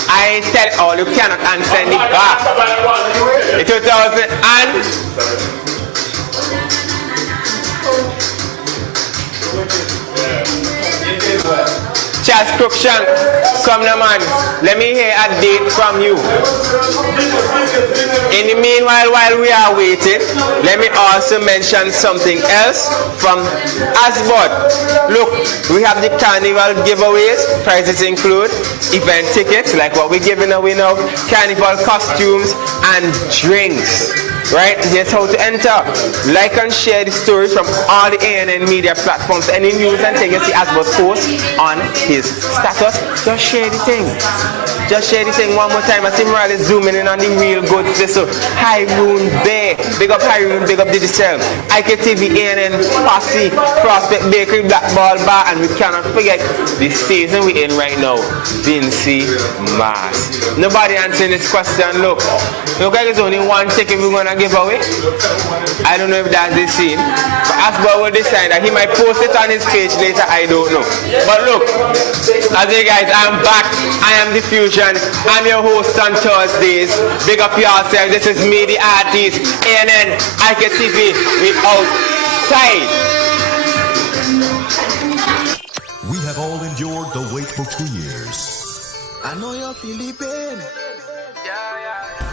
I tell all you cannot answer the back. It's 2000 and... Charles Cruikshank, come now man, let me hear a date from you. In the meanwhile, while we are waiting, let me also mention something else from Asbot. Look, we have the carnival giveaways. Prizes include event tickets, like what we're giving away now, carnival costumes, and drinks. Right? Here's how to enter. Like and share the stories from all the ANN media platforms. Any news and thing you see Asbot post on his status, just share the thing. Just share the thing one more time. I see Morales zooming in on the real good so Hyroon Bay. Big up Hyroon, big up Digicel. IKTV, ANN, Posse, Prospect Bakery, Black Ball Bar, and we cannot forget the season we're in right now, Vincy Mass. Nobody answering this question. Look like there's only one ticket we're gonna give away. I don't know if that's the scene. But Asbot will decide that he might post it on his page later, I don't know. But look, as you guys, I'm back. I am the Fusion. I'm your host on Thursdays. Big up yourself. This is me, the artist. ANN, IKTV. We outside. We have all endured the wait for 2 years. I know you're feeling pain.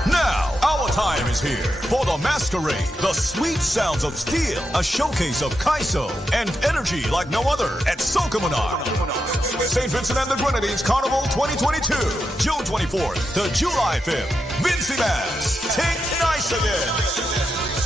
Now, our time is here for the masquerade, the sweet sounds of steel, a showcase of Keido and energy like no other at Soca. St. Vincent and the Grenadines Carnival 2022, June 24th to July 5th. Vincy Mass, take nice again.